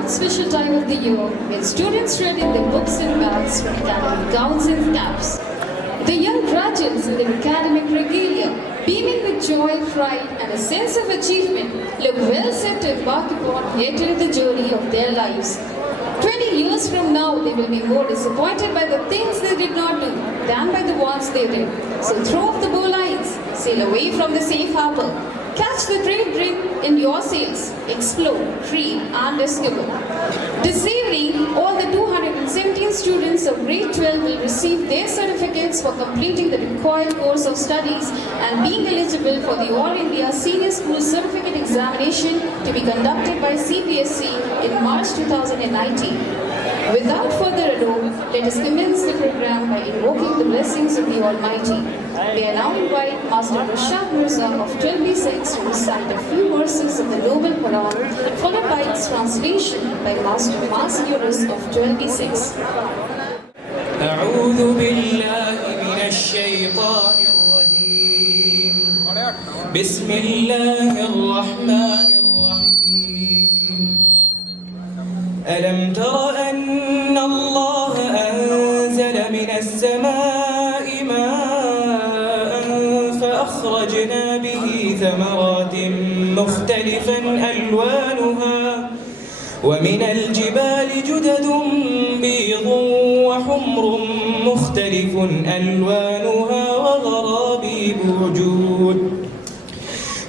last special time of the year when students ready their books and bags from academic gowns and caps. The young graduates in their academic regalia, beaming with joy, pride and a sense of achievement, look well set to embark upon yet another journey of their lives. 20 years from now, they will be more disappointed by the things they did not do than by the ones they did. So throw off the bowlines, sail away from the safe harbor, catch the trade drift in your sails, explore, dream and discover. This evening, all the 217 students of grade 12 will receive their certificates for completing the required course of studies and being eligible for the All India Senior School Certificate Examination to be conducted by CBSE in March 2019. Without further ado, let us commence the program by invoking the blessings of the Almighty. We are now invite Master Rashad Mirza of 12B6 to recite a few verses of the Noble Quran, followed by its translation by Master Yunus of 12B6. أعوذ بالله من الشيطان الرجيم بسم الله الرحمن الرحيم ألم تر أن الله أنزل من السماء ماء فأخرجنا به ثمرات مختلفا ألوانها ومن الجبال جدد بيض وحمر مختلف ألوانها وغرابيب وجود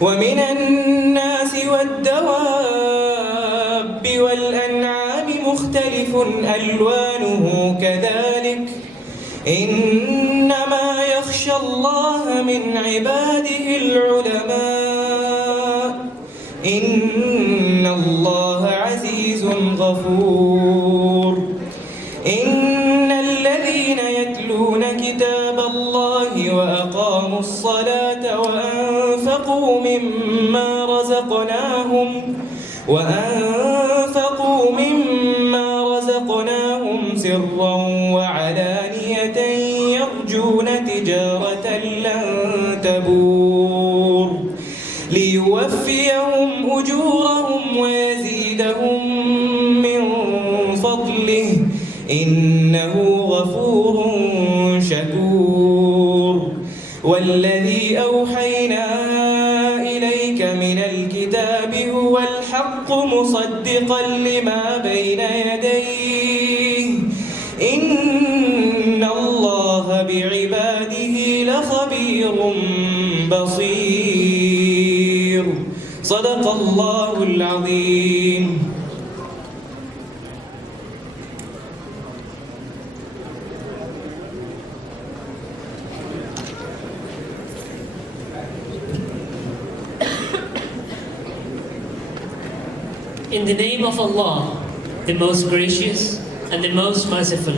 ومن الناس والدواب والأنعام مختلف ألوانه كذلك إنما يخشى الله من عباده العلماء إن الله عزيز غفور إن الذين يتلون كتاب الله وأقاموا الصلاة وأنفقوا مما رزقناهم سرا وعلانية يرجون تجارة لن تبور ليوفيهم أجورهم ويزيدهم من فضله إنه غفور شكور والذي أوحينا إليك من الكتاب هو الحق مصدقا لما بين يديه إن الله بعباده لخبير بصير صدق الله العظيم. In the name of Allah, the most gracious and the most merciful.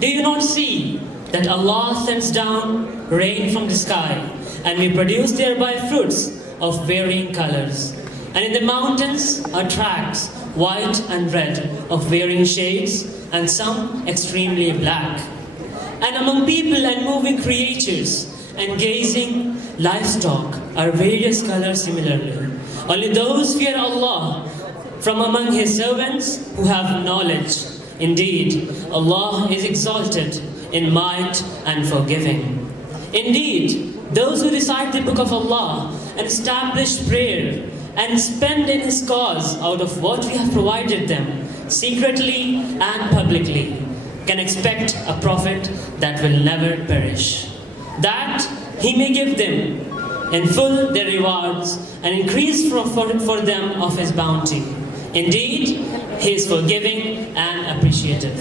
Do you not see that Allah sends down rain from the sky and we produce thereby fruits of varying colors? And in the mountains are tracks, white and red, of varying shades and some extremely black. And among people and moving creatures and gazing livestock are various colors similarly. Only those fear Allah from among His servants who have knowledge. Indeed, Allah is exalted in might and forgiving. Indeed, those who recite the book of Allah and establish prayer and spend in His cause out of what we have provided them, secretly and publicly, can expect a prophet that will never perish. That He may give them in full their rewards and increase for them of His bounty. Indeed, He is forgiving and appreciative.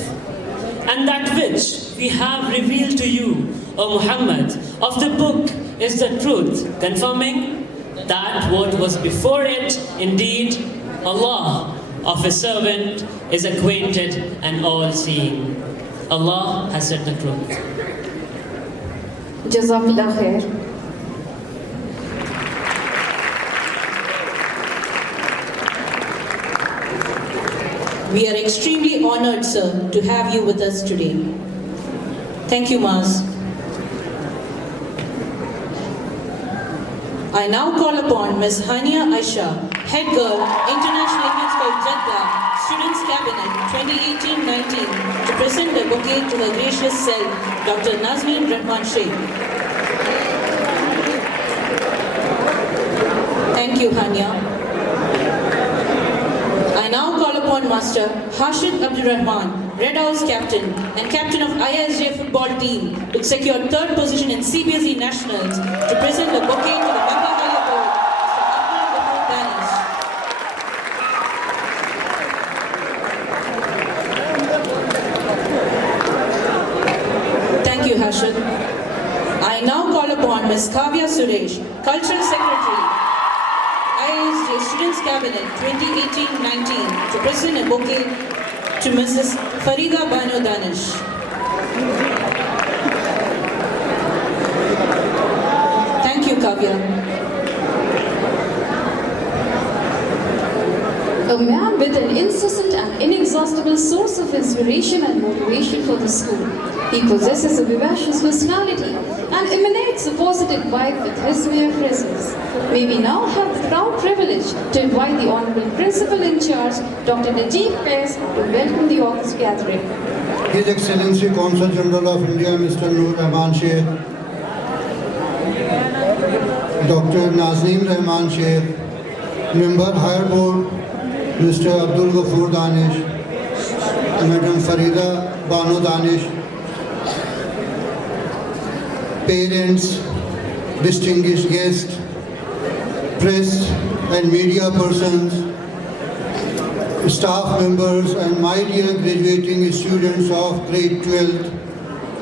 And that which we have revealed to you, O Muhammad, of the book is the truth, confirming that what was before it, indeed, Allah of His servant is acquainted and all-seeing. Allah has said the truth. Jazakallah khair. We are extremely honored, sir, to have you with us today. Thank you, Maz. I now call upon Ms. Hania Aisha, Head Girl, International Events for Jeddah, Students Cabinet 2018-19, to present the bouquet to her gracious self, Dr. Nazmeen Rahman Sheikh. Thank you, Hania. I now call upon Master Hashid Abdul Rahman, Red House Captain and Captain of IISJ football team, to secure third position in CBSE Nationals, to present the bouquet to the Member Higher Board, Mr. Abdul Ghafoor Danish. Thank you, Hashid. I now call upon Ms. Kavya Suresh, Cultural Secretary, IISJ Students Cabinet 2018-19, to present a bouquet to Mrs. Farida Banu Danish. Thank you, Kavya. A man with an incessant and inexhaustible source of inspiration and motivation for the school. He possesses a vivacious personality and emanates a positive vibe with his mere presence. May we now have the proud privilege to invite the Honorable Principal in Charge, Dr. Najib Faiz, to welcome the August gathering. His Excellency Consul General of India, Mr. Noor Rahman Sheikh, Dr. Nazmeen Rahman Sheikh, Member Higher Board, Mr. Abdul Ghafoor Danish, Madam Farida Banu Danish, parents, distinguished guests, press and media persons, staff members, and my dear graduating students of grade 12th,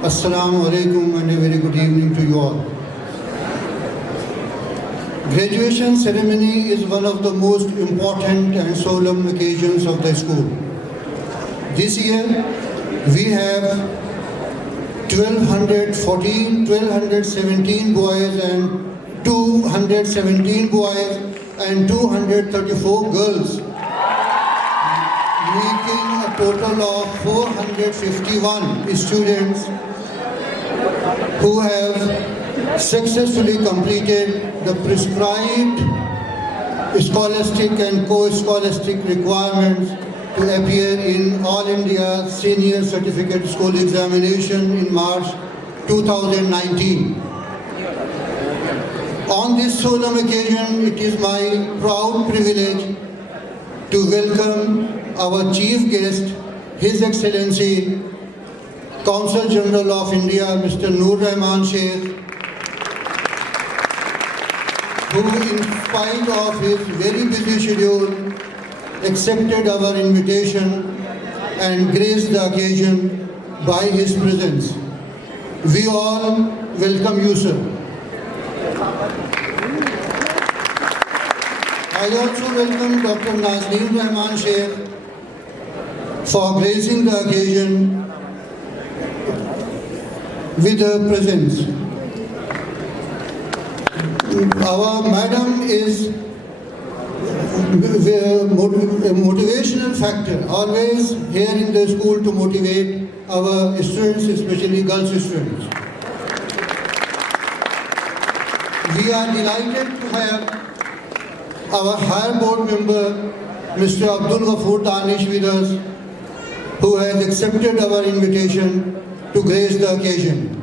Assalamu alaikum and a very good evening to you all. Graduation ceremony is one of the most important and solemn occasions of the school. This year, we have 1,217 boys and 217 boys and 234 girls, making a total of 451 students who have successfully completed the prescribed scholastic and co-scholastic requirements to appear in All India Senior Certificate School Examination in March 2019. On this solemn occasion, it is my proud privilege to welcome our chief guest, His Excellency, Consul General of India, Mr. Noor Rahman Sheikh, who, in spite of his very busy schedule, accepted our invitation and graced the occasion by his presence. We all welcome Yusuf. I also welcome Dr. Nazmeen Rahman Sheikh for gracing the occasion with her presence. Our madam is a motivational factor, always here in the school to motivate our students, especially girls students. We are delighted to have our higher board member, Mr. Abdul Ghafoor Danish, with us, who has accepted our invitation to grace the occasion.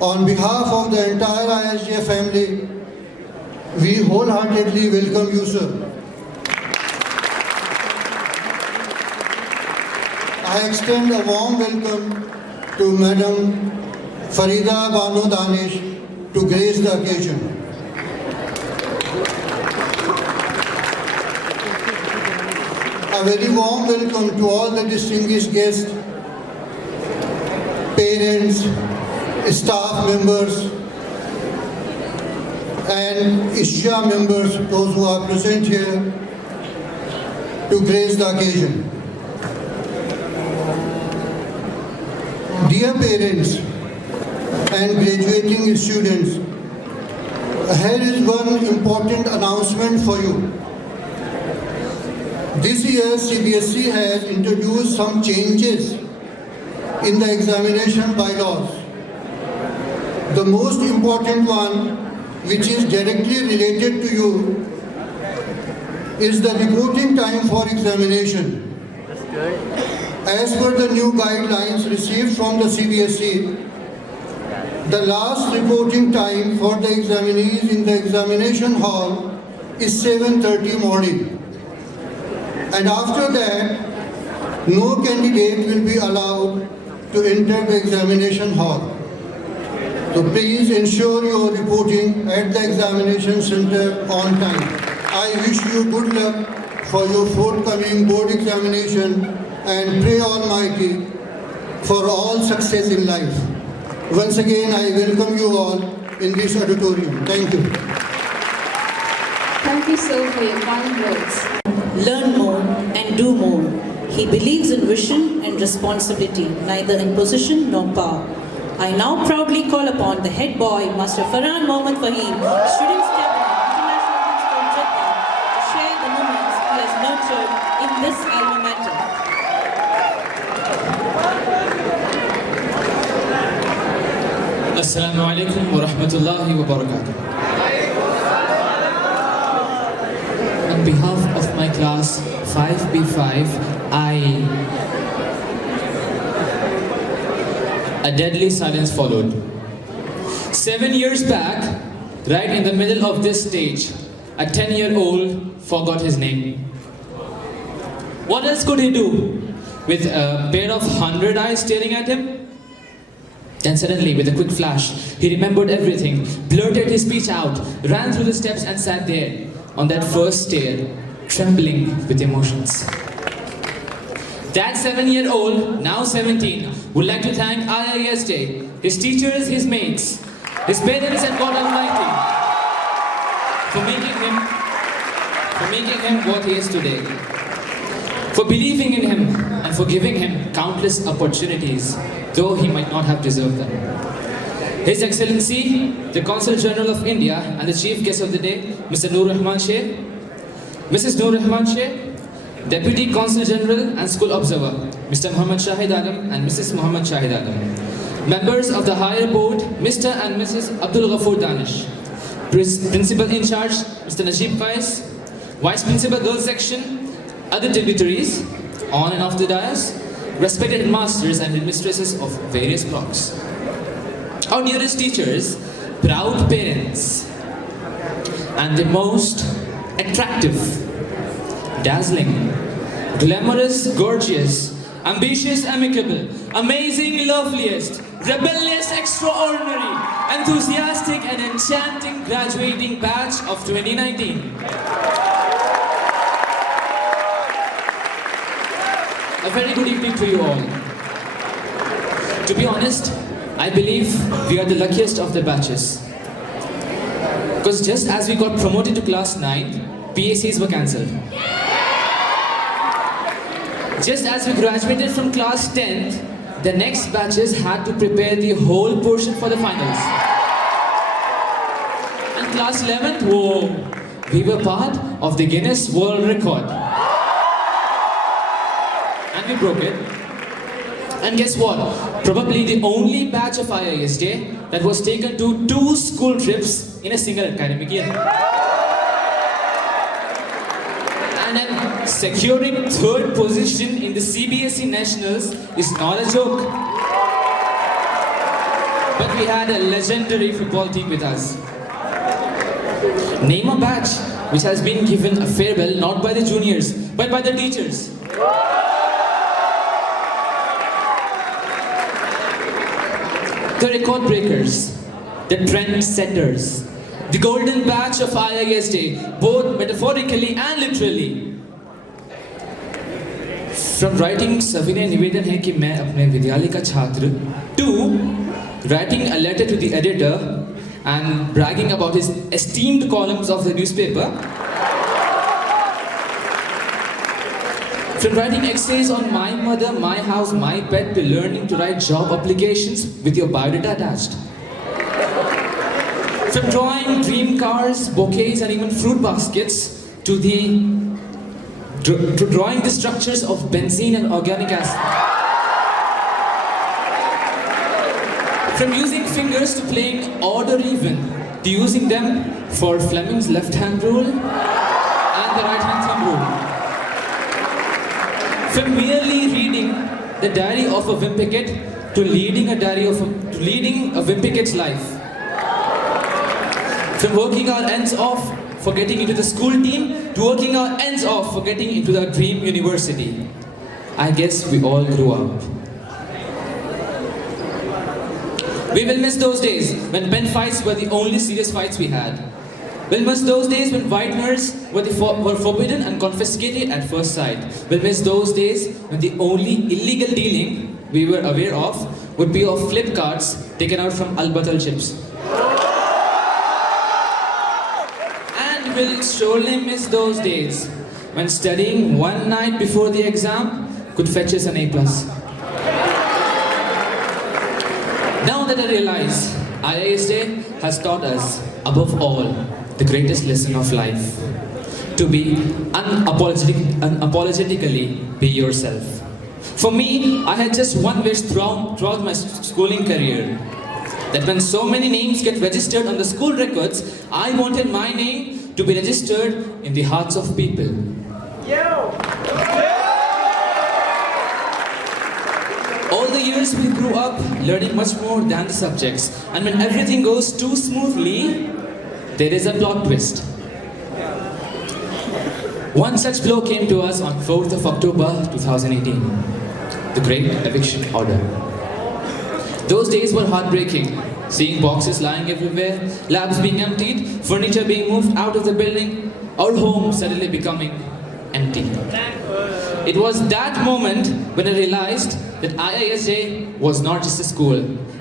On behalf of the entire IISJ family, we wholeheartedly welcome you, sir. I extend a warm welcome to Madam Farida Banu Danish to grace the occasion. A very warm welcome to all the distinguished guests, parents, staff members, and IISJ members, those who are present here to grace the occasion. Dear parents and graduating students, here is one important announcement for you. This year, CBSE has introduced some changes in the examination bylaws. The most important one, which is directly related to you, is the reporting time for examination. As per the new guidelines received from the CBSE, the last reporting time for the examinees in the examination hall is 7:30 morning. And after that, no candidate will be allowed to enter the examination hall. So please ensure you are reporting at the examination center on time. I wish you good luck for your forthcoming board examination and pray Almighty for all success in life. Once again, I welcome you all in this auditorium. Thank you. Thank you, sir, for your kind words. Learn more and do more. He believes in vision and responsibility, neither in position nor power. I now proudly call upon the head boy, Master Farhan Mohammad Fahim, Students' Cabinet, International Principal Jeddah, to share the moments he has nurtured in this alma mater. Assalamu alaikum wa rahmatullahi wa barakatuh. On behalf of my class 5B5, a deadly silence followed. 7 years back, right in the middle of this stage, a 10-year-old forgot his name. What else could he do with a pair of 100 eyes staring at him? Then suddenly, with a quick flash, he remembered everything, blurted his speech out, ran through the steps and sat there on that first stair, trembling with emotions. That 7-year-old, now 17, would like to thank IISJ, his teachers, his mates, his parents and God Almighty for making him what he is today, for believing in him and for giving him countless opportunities, though he might not have deserved them. His Excellency, the Consul General of India and the Chief Guest of the day, Mr. Noor Rahman Sheikh, Mrs. Noor Rahman Sheikh, Deputy Consul General and School Observer, Mr. Muhammad Shahid Alam and Mrs. Muhammad Shahid Alam, members of the Higher Board, Mr. and Mrs. Abdul Ghafoor Danish, Principal in Charge, Mr. Najib Qais, Vice Principal Girls Section, other dignitaries, on and off the dais, respected masters and mistresses of various blocks, our dearest teachers, proud parents, and the most attractive, dazzling, glamorous, gorgeous, ambitious, amicable, amazing, loveliest, rebellious, extraordinary, enthusiastic and enchanting graduating batch of 2019. A very good evening to you all. To be honest, I believe we are the luckiest of the batches. Because just as we got promoted to class 9, PACs were cancelled. Just as we graduated from class 10th, the next batches had to prepare the whole portion for the finals. And class 11th, whoa, we were part of the Guinness World Record. And we broke it. And guess what? Probably the only batch of IISJ that was taken to 2 school trips in a single academic year. And then securing 3rd position in the CBSE Nationals is not a joke. But we had a legendary football team with us. Name a batch which has been given a farewell not by the juniors, but by the teachers. The record breakers, the trend setters, the golden batch of IISJ, both metaphorically and literally. From writing सविनय निवेदन है कि मैं अपने विद्यालय का छात्र, to writing a letter to the editor and bragging about his esteemed columns of the newspaper. From writing essays on my mother, my house, my pet, to learning to write job applications with your biodata attached. From drawing dream cars, bouquets and even fruit baskets to drawing the structures of benzene and organic acid. From using fingers to playing odd or even, to using them for Fleming's left-hand rule and the right-hand third. thumb rule. From merely reading the diary of a Wimpicate to leading a Wimpicate's life. From working our ends off for getting into the school team to working our ends off for getting into the dream university. I guess we all grew up. We will miss those days when pen fights were the only serious fights we had. We'll miss those days when whiteners were forbidden and confiscated at first sight. We'll miss those days when the only illegal dealing we were aware of would be of flip cards taken out from Albatal chips. And we'll surely miss those days when studying one night before the exam could fetch us an A+. Now that I realize IISJ has taught us, above all, the greatest lesson of life, to be unapologetically be yourself. For me, I had just one wish throughout my schooling career, that when so many names get registered on the school records, I wanted my name to be registered in the hearts of people. All the years we grew up learning much more than the subjects, and when everything goes too smoothly, there is a plot twist. One such blow came to us on 4th of October 2018, the Great Eviction Order. Those days were heartbreaking, seeing boxes lying everywhere, labs being emptied, furniture being moved out of the building, our home suddenly becoming empty. It was that moment when I realized that IISJ was not just a school,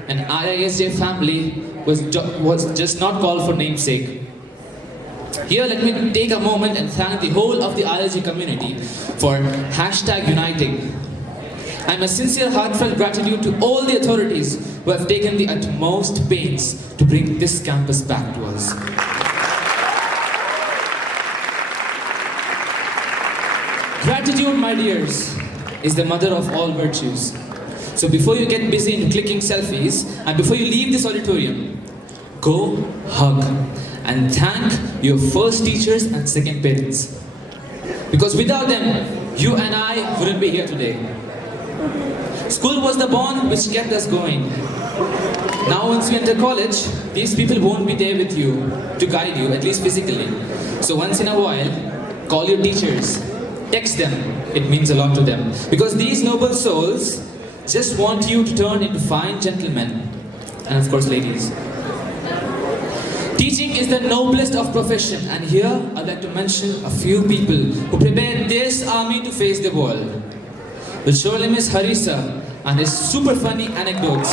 and IISJ family was just not called for namesake. Here, let me take a moment and thank the whole of the IISJ community for #uniting. And my sincere heartfelt gratitude to all the authorities who have taken the utmost pains to bring this campus back to us. Gratitude, my dears, is the mother of all virtues. So before you get busy in clicking selfies, and before you leave this auditorium, go hug and thank your first teachers and second parents. Because without them, you and I wouldn't be here today. School was the bond which kept us going. Now once you enter college, these people won't be there with you to guide you, at least physically. So once in a while, call your teachers, text them. It means a lot to them. Because these noble souls just want you to turn into fine gentlemen. And of course, ladies. Teaching is the noblest of profession, and here I'd like to mention a few people who prepared this army to face the world. We'll surely miss Harisa and his super funny anecdotes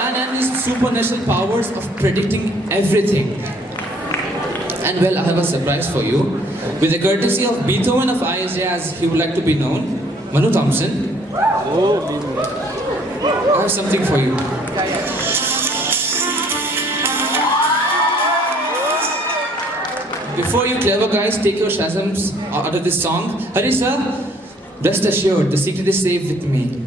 and his supernatural powers of predicting everything. And well, I have a surprise for you. With the courtesy of Beethoven of IISJ, as he would like to be known, Manu Thompson, I have something for you. Before you clever guys take your shazams out of this song, Harisa, rest assured, the secret is safe with me.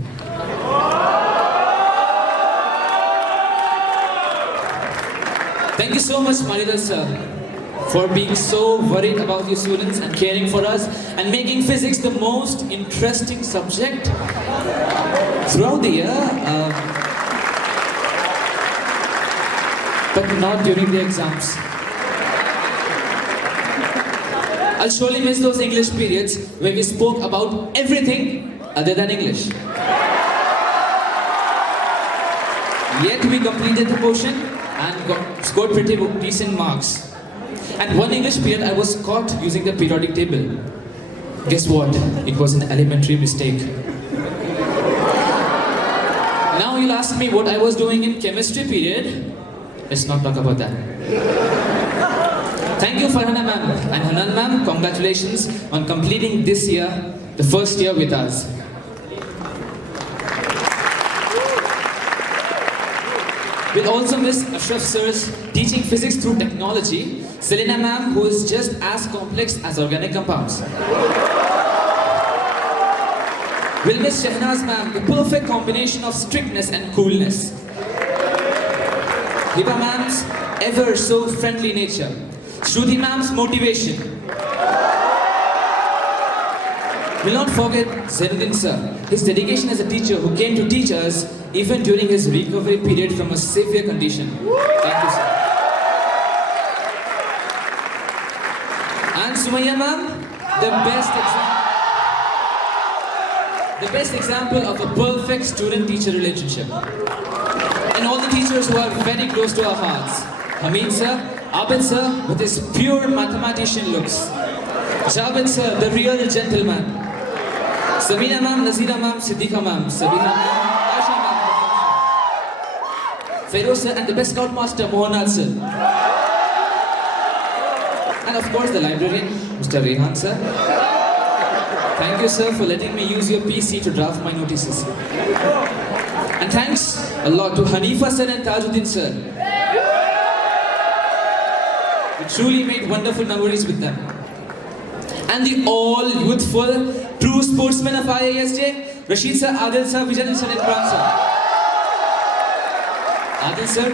Thank you so much, Maridal sir, for being so worried about your students and caring for us and making physics the most interesting subject throughout the year, but not during the exams. I'll surely miss those English periods where we spoke about everything other than English. Yet we completed the portion and scored pretty decent marks. And one English period I was caught using the periodic table. Guess what? It was an elementary mistake. Now you'll ask me what I was doing in chemistry period. Let's not talk about that. Thank you, Farhana ma'am and Hanan ma'am. Congratulations on completing this year, the first year with us. We'll also miss Ashraf sir's teaching physics through technology, Selena ma'am, who is just as complex as organic compounds. We'll miss Shehnaz ma'am, the perfect combination of strictness and coolness. Hiba ma'am's ever so friendly nature. Shruti ma'am's motivation. We'll not forget Zainuddin sir, his dedication as a teacher who came to teach us even during his recovery period from a severe condition. Thank you, sir. And Sumaya ma'am, the best example of a perfect student-teacher relationship. And all the teachers who are very close to our hearts. Hamid sir, Abid sir, with his pure mathematician looks. Javed sir, the real gentleman. Samina ma'am, Nazira ma'am, Siddiqa ma'am, Sabina ma'am, Aisha ma'am. Feroz sir and the best scoutmaster, Mohanad sir. And of course the librarian, Mr. Rehan sir. Thank you sir for letting me use your PC to draft my notices. And thanks a lot to Hanifa sir and Tajuddin sir. We truly made wonderful memories with them. And the all youthful, true sportsmen of IISJ, Rashid sir, Adil sir, Vijayan sir and Pran sir. Adil sir,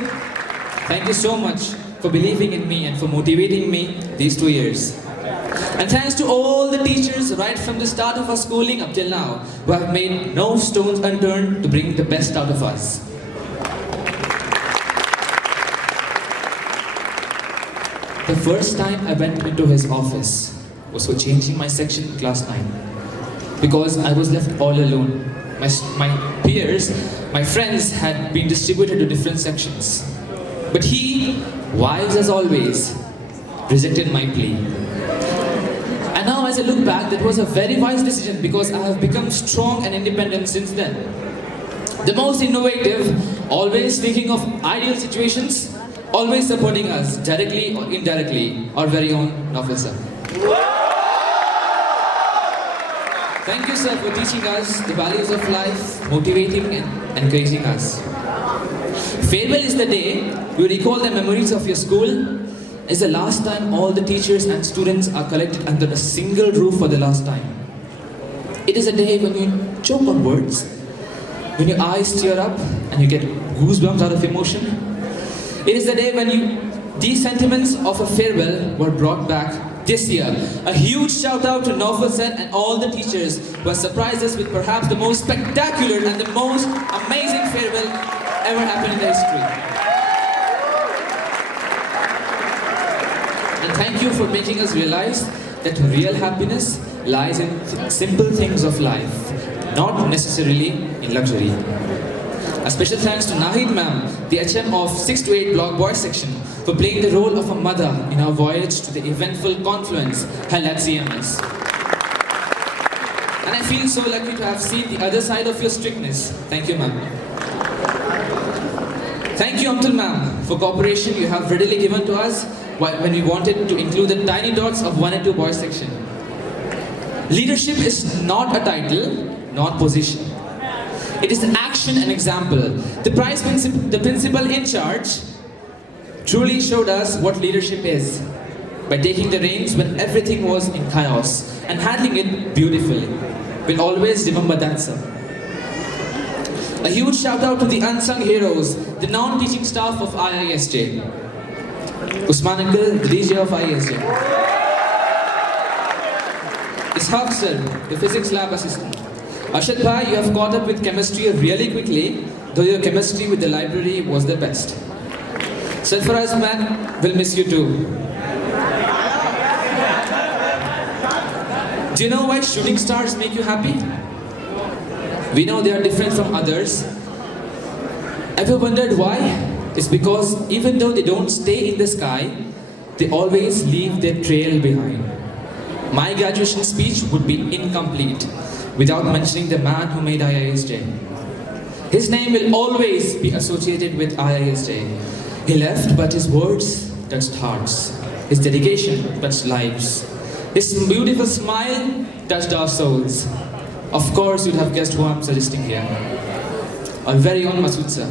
thank you so much for believing in me and for motivating me these 2 years. And thanks to all the teachers right from the start of our schooling up till now who have made no stones unturned to bring the best out of us. The first time I went into his office was for changing my section in class 9 because I was left all alone. My peers, my friends had been distributed to different sections. But he, wise as always, rejected my plea. And now as I look back, that was a very wise decision because I have become strong and independent since then. The most innovative, always thinking of ideal situations, always supporting us, directly or indirectly, our very own Nawfal sir. Thank you sir for teaching us the values of life, motivating and encouraging us. Farewell is the day you recall the memories of your school. It's the last time all the teachers and students are collected under a single roof for the last time. It is a day when you choke on words, when your eyes tear up and you get goosebumps out of emotion. It is the day when these sentiments of a farewell were brought back this year. A huge shout out to Nawfal sir and all the teachers who have surprised us with perhaps the most spectacular and the most amazing farewell ever happened in the history. And thank you for making us realize that real happiness lies in simple things of life, not necessarily in luxury. A special thanks to Nahid ma'am, the HM of 6 to 8 Block Boys section, for playing the role of a mother in our voyage to the eventful confluence held at CMS. And I feel so lucky to have seen the other side of your strictness. Thank you ma'am. Thank you Amtul ma'am for cooperation you have readily given to us when we wanted to include the tiny dots of 1 and 2 boys section. Leadership is not a title, not position. It is action and example. The principal in charge truly showed us what leadership is by taking the reins when everything was in chaos and handling it beautifully. We'll always remember that, sir. A huge shout out to the unsung heroes, the non-teaching staff of IISJ. Usman Uncle, the DJ of IISJ. Ishaq sir, the physics lab assistant. Arshad bhai, you have caught up with chemistry really quickly, though your chemistry with the library was the best. Sarfaraz man, will miss you too. Do you know why shooting stars make you happy? We know they are different from others. Ever wondered why? It's because even though they don't stay in the sky, they always leave their trail behind. My graduation speech would be incomplete without mentioning the man who made IISJ. His name will always be associated with IISJ. He left, but his words touched hearts. His dedication touched lives. His beautiful smile touched our souls. Of course, you'd have guessed who I'm suggesting here. Our very own Masood sir.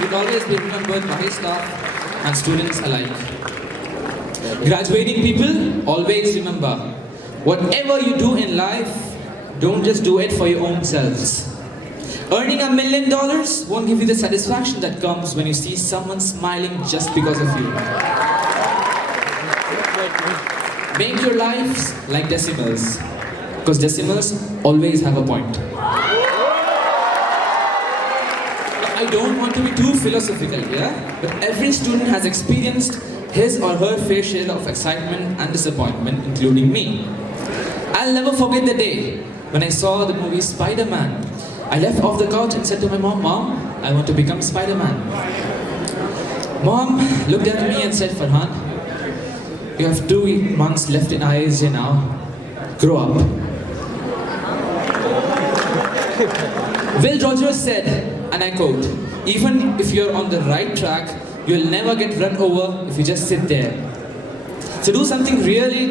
You'd always be remembered by his staff and students alike. Graduating people, always remember, whatever you do in life, don't just do it for your own selves. Earning $1 million won't give you the satisfaction that comes when you see someone smiling just because of you. Make your lives like decimals, because decimals always have a point. I don't want to be too philosophical here, but every student has experienced his or her fair share of excitement and disappointment, including me. I'll never forget the day when I saw the movie Spider-Man. I left off the couch and said to my mom, "Mom, I want to become Spider-Man." Mom looked at me and said, "Farhan, you have 2 months left in IISJ now. Grow up." Will Rogers said, and I quote, "Even if you're on the right track, you'll never get run over if you just sit there." So do something really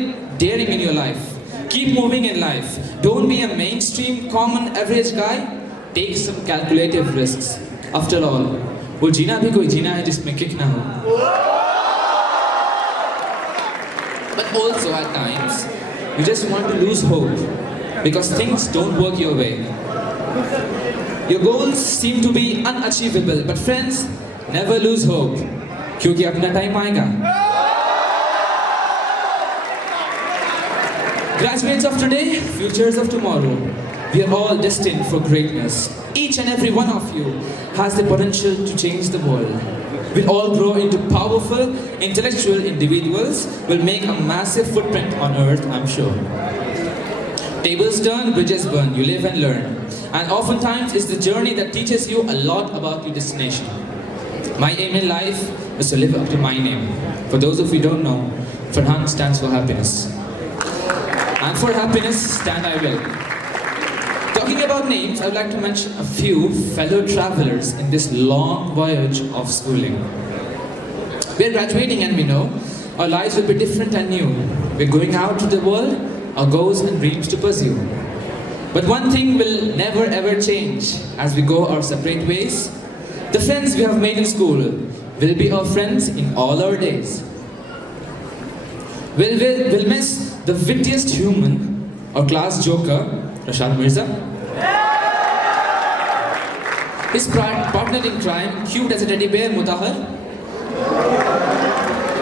daring in your life. Keep moving in life. Don't be a mainstream, common, average guy. Take some calculative risks. After all, वो जीना भी कोई जीना है जिसमें kick ना हो. But also at times, you just want to lose hope because things don't work your way. Your goals seem to be unachievable, but friends, never lose hope, क्योंकि अपना time आएगा. Graduates of today, futures of tomorrow. We are all destined for greatness. Each and every one of you has the potential to change the world. We'll all grow into powerful, intellectual individuals. We'll make a massive footprint on earth, I'm sure. Tables turn, bridges burn. You live and learn. And oftentimes it's the journey that teaches you a lot about your destination. My aim in life is to live up to my name. For those of you who don't know, Farhan stands for happiness. And for happiness, stand I will. Talking about names, I would like to mention a few fellow travelers in this long voyage of schooling. We are graduating and we know our lives will be different and new. We're going out to the world, our goals and dreams to pursue. But one thing will never ever change as we go our separate ways. The friends we have made in school will be our friends in all our days. We'll miss the wittiest human, our class joker, Rashad Mirza. His partner in crime, cute as a teddy bear, Mutahar.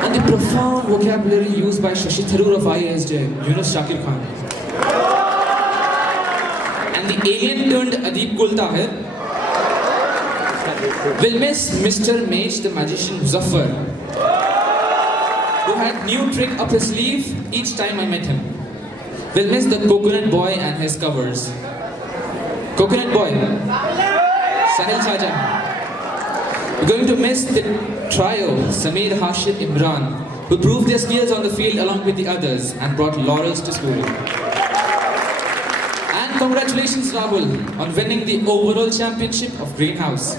And the profound vocabulary used by Shashi Tharoor of IISJ, Yunus Shakir Khan. And the alien turned Adeep Kul Tahir. We'll miss Mr. Mage, the magician Muzaffar, who had new trick up his sleeve each time I met him. We'll miss the Coconut Boy and his covers. Coconut Boy, Sahil Shaja. We're going to miss the trio, Sameer, Hashid, Imran, who proved their skills on the field along with the others and brought laurels to school. And congratulations, Rahul, on winning the overall championship of Greenhouse.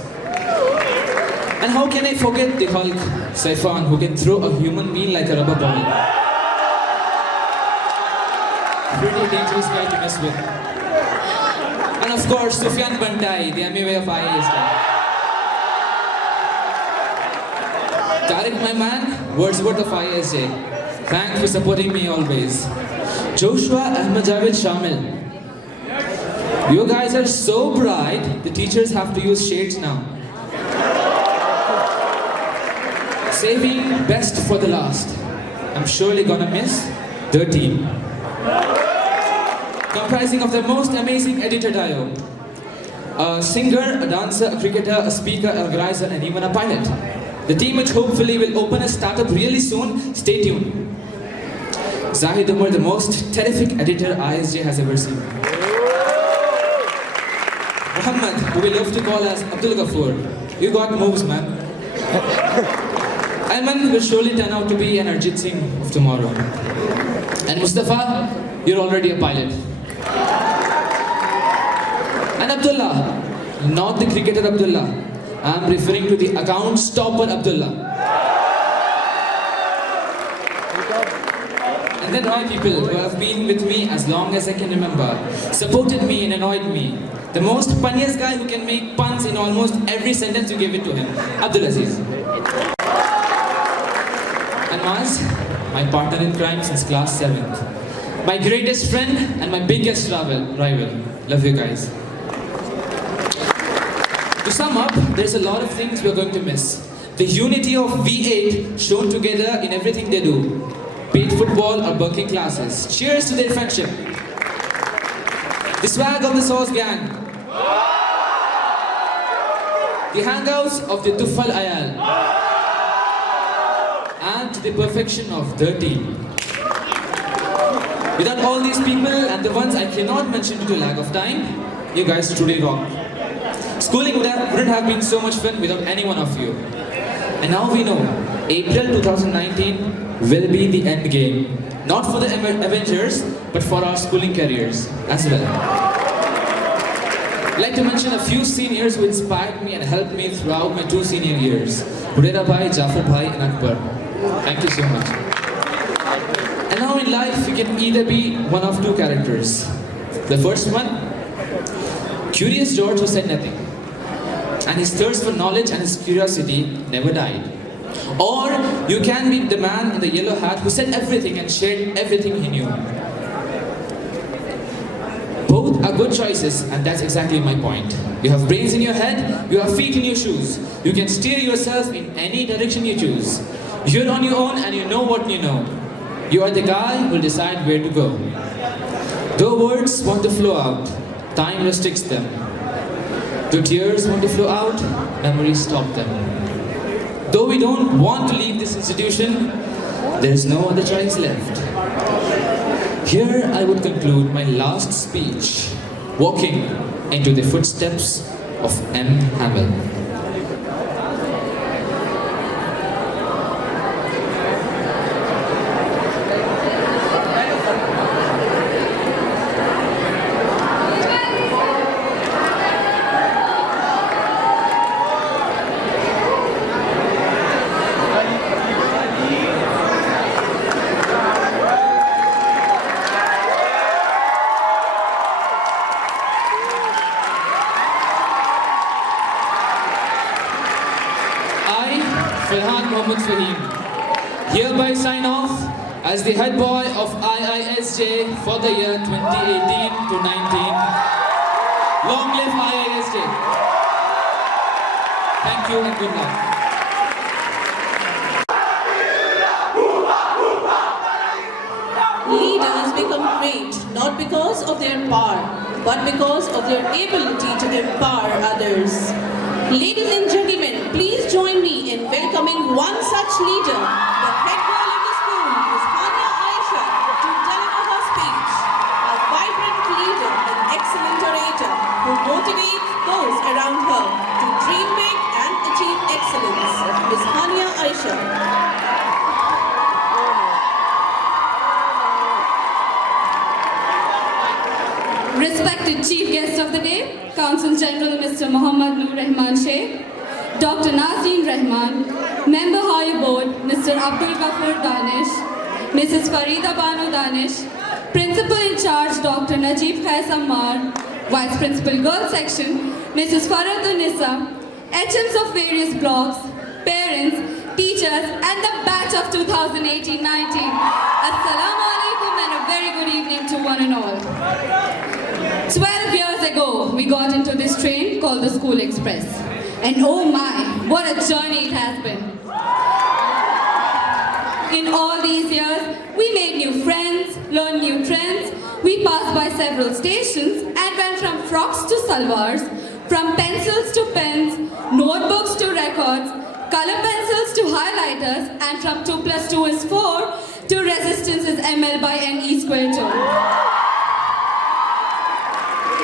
And how can I forget the Hulk, Saifan, who can throw a human being like a rubber ball? Pretty dangerous guy to mess with. And of course, Sufyan Bantai, the MUA of IISJ. Tariq, my man, Wordsworth of IISJ. Thanks for supporting me always. Joshua Ahmed Javed Shamil. You guys are so bright, the teachers have to use shades now. Saving best for the last. I'm surely gonna miss the team. Comprising of the most amazing editor trio. A singer, a dancer, a cricketer, a speaker, a organizer, and even a pilot. The team which hopefully will open a startup really soon. Stay tuned. Zahid Umar, the most terrific editor IISJ has ever seen. Muhammad, who we love to call as Abdul Ghafoor. You got moves, man. Ayman will surely turn out to be an Arjit Singh of tomorrow. And Mustafa, you're already a pilot. And Abdullah, not the cricketer Abdullah. I'm referring to the account stopper Abdullah. And then my people who have been with me as long as I can remember, supported me and annoyed me. The most funniest guy who can make puns in almost every sentence you give it to him, Abdul Aziz. And Maz, my partner in crime since class 7th. My greatest friend and my biggest rival. Love you guys. To sum up, there's a lot of things we're going to miss. The unity of V8 shown together in everything they do. Be it football or bunking classes. Cheers to their friendship. The swag of the Sauce Gang. The hangouts of the Tuffal Ayal. And the perfection of their team. Without all these people and the ones I cannot mention due to lack of time, you guys truly rock. Schooling wouldn't have been so much fun without any one of you. And now we know, April 2019 will be the end game. Not for the Avengers, but for our schooling careers as well. I'd like to mention a few seniors who inspired me and helped me throughout my 2 senior years. Hurera Bhai, Jafar Bhai and Akbar. Thank you so much. And now in life, we can either be one of 2 characters. The first one, Curious George who said nothing. And his thirst for knowledge and his curiosity never died. Or you can be the man in the yellow hat who said everything and shared everything he knew. Both are good choices, and that's exactly my point. You have brains in your head, you have feet in your shoes. You can steer yourself in any direction you choose. You're on your own and you know what you know. You are the guy who will decide where to go. Though words want to flow out, time restricts them. Though tears want to flow out, memories stop them. Though we don't want to leave this institution, there is no other choice left. Here I would conclude my last speech, walking into the footsteps of M. Hamel. Hereby sign off as the head boy of IISJ for the year 2018 to 19. Long live IISJ. Thank you and good luck. Leaders become great not because of their power, but because of their ability to empower others. Ladies and gentlemen, please join me in welcoming one such leader, the head girl of the school, Ms. Hania Aisha, to deliver her speech. A vibrant leader and excellent orator who motivates those around her to dream big and achieve excellence. Ms. Hania Aisha. Respected Chief Guest of the Day, Council General Mr. Muhammad Nur Rahman Sheikh, Dr. Nazreen Rahman, Member High Board Mr. Abdul Ghaffar Danish, Mrs. Farida Banu Danish, Principal in Charge Dr. Najib Khais Ammar, Vice Principal Girls Section Mrs. Farad Nisa, HMs of various blocks, parents, teachers and the batch of 2018-19. Assalamu alaikum and a very good evening to one and all. 12 years ago, we got into this train called the School Express. And oh my, what a journey it has been. In all these years, we made new friends, learned new trends. We passed by several stations and went from frocks to salwars, from pencils to pens, notebooks to records, color pencils to highlighters, and from 2 + 2 is 4 to resistance is ml by ne squared 2.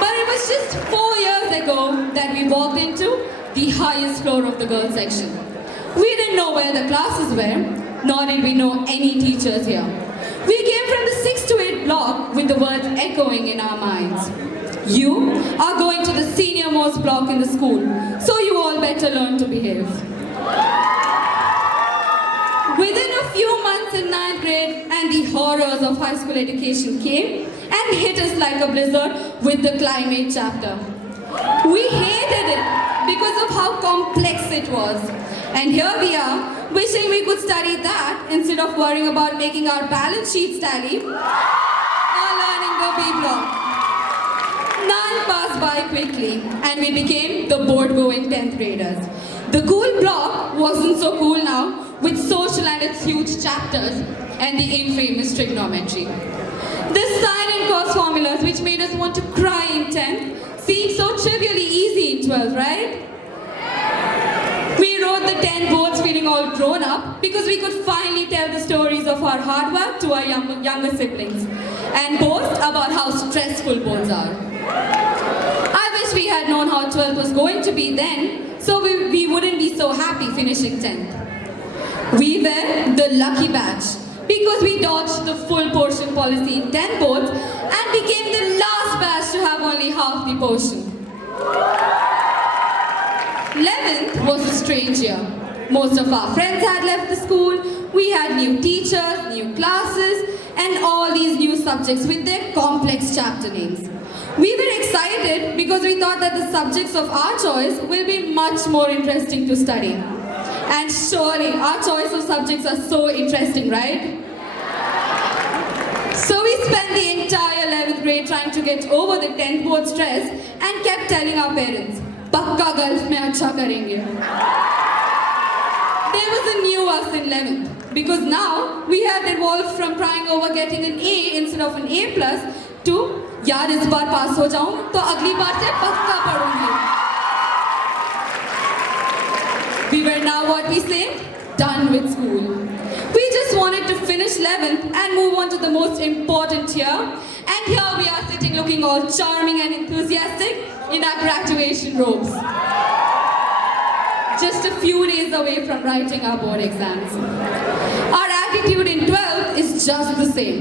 But it was just 4 years ago that we walked into the highest floor of the girls section. We didn't know where the classes were, nor did we know any teachers here. We came from the 6 to 8 block with the words echoing in our minds. You are going to the senior most block in the school, so you all better learn to behave. Within a few months in 9th grade, and the horrors of high school education came and hit us like a blizzard with the climate chapter. We hated it because of how complex it was. And here we are, wishing we could study that instead of worrying about making our balance sheets tally or learning the B block. 9 passed by quickly and we became the board-going 10th graders. The cool block wasn't so cool now with social and its huge chapters. and the infamous trigonometry. The sine and cos formulas which made us want to cry in 10th seemed so trivially easy in 12th, right? We wrote the 10 boards feeling all grown up because we could finally tell the stories of our hard work to our younger siblings and boast about how stressful boards are. I wish we had known how 12th was going to be then, so we wouldn't be so happy finishing 10th. We were the lucky batch because we dodged the full portion policy in 10 boards and became the last batch to have only half the portion. 11th was a strange year. Most of our friends had left the school, we had new teachers, new classes, and all these new subjects with their complex chapter names. We were excited because we thought that the subjects of our choice will be much more interesting to study. And surely our choice of subjects are so interesting, right? So we spent the entire 11th grade trying to get over the 10th board stress and kept telling our parents, "Pakka Gulf mein acha karenge." There was a new us in 11th because now we had evolved from crying over getting an A instead of an A plus to "Yaar is baar pass ho jaun to agli baar se pakka padungi." We were now what we say, done with school. We just wanted to finish 11th and move on to the most important year. And here we are sitting looking all charming and enthusiastic in our graduation robes. Just a few days away from writing our board exams. Our attitude in 12th is just the same.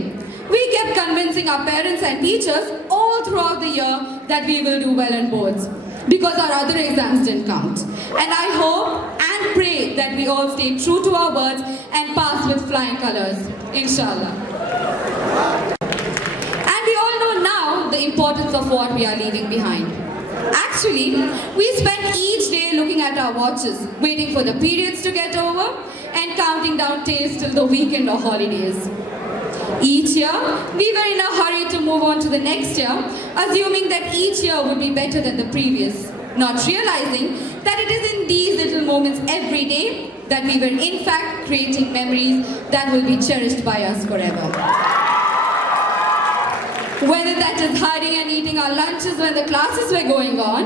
We kept convincing our parents and teachers all throughout the year that we will do well in boards because our other exams didn't count. And I hope and pray that we all stay true to our words and pass with flying colors, inshallah. And we all know now the importance of what we are leaving behind. Actually, we spent each day looking at our watches, waiting for the periods to get over and counting down days till the weekend or holidays. Each year, we were in a hurry to move on to the next year, assuming that each year would be better than the previous, not realizing that it is in these little moments every day that we were in fact creating memories that will be cherished by us forever. Whether that is hiding and eating our lunches when the classes were going on,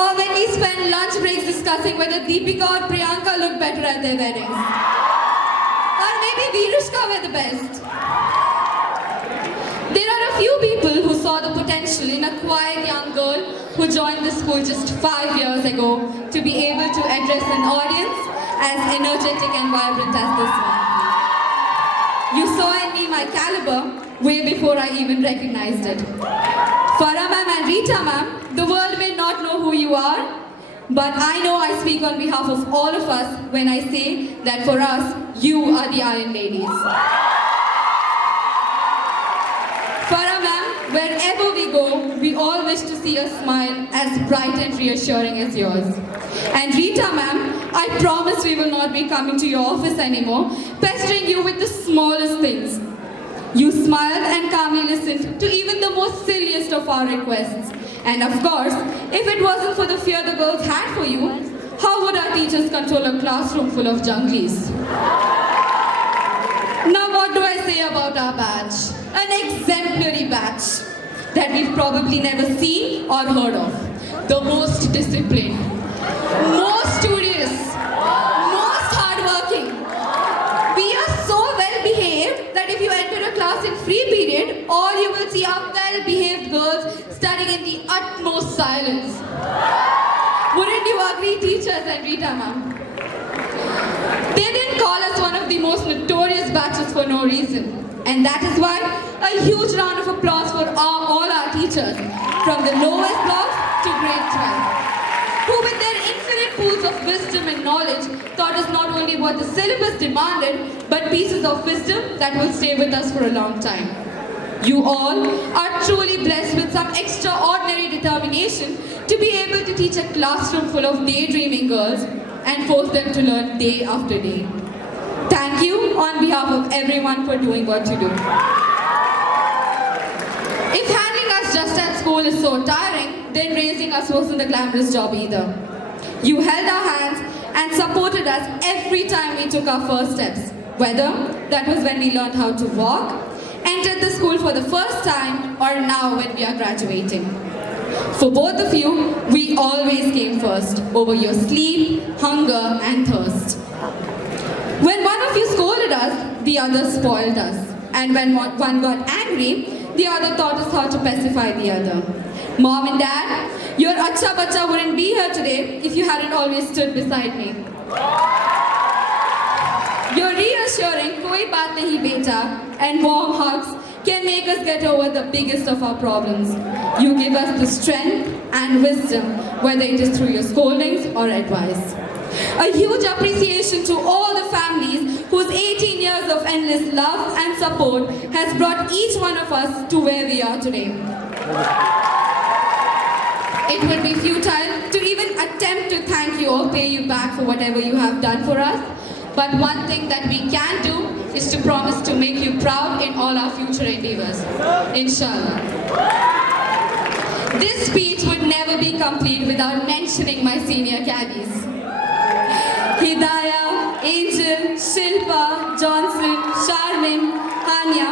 or when we spent lunch breaks discussing whether Deepika or Priyanka looked better at their weddings. Or maybe Virushka were the best. There are a few people who saw the potential in a quiet young girl who joined the school just 5 years ago to be able to address an audience as energetic and vibrant as this one. You saw in me my caliber way before I even recognized it. Farah ma'am and Rita ma'am, the world may not know who you are, but I know I speak on behalf of all of us when I say that for us, you are the Iron Ladies. Farah ma'am, wherever we go, we all wish to see a smile as bright and reassuring as yours. And Rita ma'am, I promise we will not be coming to your office anymore, pestering you with the smallest things. You smiled and calmly listened to even the most silliest of our requests. And of course, if it wasn't for the fear the girls had for you, how would our teachers control a classroom full of junglies? Now what do I say about our batch? An exemplary batch that we've probably never seen or heard of. The most disciplined, most studious, most hardworking. We are so well behaved that if you enter a class in free period, all you will see are well-behaved girls studying in the utmost silence. Wouldn't you agree, teachers and Rita ma'am? They didn't call us one of the most notorious batches for no reason. And that is why a huge round of applause for all our teachers, from the lowest block to grade 12, who with their infinite pools of wisdom and knowledge taught us not only what the syllabus demanded, but pieces of wisdom that will stay with us for a long time. You all are truly blessed with some extraordinary determination to be able to teach a classroom full of daydreaming girls and force them to learn day after day. Thank you on behalf of everyone for doing what you do. If handling us just at school is so tiring, then raising us wasn't a glamorous job either. You held our hands and supported us every time we took our first steps. Whether that was when we learned how to walk, entered the school for the first time, or now when we are graduating. For both of you, we always came first over your sleep, hunger, and thirst. When one of you scolded us, the other spoiled us. And when one got angry, the other taught us how to pacify the other. Mom and Dad, your acha bacha wouldn't be here today if you hadn't always stood beside me. Your reassuring "koi baat nahi beta" and warm hugs can make us get over the biggest of our problems. You give us the strength and wisdom, whether it is through your scoldings or advice. A huge appreciation to all the families whose 18 years of endless love and support has brought each one of us to where we are today. It would be futile to even attempt to thank you or pay you back for whatever you have done for us. But one thing that we can do is to promise to make you proud in all our future endeavors. Inshallah. This speech would never be complete without mentioning my senior caddies. Hidayah, Angel, Shilpa, Johnson, Charmin, Hania.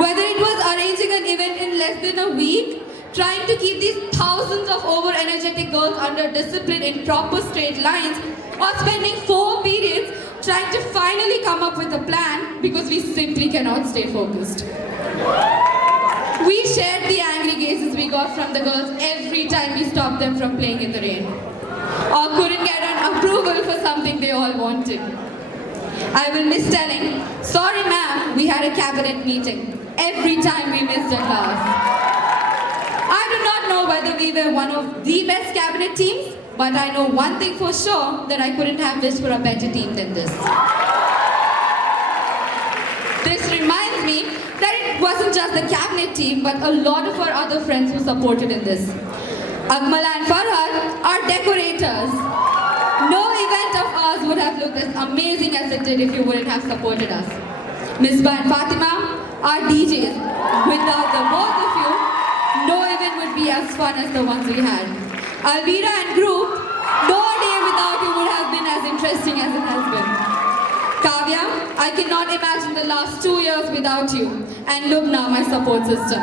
Whether it was arranging an event in less than a week, trying to keep these thousands of over-energetic girls under discipline in proper straight lines, or spending 4 periods trying to finally come up with a plan because we simply cannot stay focused. We shared the angry gazes we got from the girls every time we stopped them from playing in the rain, or couldn't get an approval for something they all wanted. I will miss telling, "Sorry ma'am, we had a cabinet meeting," every time we missed a class. I do not know whether we were one of the best cabinet teams, but I know one thing for sure, that I couldn't have wished for a better team than this. This reminds me that it wasn't just the cabinet team, but a lot of our other friends who supported in this. Akmala and Farhad are decorators. No event of ours would have looked as amazing as it did if you wouldn't have supported us. Misbah and Fatima are DJs. Without the both of you, no event would be as fun as the ones we had. Alvira and group, no day without you would have been as interesting as it has been. Kavya, I cannot imagine the last 2 years without you. And Lubna, my support system.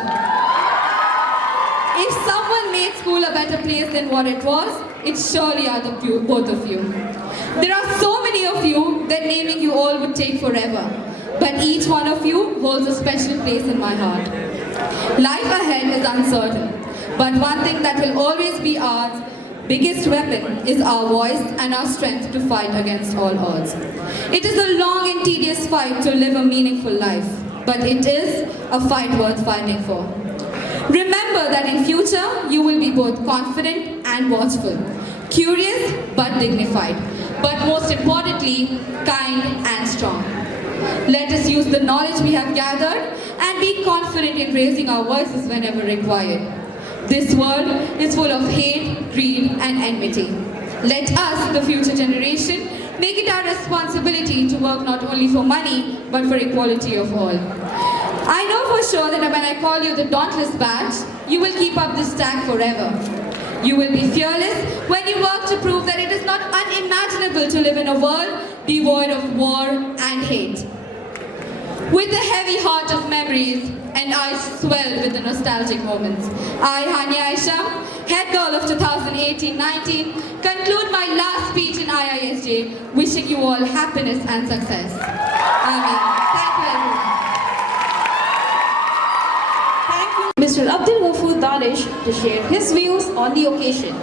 If someone made school a better place than what it was, it surely are the both of you. There are so many of you that naming you all would take forever. But each one of you holds a special place in my heart. Life ahead is uncertain. But one thing that will always be our biggest weapon is our voice and our strength to fight against all odds. It is a long and tedious fight to live a meaningful life, but it is a fight worth fighting for. Remember that in future, you will be both confident and watchful, curious but dignified, but most importantly, kind and strong. Let us use the knowledge we have gathered and be confident in raising our voices whenever required. This world is full of hate, greed, and enmity. Let us, the future generation, make it our responsibility to work not only for money, but for equality of all. I know for sure that when I call you the Dauntless Batch, you will keep up this tag forever. You will be fearless when you work to prove that it is not unimaginable to live in a world devoid of war and hate. With a heavy heart of memories and eyes swelled with the nostalgic moments, I, Hania Aisha, head girl of 2018-19, conclude my last speech in IISJ, wishing you all happiness and success. Amen. Thank you, everyone. Thank you, Mr. Abdul Ghafoor Danish, to share his views on the occasion.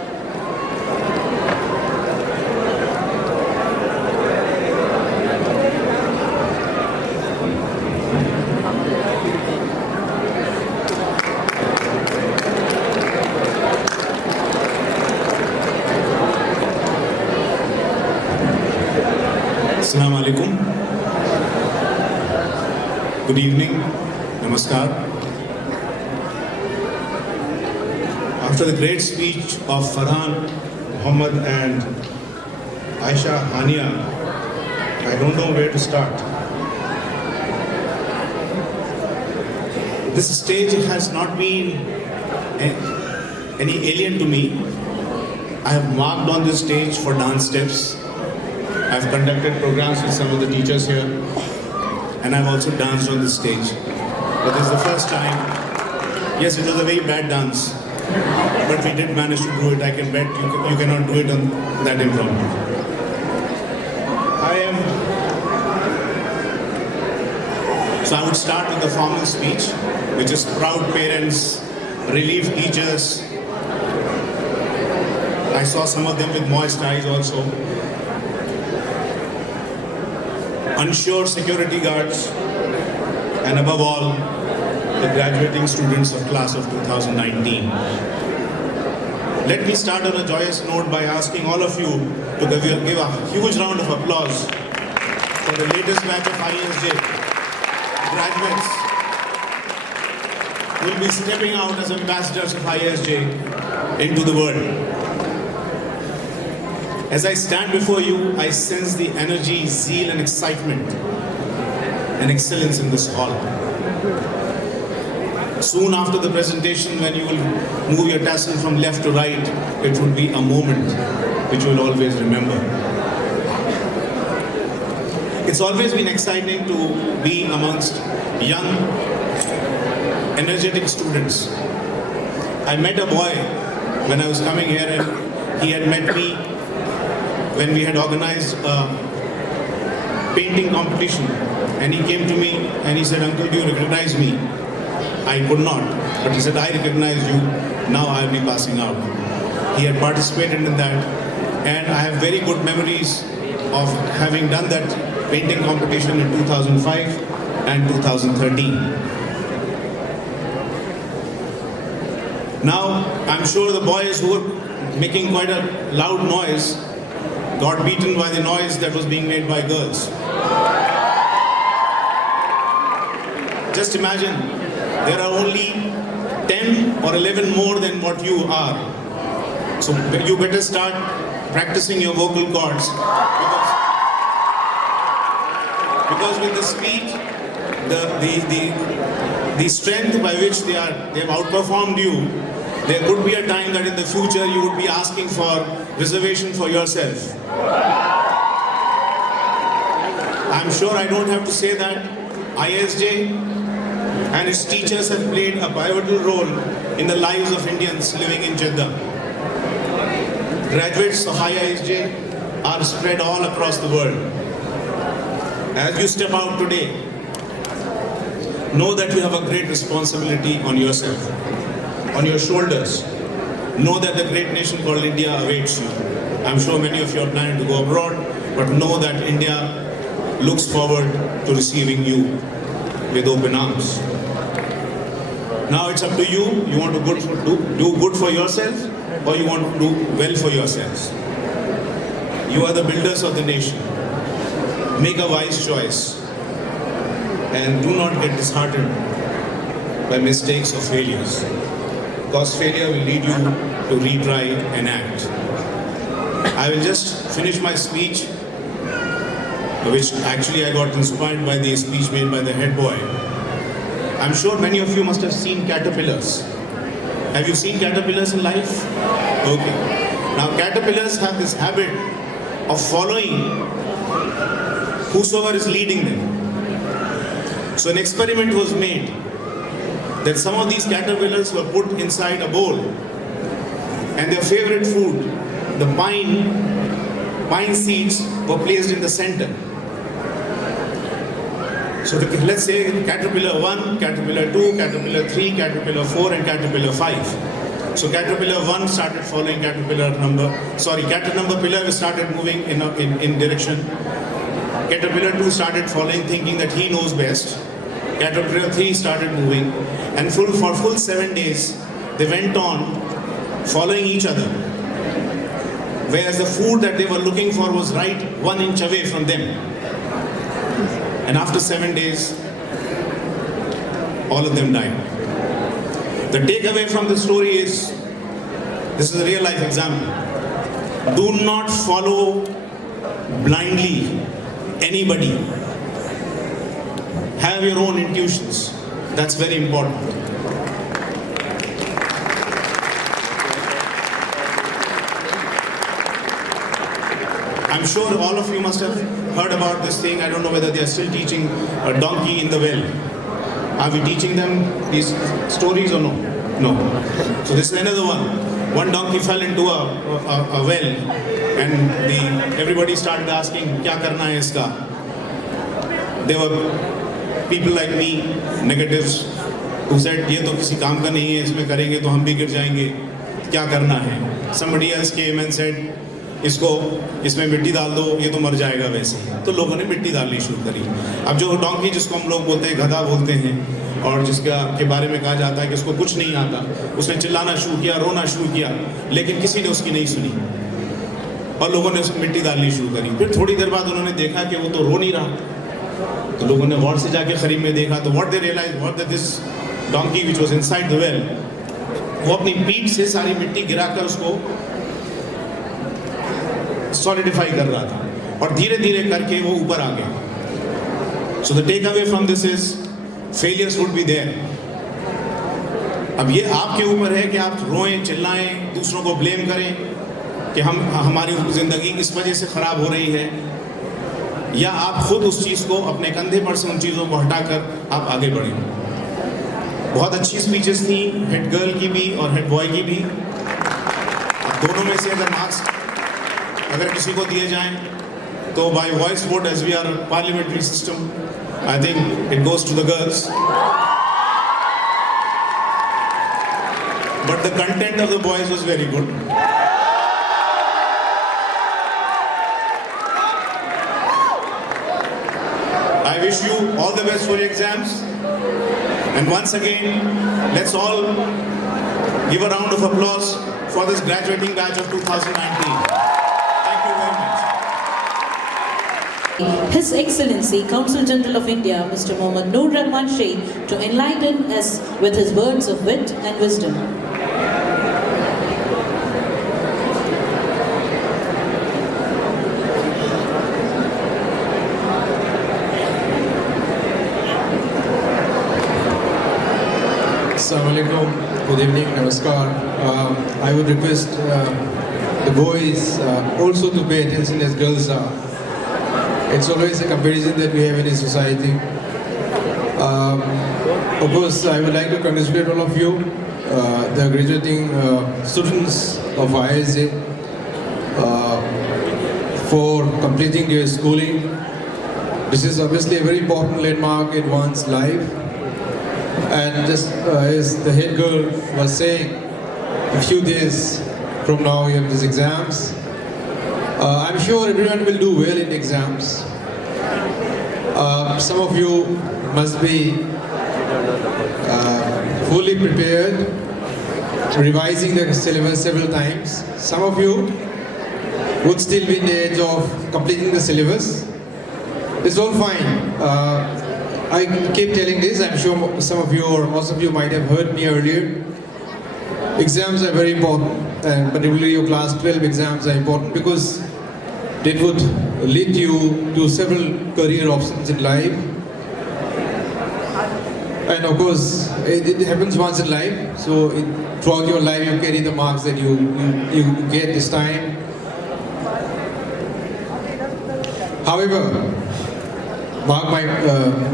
Assalamu alaikum. Good evening. Namaskar. After the great speech of Farhan, Muhammad and Aisha Hania, I don't know where to start. This stage has not been any alien to me. I have marked on this stage for dance steps. I've conducted programs with some of the teachers here. and I've also danced on this stage. But this is the first time. Yes, it was a very bad dance, but we did manage to do it. I can bet you cannot do it on that impromptu. So I would start with the formal speech, which is proud parents, relieved teachers. I saw some of them with moist eyes also. Unsure security guards, and above all, the graduating students of class of 2019. Let me start on a joyous note by asking all of you to give a huge round of applause for the latest batch of IISJ graduates who will be stepping out as ambassadors of IISJ into the world. As I stand before you, I sense the energy, zeal and excitement and excellence in this hall. Soon after the presentation, when you will move your tassel from left to right, it will be a moment which you will always remember. It's always been exciting to be amongst young, energetic students. I met a boy when I was coming here, and he had met me when we had organized a painting competition. And he came to me and he said, "Uncle, do you recognize me?" I could not, but he said, "I recognize you, now I will be passing out." He had participated in that, and I have very good memories of having done that painting competition in 2005 and 2013. Now, I'm sure the boys who were making quite a loud noise got beaten by the noise that was being made by girls. Just imagine, there are only 10 or 11 more than what you are. So you better start practicing your vocal cords, because with the speed, the strength by which they have outperformed you, there could be a time that in the future you would be asking for reservation for yourself. I'm sure I don't have to say that IISJ and its teachers have played a pivotal role in the lives of Indians living in Jeddah. Graduates of IISJ are spread all across the world. As you step out today, know that you have a great responsibility on yourself, on your shoulders. Know that the great nation called India awaits you. I'm sure many of you are planning to go abroad, but know that India looks forward to receiving you with open arms. Now it's up to you. You want to do good for yourself, or you want to do well for yourselves. You are the builders of the nation. Make a wise choice, and do not get disheartened by mistakes or failures, because failure will lead you to retry and act. I will just finish my speech, which actually I got inspired by the speech made by the head boy. I'm sure many of you must have seen caterpillars. Have you seen caterpillars in life? Okay. Now caterpillars have this habit of following whosoever is leading them. So an experiment was made that some of these caterpillars were put inside a bowl, and their favorite food, the pine seeds, were placed in the center. So let's say caterpillar 1, caterpillar 2, caterpillar 3, caterpillar 4 and caterpillar 5. So caterpillar 1 started following caterpillar number pillar started moving in direction. Caterpillar 2 started following, thinking that he knows best. Caterpillar 3 started moving, and for full 7 days they went on following each other, whereas the food that they were looking for was right 1 inch away from them. And after 7 days, all of them died. The takeaway from the story is, this is a real life example. Do not follow blindly anybody. Have your own intuitions. That's very important. I'm sure all of you must have heard about this thing. I don't know whether they are still teaching a donkey in the well. Are we teaching them these stories or no? No. So this is another one. One donkey fell into a well, and everybody started asking, "Kya karna hai iska?" There were people like me, negatives, who said, "ये तो किसी काम का नहीं है, इसमें करेंगे तो हम भी गिर जाएंगे, क्या करना है?" Somebody else came and said, इसमें मिट्टी डाल दो, ये तो मर जाएगा वैसे ही। तो लोगों ने मिट्टी डालनी शुरू करी। अब जो डोंकी, जिसको हम लोग बोलते हैं, गधा बोलते हैं, और के बारे में कहा जाता है कि उसको कुछ नहीं आता, उसने चिल्लाना शुरू किया, रोना शुरू किया, लेकिन किसी ने उसकी नहीं सुनी और लोगों ने उसमें मिट्टी डालनी शुरू करी। फिर थोड़ी देर बाद उन्होंने देखा कि वो तो रो नहीं रहा, तो लोगों ने गौर से जाके करीब में देखा, तो what they realize what that this donkey which was inside the well, वो अपनी पीठ से सारी मिट्टी गिराकर उसको सॉलिडिफाई कर रहा था और धीरे धीरे करके वो ऊपर आ गया। So the take away from this is failures would be there. अब ये आपके ऊपर है कि आप रोएं, चिल्लाएं, दूसरों को ब्लेम करें कि हमारी जिंदगी इस वजह से खराब हो रही है, या आप खुद उस चीज़ को अपने कंधे पर से उन चीज़ों को हटाकर आप आगे बढ़ें। बहुत अच्छी स्पीचेस थी, हेड गर्ल की भी और हेड बॉय की भी। अब दोनों में से अगर मार्क्स अगर किसी को दिए जाएं तो by voice vote, as we are parliamentary system, I think it goes to the girls, but the content of the boys was very good. I wish you all the best for your exams, and once again let's all give a round of applause for this graduating batch of 2019. Thank you very much. His Excellency Consul General of India, Mr. Mohammad Noor Rahman Sheikh, to enlighten us with his words of wit and wisdom. Assalamualaikum. Good evening, Namaskar. I would request the boys also to pay attention as girls are. It's always a comparison that we have in a society. Of course, I would like to congratulate all of you, the graduating students of IISJ, for completing your schooling. This is obviously a very important landmark in one's life. And just as the head girl was saying, a few days from now you have these exams. I'm sure everyone will do well in exams. Some of you must be fully prepared, revising the syllabus several times. Some of you would still be in the edge of completing the syllabus. It's all fine. I keep telling this, I'm sure some of you or most of you might have heard me earlier. Exams are very important, and particularly your class 12 exams are important because it would lead you to several career options in life. And of course, it happens once in life, so throughout your life you carry the marks that you get this time. However, mark my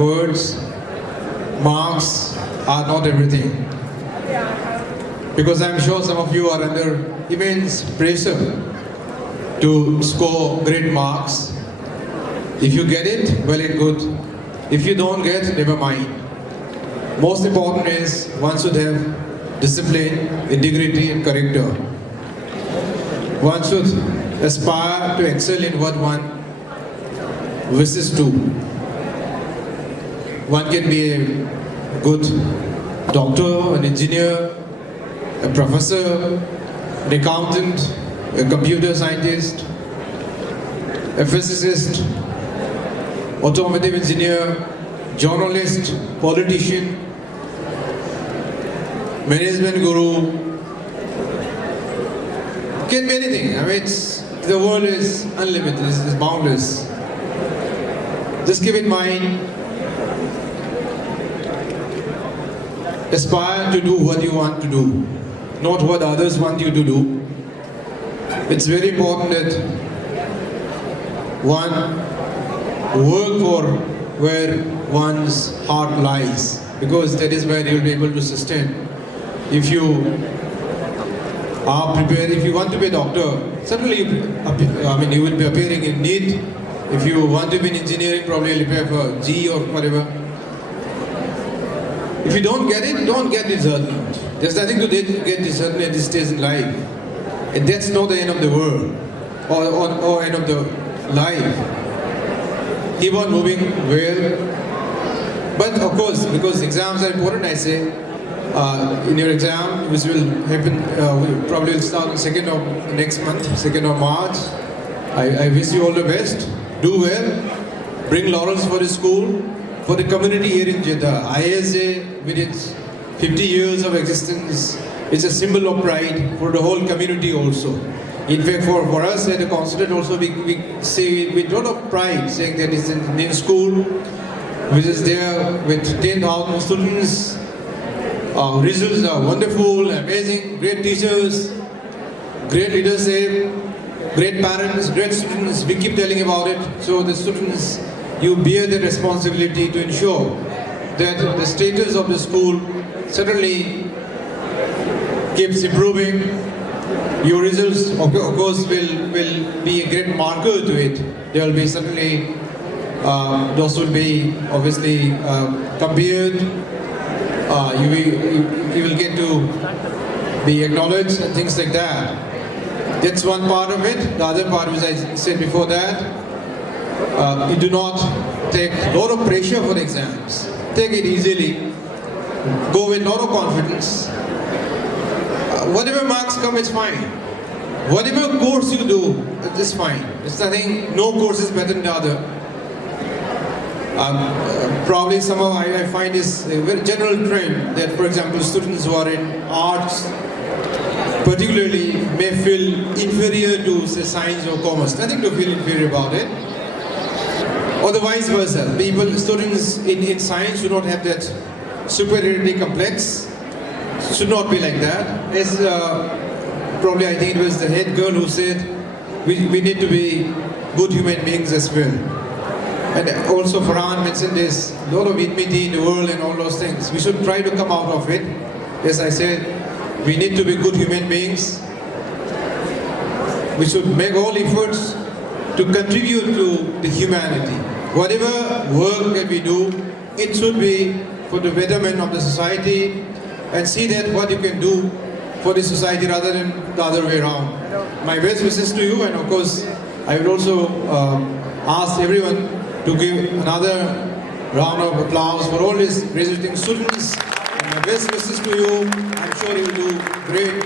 words, marks are not everything. Because I'm sure some of you are under immense pressure to score great marks. If you get it, well and good. If you don't get, never mind. Most important is one should have discipline, integrity and character. One should aspire to excel in what one wishes to. One can be a good doctor, an engineer, a professor, an accountant, a computer scientist, a physicist, automotive engineer, journalist, politician, management guru. Can be anything. I mean, the world is unlimited, it's boundless. Just keep in mind, aspire to do what you want to do, not what others want you to do. It's very important that one work for where one's heart lies, because that is where you'll be able to sustain. If you are prepared, if you want to be a doctor, certainly you will be appearing in NEET. If you want to be in engineering, probably you'll prepare for G or whatever. If you don't get it, don't get disheartened. There's nothing to get disheartened at this stage in life. And that's not the end of the world or end of the life. Keep on moving well. But of course, because exams are important, I say, in your exam, which will happen, probably will start on 2nd of next month, 2nd of March. I wish you all the best. Do well. Bring laurels for the school, for the community here in Jeddah. IISJ, with its 50 years of existence, is a symbol of pride for the whole community also. In fact, for us at the consulate also, we say with a lot of pride, saying that it's an Indian school, which is there with 10,000 students. Results are wonderful, amazing, great teachers, great leadership, great parents, great students. We keep telling about it. So the students, you bear the responsibility to ensure that the status of the school certainly keeps improving. Your results, of course, will be a great marker to it. There will be certainly, those will be obviously compared. You will get to be acknowledged and things like that. That's one part of it. The other part, which I said before that, you do not take a lot of pressure for exams. Take it easily. Go with a lot of confidence. Whatever marks come, it's fine. Whatever course you do, it's fine. It's nothing, no course is better than the other. Probably somehow I find this a very general trend that, for example, students who are in arts particularly may feel inferior to, say, science or commerce. Nothing to feel inferior about it. Or the vice versa. Students in science should not have that superiority complex. Should not be like that. As probably I think it was the head girl who said, we need to be good human beings as well. And also Farhan mentioned this, a lot of enmity in the world and all those things. We should try to come out of it. As I said, we need to be good human beings. We should make all efforts to contribute to the humanity. Whatever work that we do, it should be for the betterment of the society, and see that what you can do for the society rather than the other way around. My best wishes to you, and of course, I will also ask everyone to give another round of applause for all these graduating students. And my best wishes to you. I'm sure you will do great,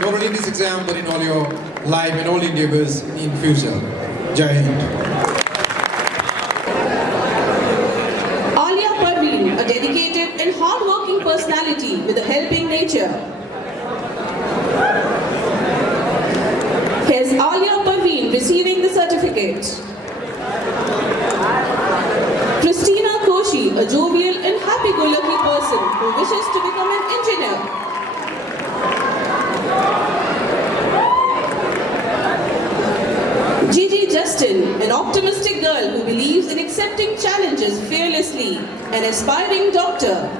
not only in this exam, but in all your life and all endeavours in future. Jai Hind. Alia Parveen, a dedicated and hard-working personality with a helping nature. Here's Alia Parveen receiving the certificate. Christina Koshi, a jovial and happy-go-lucky person who wishes to become an engineer. Gigi Justin, an optimistic girl who believes in accepting challenges fearlessly, an aspiring doctor.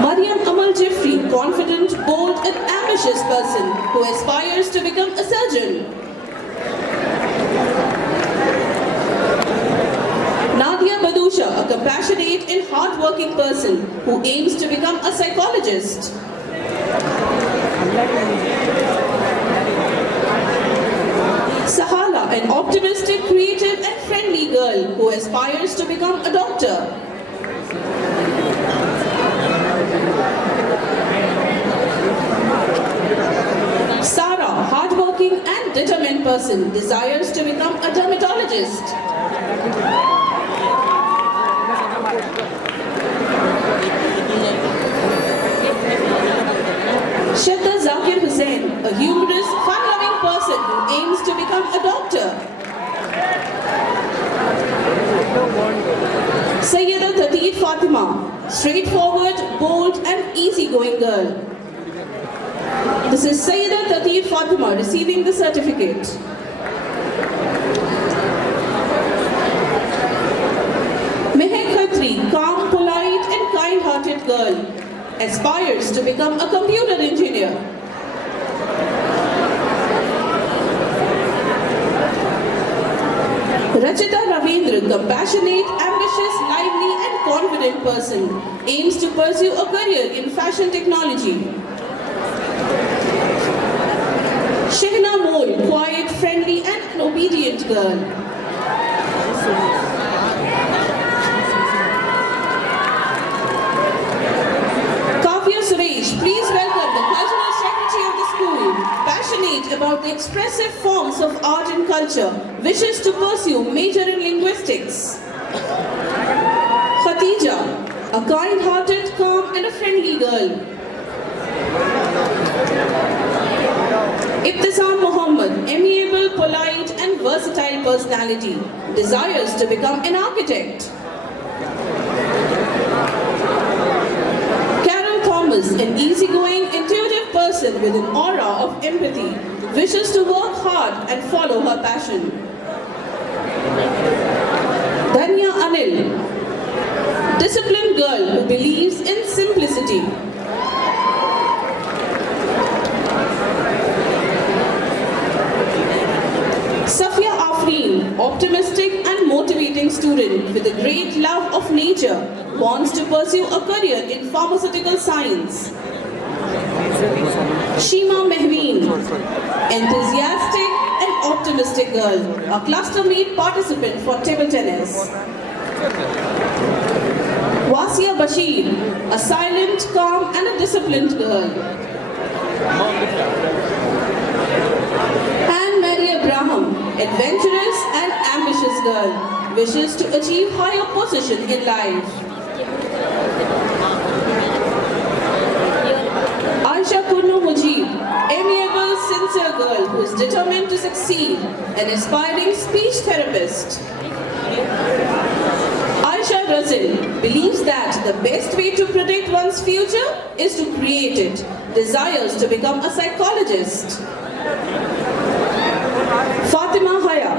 Mariam Amal Jeffrey, confident, bold and ambitious person who aspires to become a surgeon. Nadia Badusha, a compassionate and hard-working person who aims to become a psychologist. Sahala, an optimistic, creative and friendly girl who aspires to become a doctor. Sarah, hard-working and determined person, desires to become a dermatologist. Shadda Zakir Hussain, a humorous, fun-loving person who aims to become a doctor. Sayyida Tateed Fatima, straightforward, bold and easygoing girl. This is Sayyida Tateed Khatir Fatima receiving the certificate. Mehek Khatri, calm, polite and kind-hearted girl, aspires to become a computer engineer. Rachita Ravindra, compassionate, ambitious, lively and confident person, aims to pursue a career in fashion technology. Shehna Mol, quiet, friendly and an obedient girl. Kavya Suresh, please welcome the Cultural Secretary of the school, passionate about the expressive forms of art and culture, wishes to pursue major in linguistics. Khatija, a kind-hearted, calm and a friendly girl. Ibtisam Muhammad, amiable, polite and versatile personality, desires to become an architect. Carol Thomas, an easygoing, intuitive person with an aura of empathy, wishes to work hard and follow her passion. Dhanya Anil, disciplined girl who believes in simplicity. Safia Afreen, optimistic and motivating student with a great love of nature, wants to pursue a career in pharmaceutical science. Shima Mehveen, enthusiastic and optimistic girl, a cluster meet participant for table tennis. Wasia Bashir, a silent, calm and a disciplined girl. And Mary Abraham, adventurous and ambitious girl, wishes to achieve higher position in life. Aisha Kunnu Mujib, amiable, sincere girl who is determined to succeed, an aspiring speech therapist. Aisha Razil believes that the best way to predict one's future is to create it, desires to become a psychologist. Fatima Haya,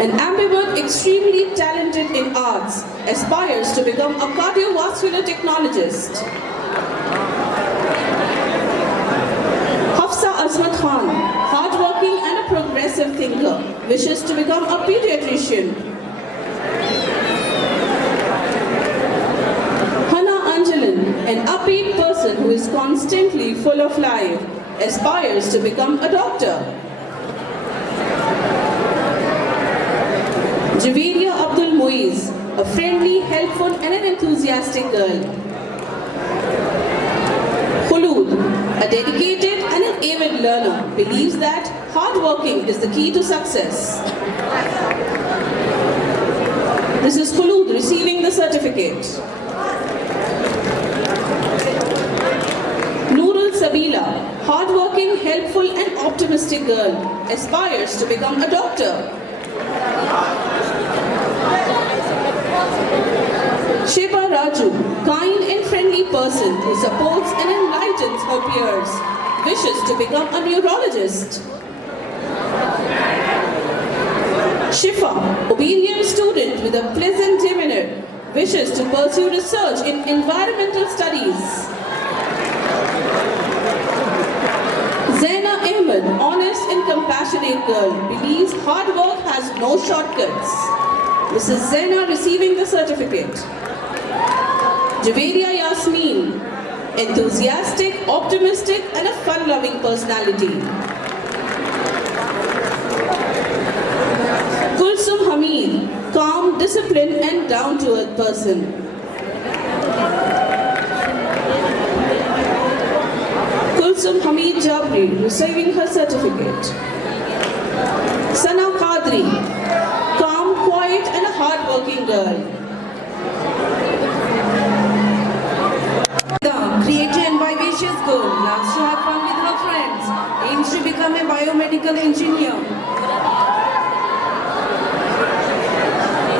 an ambivert extremely talented in arts, aspires to become a cardiovascular technologist. Hafsa Azmat Khan, hardworking and a progressive thinker, wishes to become a pediatrician. Hannah Angelan, an upbeat person who is constantly full of life, aspires to become a doctor. Javeria Abdul Muiz, a friendly, helpful and an enthusiastic girl. Khulud, a dedicated and an avid learner, believes that hard working is the key to success. This is Khulud receiving the certificate. Nurul Sabila, hardworking, helpful and optimistic girl, aspires to become a doctor. Sheba Raju, kind and friendly person who supports and enlightens her peers, wishes to become a neurologist. Shifa, obedient student with a pleasant demeanor, wishes to pursue research in environmental studies. Zaina Ahmed, honest and compassionate girl, believes hard work has no shortcuts. Mrs. Zaina receiving the certificate. Javeria Yasmeen, enthusiastic, optimistic and a fun-loving personality. Kulsum Hamid, calm, disciplined and down-to-earth person. Kulsum Hamid Jabri receiving her certificate. Sana Qadri, calm, quiet and a hard-working girl. Creative and vivacious girl, loves to have fun with her friends, aims to become a biomedical engineer.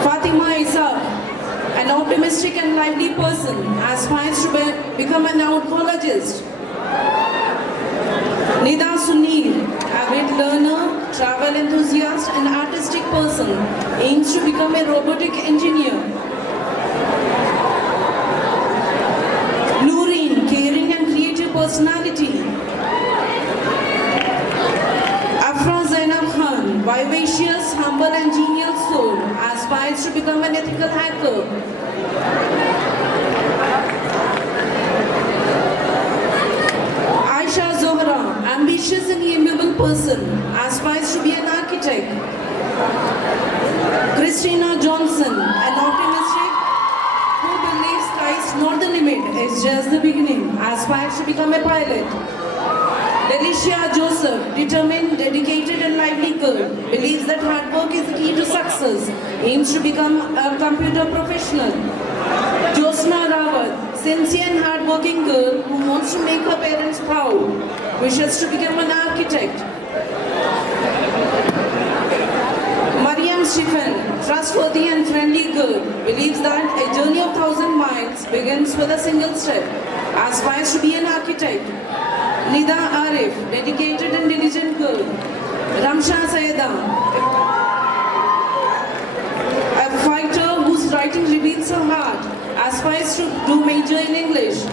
Fatima Isa, an optimistic and lively person, aspires to become an oncologist. Nida Sunil, travel enthusiast and artistic person, aims to become a robotic engineer. Nooreen, caring and creative personality. Afra Zainab Khan, vivacious, humble and genial soul, aspires to become an ethical hacker. Aisha Zohra, ambitious and amiable person, aspires to be an architect. Christina Johnson, an optimistic who believes sky's not the limit, it's just the beginning, aspires to become a pilot. Delicia Joseph, determined, dedicated and lively girl, believes that hard work is the key to success, aims to become a computer professional. Josna Rawat, sincere and hardworking girl who wants to make her parents proud, wishes to become an architect. Mariam Stephen, trustworthy and friendly girl, believes that a journey of 1,000 miles begins with a single step, aspires to be an architect. Nida Arif, dedicated and diligent girl. Ramsha Sayeda, a fighter whose writing reveals her heart, aspires to do major in English.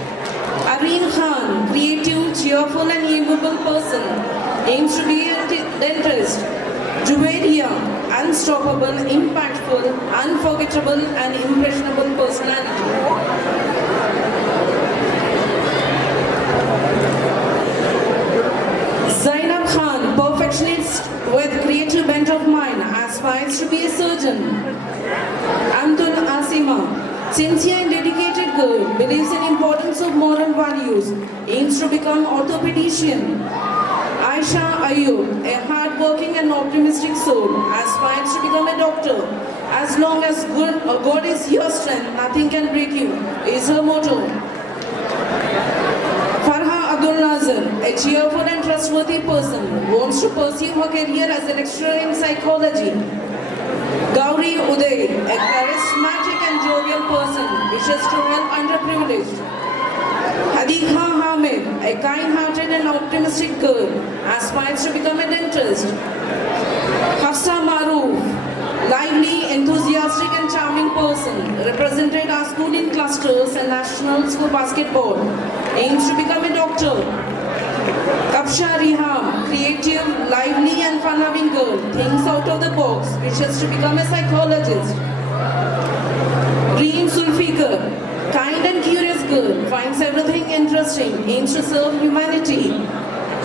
Areen Khan, creative, cheerful and amiable person, aims to be a dentist. Juwairia, unstoppable, impactful, unforgettable and impressionable personality. Zainab Khan, perfectionist with creative bent of mind, aspires to be a surgeon. Amtul Asima, sincere and dedicated girl, believes in importance of moral values, aims to become orthopedician. Aisha Ayub, a hard-working and optimistic soul, aspires to become a doctor. As long as God is your strength, nothing can break you, is her motto. Farha Abdul Nazar, a cheerful and trustworthy person, wants to pursue her career as a lecturer in psychology. Gauri Uday, a charismatic and jovial person, wishes to help underprivileged. Hadikha Hamid, a kind-hearted and optimistic girl, aspires to become a dentist. Hafsa Maroof, lively, enthusiastic and charming person, represented our school in clusters and nationals for basketball, aims to become a doctor. Kapsha Riham, creative, lively and fun-loving girl, thinks out of the box, wishes to become a psychologist. Reem Zulfikar, kind and curious girl, finds everything interesting, aims to serve humanity.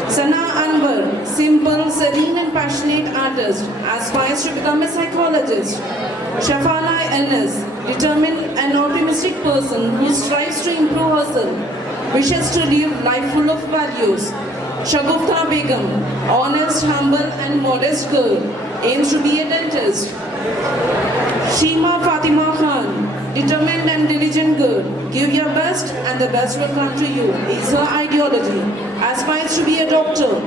Sana Anwar, simple, serene and passionate artist, aspires to become a psychologist. Shafana Elnes, determined and optimistic person who strives to improve herself, wishes to live life full of values. Shagufta Begum, honest, humble and modest girl, aims to be a dentist. Shima Fatima Khan, determined and diligent girl, give your best and the best will come to you, is her ideology, aspires to be a doctor.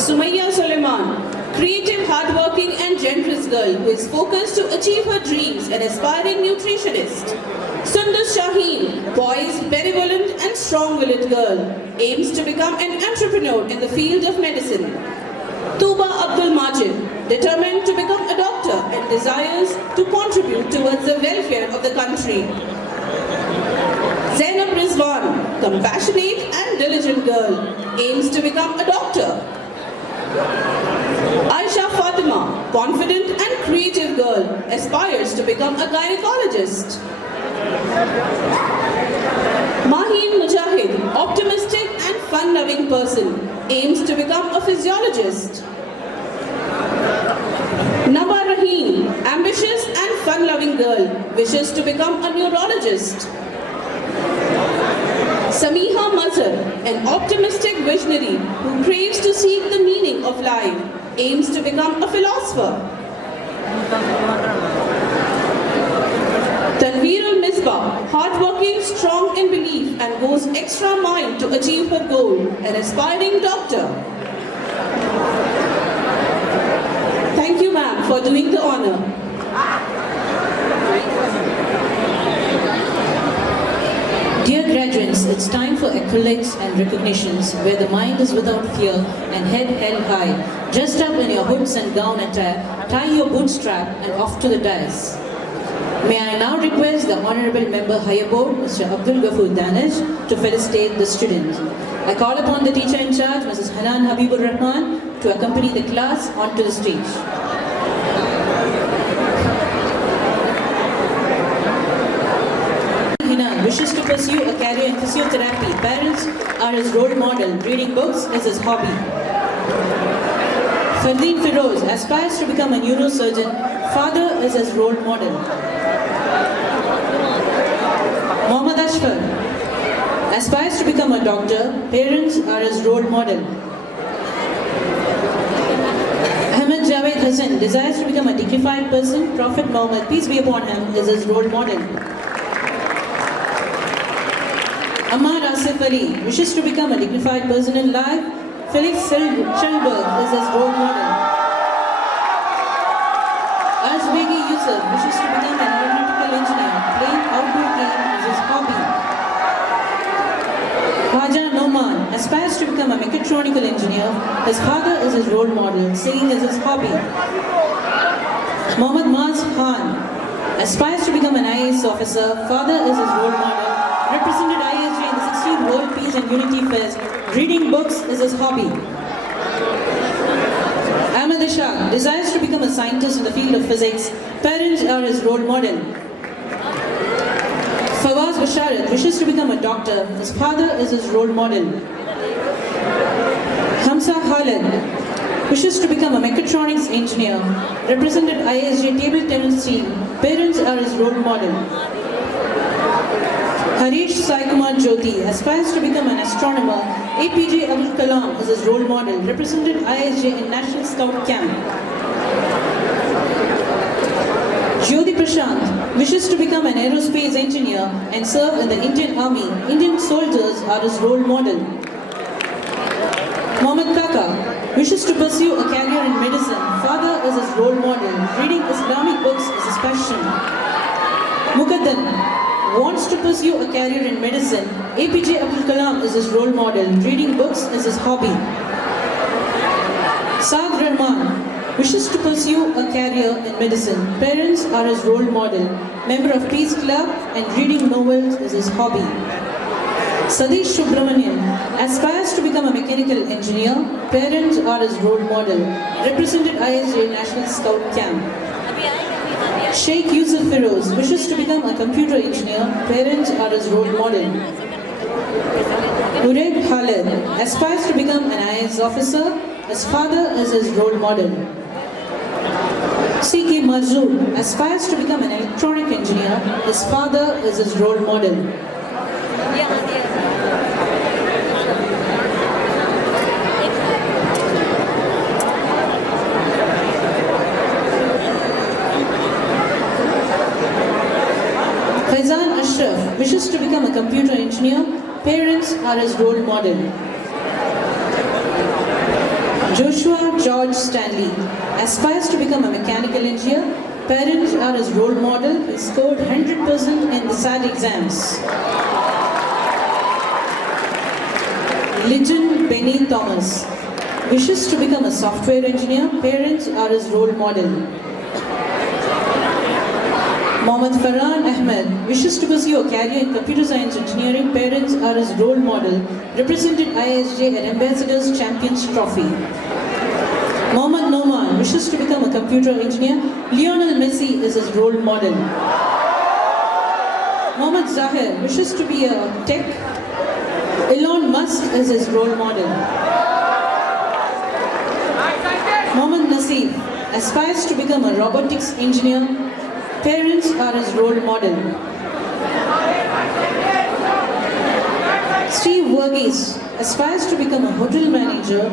Sumaya Suleiman, creative, hardworking and generous girl who is focused to achieve her dreams, an aspiring nutritionist. Sundar Shaheen, poised, benevolent and strong-willed girl, aims to become an entrepreneur in the field of medicine. Tuba Abdul Majid, determined to become a doctor and desires to contribute towards the welfare of the country. Zainab Rizwan, compassionate and diligent girl, aims to become a doctor. Aisha Fatima, confident and creative girl, aspires to become a gynecologist. Maheen Mujahid, optimistic and fun-loving person, aims to become a physiologist. Naba Raheen, ambitious and fun-loving girl, wishes to become a neurologist. Samiha Mazhar, an optimistic visionary who craves to seek the meaning of life, aims to become a philosopher. Tanveer al-Misbah, hardworking, strong in belief and goes extra mile to achieve her goal, an aspiring doctor. Thank you, ma'am, for doing the honor. Dear graduates, it's time for accolades and recognitions where the mind is without fear and head held high. Dressed up in your hoods and gown attire, tie your bootstrap and off to the dais. May I now request the Honorable Member Higher Board, Mr. Abdul Ghafoor Danish, to felicitate the student. I call upon the teacher in charge, Mrs. Hanan Habibur Rahman, to accompany the class onto the stage. Wishes to pursue a career in physiotherapy. Parents are his role model. Reading books is his hobby. Fardeen Firoz aspires to become a neurosurgeon. Father is his role model. Mohammad Ashfar aspires to become a doctor. Parents are his role model. Ahmed Javed Hassan desires to become a dignified person. Prophet Muhammad, peace be upon him, is his role model. Ammar Asif Ali wishes to become a dignified person in life. Felix Schellberg is his role model. Azbegi Yusuf wishes to become an aeronautical engineer. Playing outdoor game is his hobby. Khwaja Noman aspires to become a mechatronical engineer. His father is his role model. Singing is his hobby. Mohammad Maz Khan aspires to become an IAS officer. Father is his role model. Represented IISJ in the 16th World Peace and Unity Fest. Reading books is his hobby. Ahmed Ishaq desires to become a scientist in the field of physics. Parents are his role model. Fawaz Basharat wishes to become a doctor. His father is his role model. Hamza Khalid wishes to become a mechatronics engineer. Represented IISJ table tennis team. Parents are his role model. Harish Sai Kumar Jyoti aspires to become an astronomer. APJ Abdul Kalam is his role model. Represented IISJ in National Scout Camp. Jyoti Prashant wishes to become an aerospace engineer and serve in the Indian Army. Indian soldiers are his role model. Mohammad Kaka wishes to pursue a career in medicine. Father is his role model. Reading Islamic books is his passion. Muqaddam wants to pursue a career in medicine. APJ Abdul Kalam is his role model. Reading books is his hobby. Saad Rahman wishes to pursue a career in medicine. Parents are his role model. Member of Peace Club and reading novels is his hobby. Sadish Subramanian aspires to become a mechanical engineer. Parents are his role model. Represented IISJ National Scout Camp. Sheikh Yusuf Firoz wishes to become a computer engineer. Parents are his role model. Nureg Khalid aspires to become an IAS officer. His father is his role model. C.K. Mazur aspires to become an electronic engineer. His father is his role model. Faizan Ashraf wishes to become a computer engineer. Parents are his role model. Joshua George Stanley aspires to become a mechanical engineer. Parents are his role model. He scored 100% in the SAT exams. Lijan Benny Thomas wishes to become a software engineer. Parents are his role model. Mohammad Farhan Ahmed wishes to pursue a career in computer science engineering. Parents are his role model. Represented IISJ at Ambassadors Champions Trophy. Mohammad Noman wishes to become a computer engineer. Lionel Messi is his role model. Mohammad Zahir wishes to be a tech. Elon Musk is his role model. Mohammad Nasif aspires to become a robotics engineer. Parents are his role model. Steve Verghese aspires to become a hotel manager.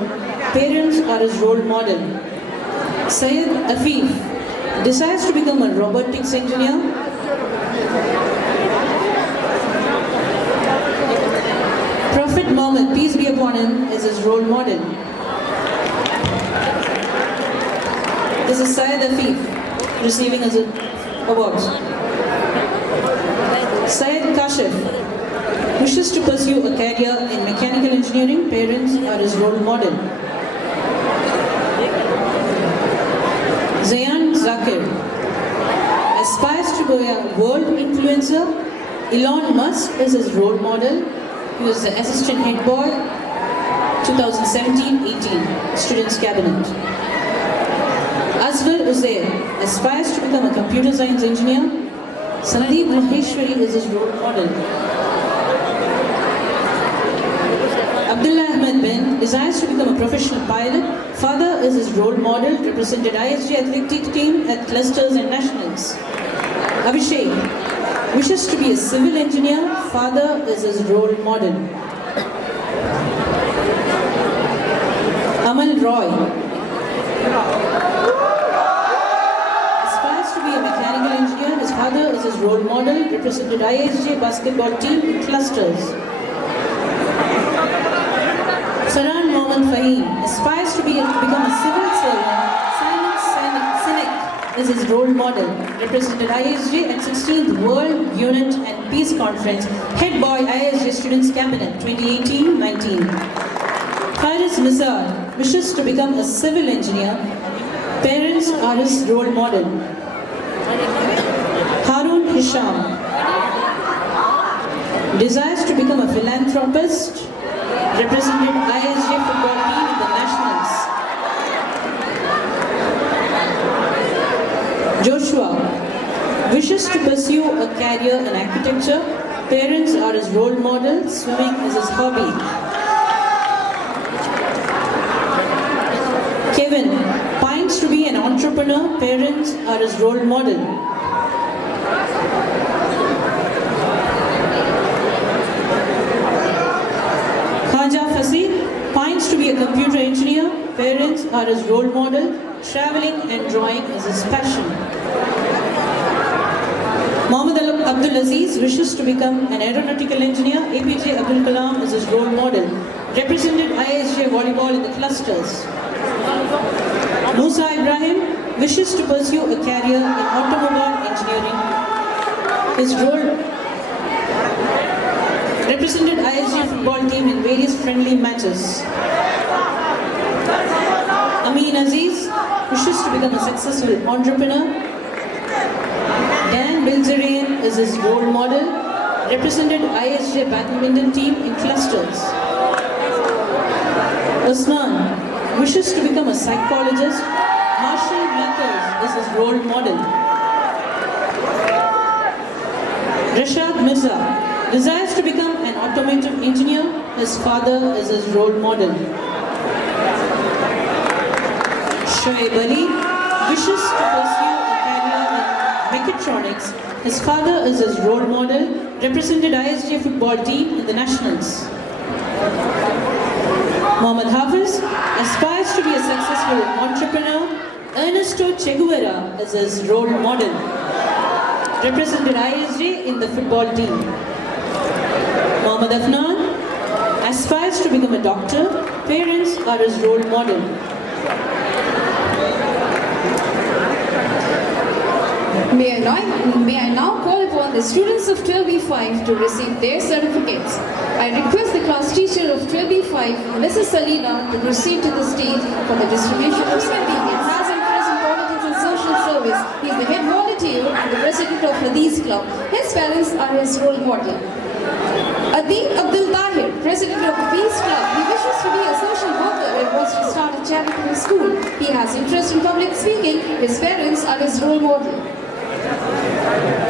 Parents are his role model. Syed Afif desires to become a robotics engineer. Prophet Muhammad, peace be upon him, is his role model. Mrs. Syed Afif, receiving as awards. Syed Kashif wishes to pursue a career in mechanical engineering. Parents are his role model. Zayan Zakir aspires to be a world influencer. Elon Musk is his role model. He was the assistant head boy 2017-18 Students' Cabinet. Aswar Uzair aspires to become a computer science engineer. Sandeep Maheshwari is his role model. Abdullah Ahmed Ben desires to become a professional pilot. Father is his role model, represented IISJ athletic team at clusters and nationals. Abhishek wishes to be a civil engineer. Father is his role model. Amal Roy aspires to be a mechanical engineer. His father is his role model, represented IISJ basketball team in clusters. Farhan Mohammad Fahim aspires to become a civil servant. Simon Sinek is his role model, represented IISJ at 16th World Unit and Peace Conference, head boy IISJ Students' Cabinet 2018-19. Faris Nizar wishes to become a civil engineer. Parents are his role model. Harun Hisham desires to become a philanthropist, represented IISJ football team in the nationals. Joshua wishes to pursue a career in architecture. Parents are his role model. Swimming is his hobby. Kevin pines to be an entrepreneur. Parents are his role model. Khaja Fasih pines to be a computer engineer. Parents are his role model. Traveling and drawing is his passion. Mohammad Abdul Aziz wishes to become an aeronautical engineer. APJ Abdul Kalam is his role model. Represented IISJ volleyball in the clusters. Musa Ibrahim wishes to pursue a career in automobile engineering. His role represented IISJ football team in various friendly matches. Amin Aziz wishes to become a successful entrepreneur. Dan Bilzerian is his role model, represented IISJ badminton team in clusters. Usman wishes to become a psychologist. Marshall Mathers is his role model. Rashad Mirza desires to become an automotive engineer. His father is his role model. Shoaib Ali wishes to pursue a career in mechatronics. His father is his role model, represented IISJ football team in the nationals. Mohammad Hafiz aspires to be a successful entrepreneur. Ernesto Che Guevara is his role model, represented IISJ in the football team. Mohammad Afnan aspires to become a doctor. Parents are his role model. May I now call upon the students of 12B5 to receive their certificates. I request the class teacher of 12B5, Mrs. Salina, to proceed to the stage for the distribution of certificates. Has interest in politics and social service. He is the head volunteer and the president of Hadith Club. His parents are his role model. Adeem Abdul Tahir, president of the Peace Club. He wishes to be a social worker and wants to start a charitable school. He has interest in public speaking. His parents are his role model.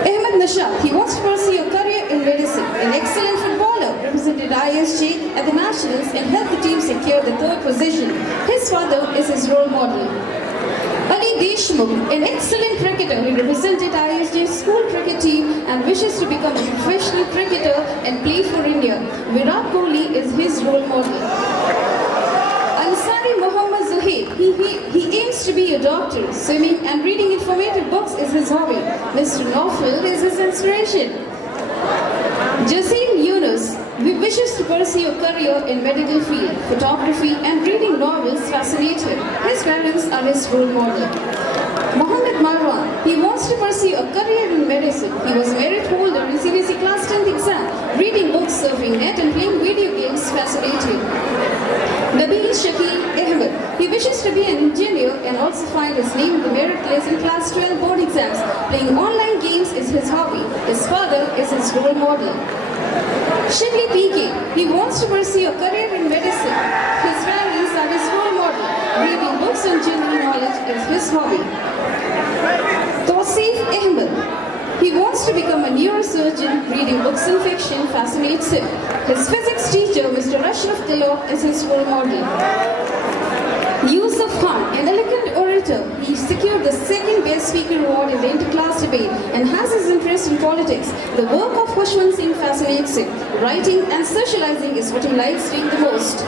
Ahmed Nashad, he wants to pursue a career in medicine. An excellent footballer, represented IISJ at the nationals and helped the team secure the 3rd position. His father is his role model. Ali Deshmukh, an excellent cricketer, he represented IISJ's school cricket team and wishes to become a professional cricketer and play for India. Virat Kohli is his role model. Ansari Muhammad Zuhair, he aims to be a doctor. Swimming and reading informative books is his hobby. Mr. Naufal is his inspiration. Jasim Yunus, he wishes to pursue a career in medical field. Photography and reading novels fascinate him. His parents are his role model. Mohammed Marwan, he wants to pursue a career in medicine. He was a merit holder in CBSE Class 10th exam. Reading books, surfing net and playing video games fascinate him. Nabil Shakil Ahmed, he wishes to be an engineer and also find his name in the merit list in Class 12 board exams. Playing online games is his hobby. His father is his role model. Shibli PK, he wants to pursue a career in medicine. His parents are his role model. Reading books and general knowledge is his hobby. Tawseef Ahmed, he wants to become a neurosurgeon. Reading books and fiction fascinates him. His physics teacher, Mr. Ashraf Tilok, is his role model. Yusuf Khan, an eloquent orator, he secured the second Best Speaker Award in the inter-class debate and has his interest in politics. The work of Khushwant Singh fascinates him. Writing and socializing is what he likes doing the most.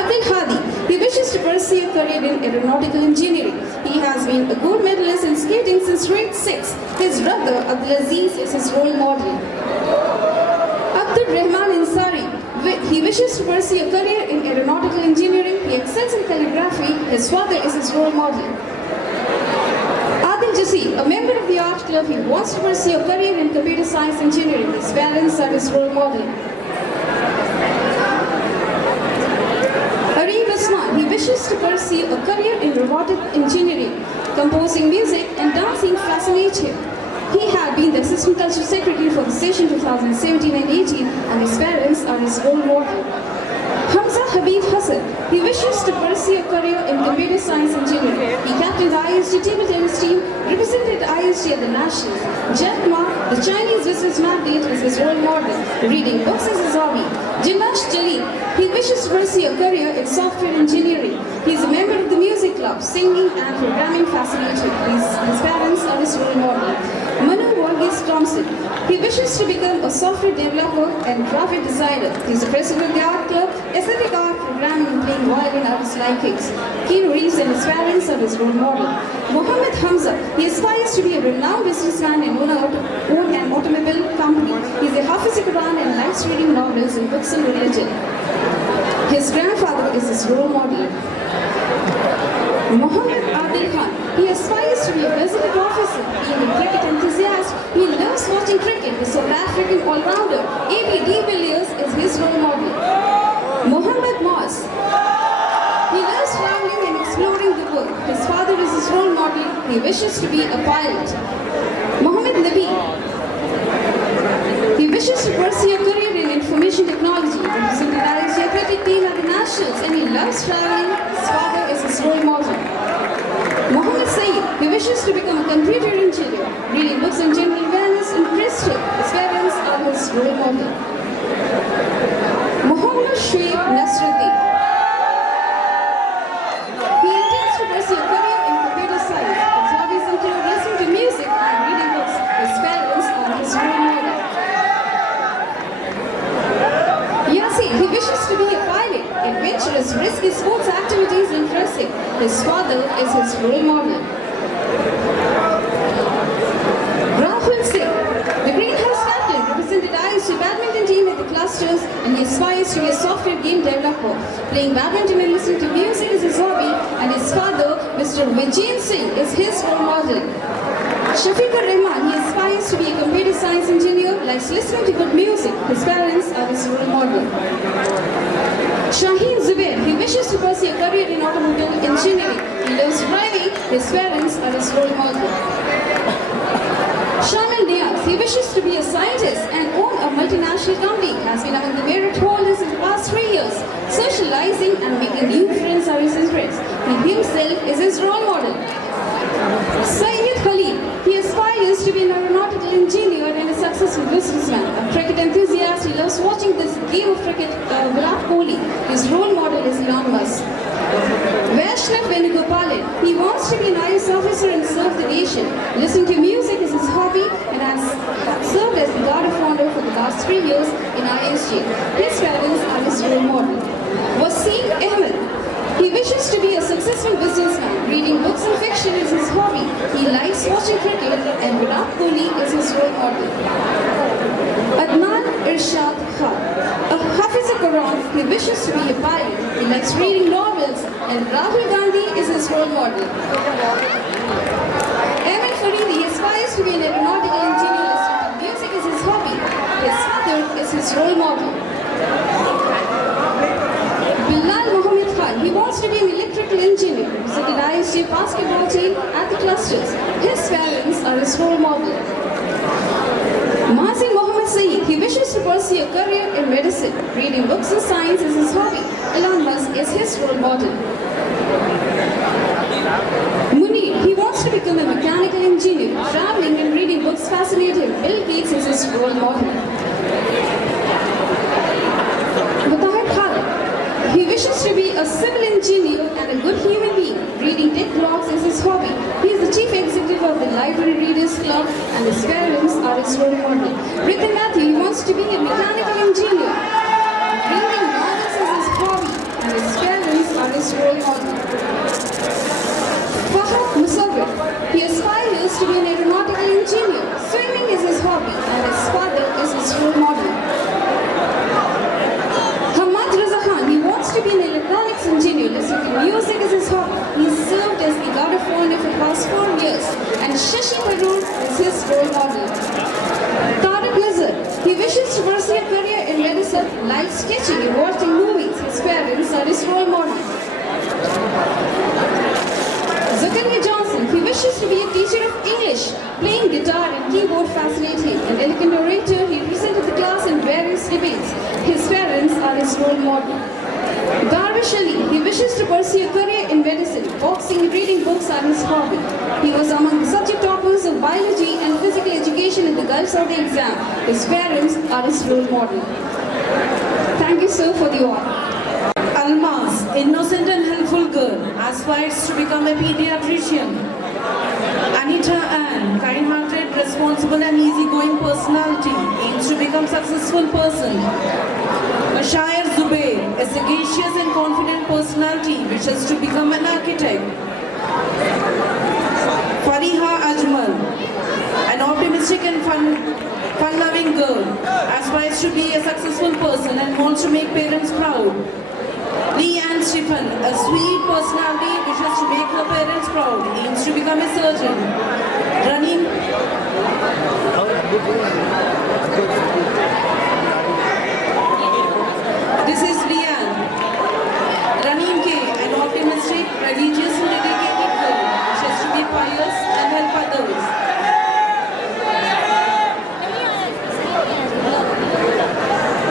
Abdul Hadi, he wishes to pursue a career in aeronautical engineering. He has been a gold medalist in skating since grade 6. His brother Abdul Aziz is his role model. Abdul Rahman Ansari, he wishes to pursue a career in aeronautical engineering. He excels in calligraphy. His father is his role model. Adil Jassi, a member of the art club, he wants to pursue a career in computer science engineering. His parents are his role model. Arif Usman, he wishes to pursue a career in robotic engineering. Composing music and dancing fascinate him. He had been the Assistant Culture Secretary for the session 2017 and 18 and his parents are his role model. Hamza Habib Hassan, he wishes to pursue a career in computer science engineering. He captained the IISJ table tennis team, represented IISJ at the Nationals. Jack Ma, the Chinese business magnate, is his role model. Reading books is his hobby. Jimash Jalil, he wishes to pursue a career in software engineering. He is a member of the music club, singing and programming fascinate him. His parents are his role model. Manu Varghese Thompson, he wishes to become a software developer and graphic designer. He is the president of the art club, aesthetic art programming and playing violin are his likings. Keanu Reeves and his parents are his role model. Mohammed Hamza, he aspires to be a renowned businessman and own an automobile company. He is a Hafiz Quran and likes reading novels and books on religion. His grandfather is his role model. Mohammed Adil Khan, he aspires to be a resident officer. Being a cricket enthusiast, he loves watching cricket. The South African all-rounder A.B. de Villiers is his role model. Mohammed Moaz, he loves traveling and exploring the world. His father is his role model. He wishes to be a pilot. Mohammed Nabi, he wishes to pursue a career in information technology. Represented the athletic team at the Nationals and he loves traveling. His father is his role model. Mohammed Saeed, he wishes to become a computer engineer. Reading books on general awareness interests him. His parents are his role model. Mohammed Shoaib Nasruddin, he intends to pursue a career in computer science. His hobbies include listening to music and reading books. His parents are his role model. Yasin, he wishes to be a pilot. Adventurous, risky sports activities interest him. His father is his role model. Rahul Singh, the greenhouse captain, represented IISJ badminton team at the clusters and he aspires to be a software game developer. Playing badminton and listening to music is his hobby and his father, Mr. Vijay Singh, is his role model. Shafiqur Rahman, he aspires to be a computer science engineer, likes listening to good music. His parents are his role model. Shaheen Zubair, he wishes to pursue a career in automobile engineering. He loves driving. His parents are his role model. Shamil Niaz, he wishes to be a scientist and own a multinational company. Has been among the merit holders in the past 3 years. Socializing and making new friends are his interests. He himself is his role model. Sayyid Khalid, he aspires to be an aeronautical engineer and a successful businessman. A cricket enthusiast, he loves watching this game of cricket, Virat Kohli. His role model is Elon Musk. Vaishnav Venugopalan, he wants to be an IAS officer and serve the nation. Listening to music is his hobby and has served as the guard of honor for the last 3 years in IISJ. His parents are his role model. Wasim Ahmed, he wishes to be a successful businessman. Reading books and fiction is his hobby. He likes watching cricket and Virat Kohli is his role model. Adnan Irshad Khan, a Hafiz Quran, he wishes to be a pilot. He likes reading novels and Rahul Gandhi is his role model. he wants to be an electrical engineer, represented IISJ basketball team at the clusters. His parents are his role model. Mazi Mohammed Saeed, he wishes to pursue a career in medicine. Reading books and science is his hobby. Elon Musk is his role model. Munir, he wants to become a mechanical engineer. Traveling and reading books fascinate him. Bill Gates is his role model. Mutahid Khalid, he wishes to be a civil engineer and a good human being. Reading tech blogs is his hobby. He is the chief executive of the Library Readers Club and his parents are his role model. Ritin Matthew, he wants to be a mechanical engineer. Reading novels is his hobby and his parents are his role model. Fahad Musawwir, he aspires to be an aeronautical engineer. Swimming is his hobby and his father is his role model. Hamad Raza Khan, he wants to be an electronics engineer. Listening to music is his hobby. He served as the guard of honor for the past 4 years and Shashi Tharoor is his role model. Tariq Nazar, he wishes to pursue a career in medicine, likes sketching and watching movies. His parents are his role model. Zakaria Johnson, he wishes to be a teacher of English. Playing guitar and keyboard fascinate him. An eloquent orator, he presented the class in various debates. His parents are his role model. Darwish Ali, he wishes to pursue a career in medicine. Boxing and reading books are his hobby. He was among the subject toppers of biology and physical education in the Gulf Saudi exam. His parents are his role model. Thank you, sir, for the honor. Almaz, innocent and helpful girl, aspires to become a pediatrician. Anita Ann, kind-hearted, responsible and easygoing personality, aims to become successful person. Mashair Zubair, a sagacious and confident personality, wishes to become an architect. Fariha Ajmal, an optimistic and fun-loving girl, aspires to be a successful person and wants to make parents proud. Lee Ann Stephen, a sweet personality, wishes to make her parents proud, aims to become a surgeon. Ranim. This is Leanne. Ranim K, an optimistic, religious and dedicated girl, wishes to be pious and help others.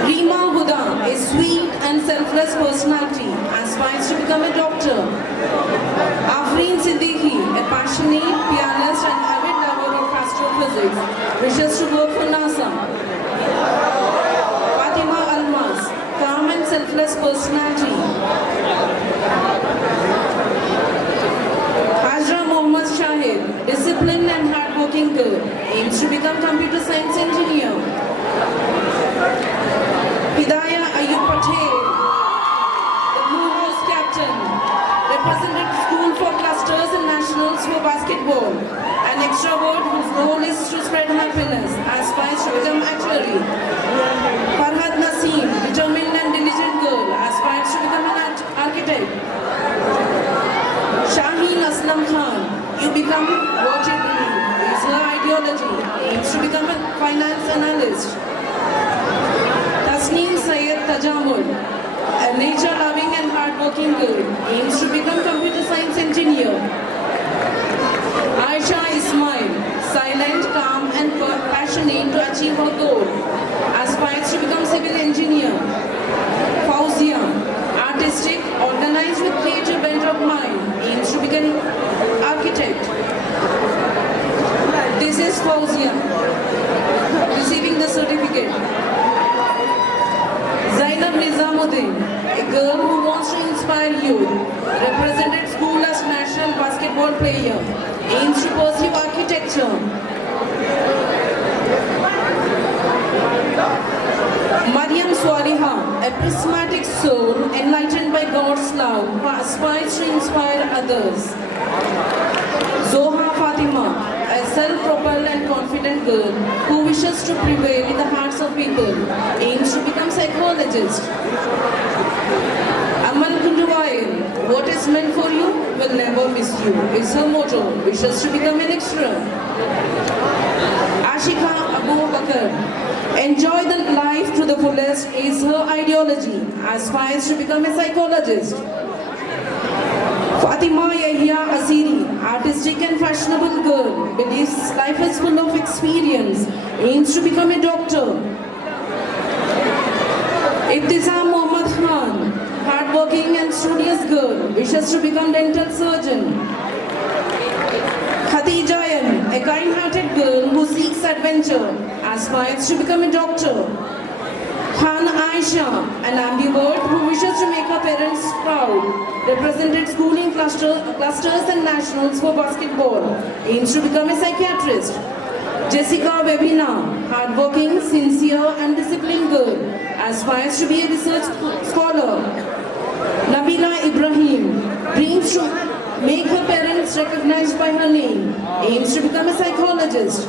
Rima Huda, a sweet and selfless personality, aspires to become a doctor. Afreen Siddiqui, a passionate pianist and avid lover of astrophysics, wishes to work for NASA. Fatima Almas, calm and selfless personality. Hajra Mohammad Shahid, disciplined and hardworking girl, aims to become computer science engineer. Hidayah Ayub Patel, the Blue House captain, represented school for clusters and nationals for basketball. An extrovert whose goal is to spread happiness, aspires to become actuary. Farhad Naseem, determined and diligent girl, aspires to become an architect. Shaheen Aslam Khan, you become what you believe, is her ideology, aims to become a finance analyst. Tasneem Syed Tajamul, a nature-loving and hard-working girl, aims to become computer science engineer. Aisha Ismail, silent, calm and passionate to achieve her goal, aspires to become civil engineer. Fauzia, artistic, organized with creative bent of mind, aims to become architect. This is Fauzia, receiving the certificate. Zainab Nizamuddin, a girl who wants to inspire youth, represented school as national basketball player, aims to pursue architecture. Maryam Swaliha, a prismatic soul enlightened by God's love, who aspires to inspire others. Zoha Fatima, a self-propelled and confident girl who wishes to prevail in the hearts of people, aims to become psychologist. Aman Kunduwail, what is meant for you will never miss you, is her motto, wishes to become a lecturer. Ashika Abu Bakr, enjoy the life to the fullest is her ideology, aspires to become a psychologist. Fatima Yahya Aziri, artistic and fashionable girl, believes life is full of experience, aims to become a doctor. Ibtizam Mohammad Khan, hardworking and studious girl, wishes to become dental surgeon. Khadija Yan, a kind-hearted girl who seeks adventure, aspires to become a doctor. Khan Aisha, an ambivert who wishes to make her parents proud, represented schooling clusters and nationals for basketball, aims to become a psychiatrist. Jessica Webina, hardworking, sincere and disciplined girl, aspires to be a research scholar. Nabila Ibrahim, dreams to make her parents recognized by her name, aims to become a psychologist.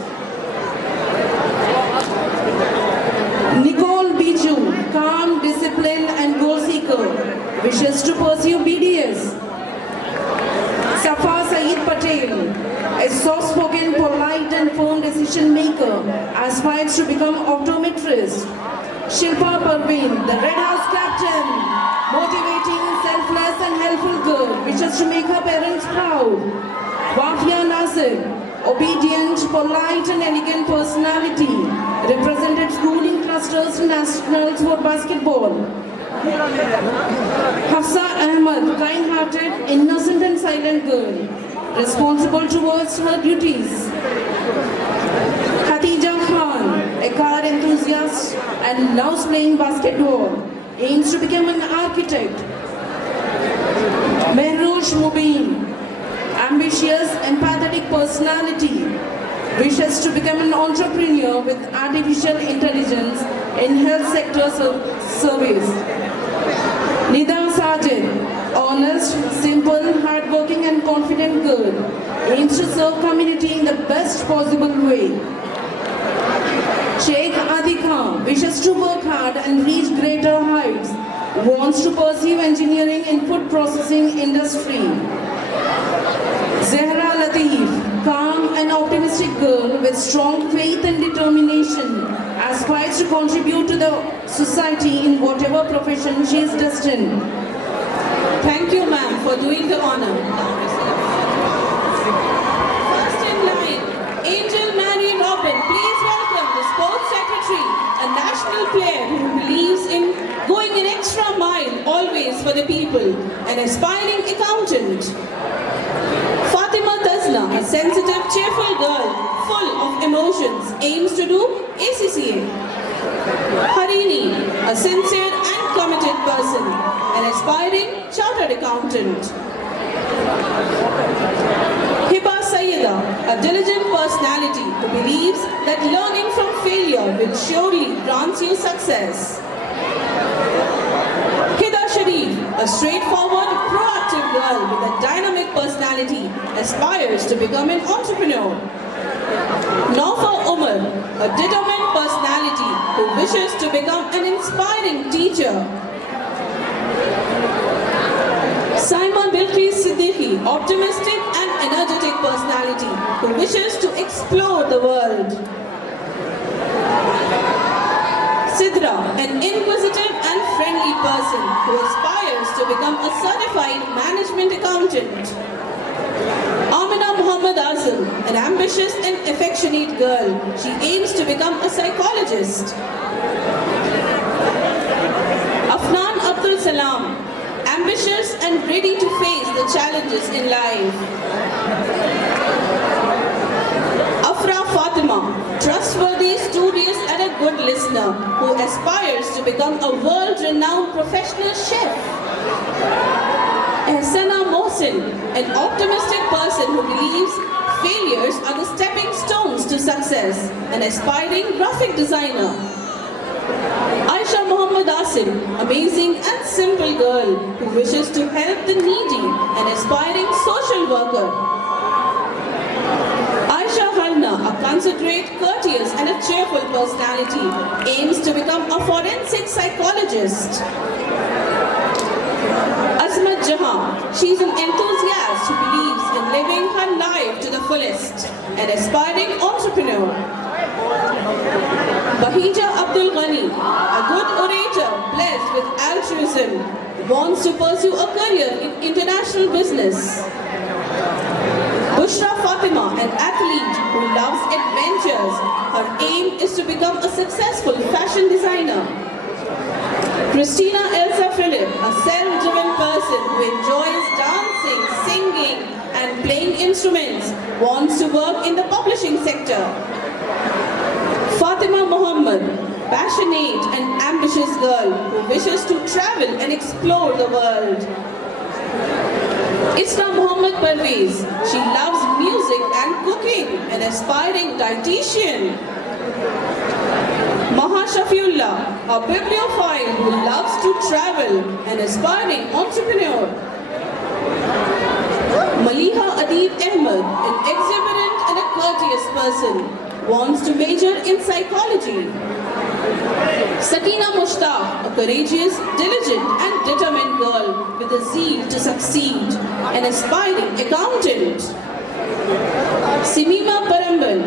Nicole Biju, calm, disciplined and goal seeker, wishes to pursue BDS. Safa Saeed Patel, a soft-spoken, polite and firm decision maker, aspires to become optometrist. Shilpa Parveen, the Red House captain, motivating, selfless and helpful girl, wishes to make her parents proud. Wafia Nasir, obedient, polite and elegant personality, represented schooling clusters and nationals for basketball. Hafsa Ahmad, kind-hearted, innocent and silent girl, responsible towards her duties. Khatija Khan, a car enthusiast and loves playing basketball, aims to become an architect. Mehroush Mubin, ambitious, empathetic personality, wishes to become an entrepreneur with artificial intelligence in health sector service. Nida Sajid, honest, simple, hardworking and confident girl, aims to serve community in the best possible way. Sheikh Adika wishes to work hard and reach greater heights, wants to pursue engineering in food processing industry. Zehra Latif, calm and optimistic girl with strong faith and determination, aspires to contribute to the society in whatever profession she is destined. Thank you, ma'am, for doing the honor. First in line, Angel Mary Robin. Please welcome the sports secretary, a national player who believes in going an extra mile always for the people, an aspiring accountant. Fatima Tazla, a sensitive, cheerful girl, full of emotions, aims to do ACCA. Harini, a sincere and committed person, an aspiring chartered accountant. Hiba Sayyida, a diligent personality who believes that learning from failure will surely grant you success. Hida Sharif, a straightforward, proactive girl with a dynamic personality, aspires to become an entrepreneur. Naufa Umar, a determined personality who wishes to become an inspiring teacher. Saima Bilqis Siddiqui, optimistic and energetic personality who wishes to explore the world. Sidra, an inquisitive and friendly person who aspires to become a certified management accountant. Amina Muhammad Azam, an ambitious and affectionate girl, she aims to become a psychologist. Afnan Abdul Salam, ambitious and ready to face the challenges in life. Afra Fatima, trustworthy, studious and a good listener who aspires to become a world-renowned professional chef. Ehsana Mohsin, an optimistic person who believes failures are the stepping stones to success, an aspiring graphic designer. Aisha Muhammad Asim, amazing and simple girl who wishes to help the needy, an aspiring social worker. Aisha Harna, a considerate, courteous and a cheerful personality, aims to become a forensic psychologist. Azmat Jahan, she is an enthusiast who believes in living her life to the fullest, an aspiring entrepreneur. Bahija Abdul Ghani, a good orator blessed with altruism, wants to pursue a career in international business. Bushra Fatima, an athlete who loves adventures. Her aim is to become a successful fashion designer. Christina Elsa Philip, a self-driven person who enjoys dancing, singing and playing instruments, wants to work in the publishing sector. Fatima Muhammad, passionate and ambitious girl who wishes to travel and explore the world. Isra Muhammad Parvez, she loves music and cooking, an aspiring dietitian. Maha Shafiullah, a bibliophile who loves to travel, an aspiring entrepreneur. Maliha Adib Ahmed, an exuberant and a courteous person, wants to major in psychology. Sakina Mushtaq, a courageous, diligent and determined girl with a zeal to succeed, an aspiring accountant. Simima Parambal,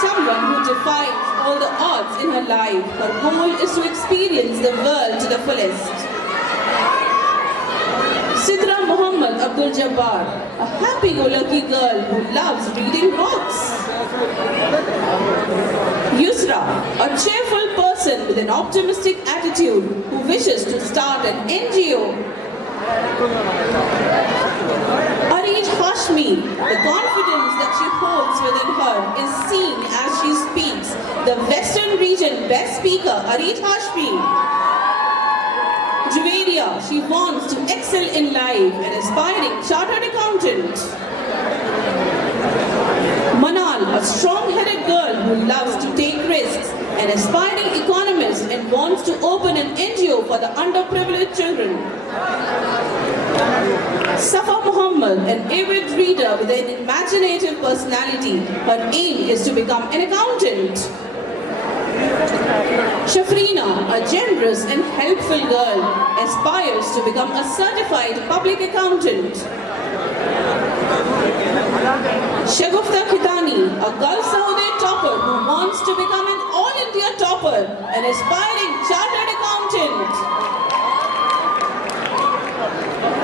someone who defies all the odds in her life. Her goal is to experience the world to the fullest. Sidra Muhammad Abdul Jabbar, a happy-go-lucky girl who loves reading books. Yusra, a cheerful person with an optimistic attitude who wishes to start an NGO. Arij Hashmi, the confidence that she holds within her is seen as she speaks. The Western region best speaker, Arij Hashmi. Juveria, she wants to excel in life, an aspiring chartered accountant. Manal, a strong-headed girl who loves to take risks, an aspiring economist and wants to open an NGO for the underprivileged children. Safa Muhammad, an avid reader with an imaginative personality, her aim is to become an accountant. Shafrina, a generous and helpful girl, aspires to become a certified public accountant. Shagufta Khitani, a Gulf Saudi topper who wants to become an all-India topper, an aspiring chartered accountant.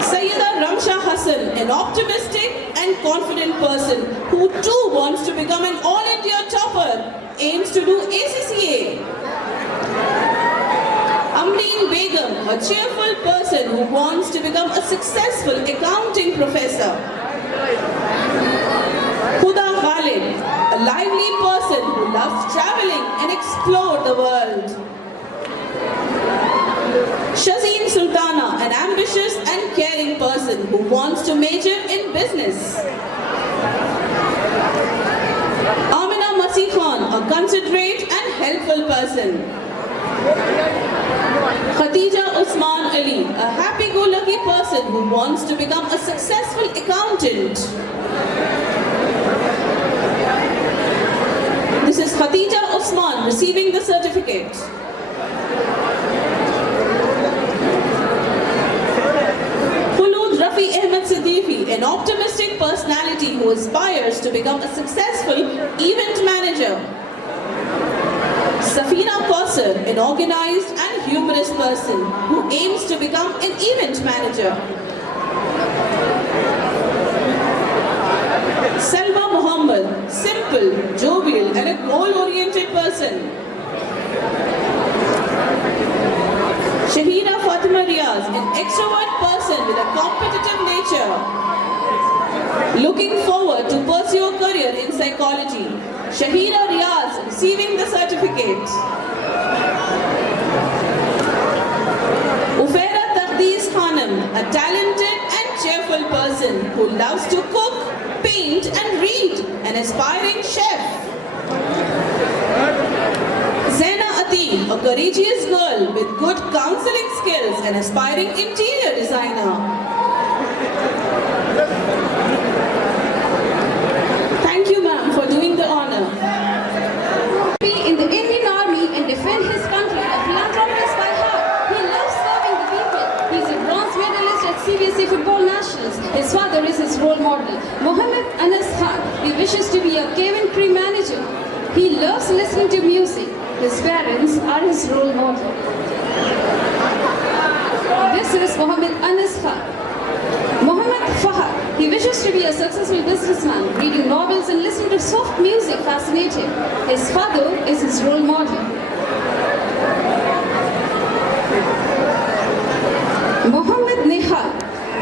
Sayyida Ramsha Hassan, an optimistic and confident person who too wants to become an all-India topper, aims to do ACCA. Amreen Begum, a cheerful person who wants to become a successful accounting professor. Huda Khalid, a lively person who loves traveling and explore the world. Shazeen Sultana, an ambitious and caring person who wants to major in business. Amina Masih Khan, a considerate and helpful person. Khatija Usman Ali, a happy-go-lucky person who wants to become a successful accountant. This is Khatija Usman receiving the certificate. Khulud Rafi Ahmed Siddiqui, an optimistic personality who aspires to become a successful event manager. Safina Kausar, an organized and humorous person who aims to become an event manager. Salma Muhammad, simple, jovial and a goal-oriented person. Shahira Fatima Riaz, an extrovert person with a competitive nature. Looking forward to pursue a career in psychology. Shahira Riaz receiving the certificate. Ufaira Taqdees Khanam, a talented and cheerful person who loves to cook, paint and read, an aspiring chef. Zaina Ateem, a courageous girl with good counseling skills, an aspiring interior designer. Thank you, ma'am, for doing the honor. Be in the Indian Army and defend his country, a philanthropist by heart. He loves serving the people. He's a bronze medalist at CBSE Football Nationals. His father is his role model. Mohammed Anas Khan, he wishes to be a cabin crew manager. He loves listening to music. His parents are his role model. This is Mohammed Anas Khan. Mohammed Fahad. He wishes to be a successful businessman. Reading novels and listening to soft music fascinate him. His father is his role model. Mohammed Nihal.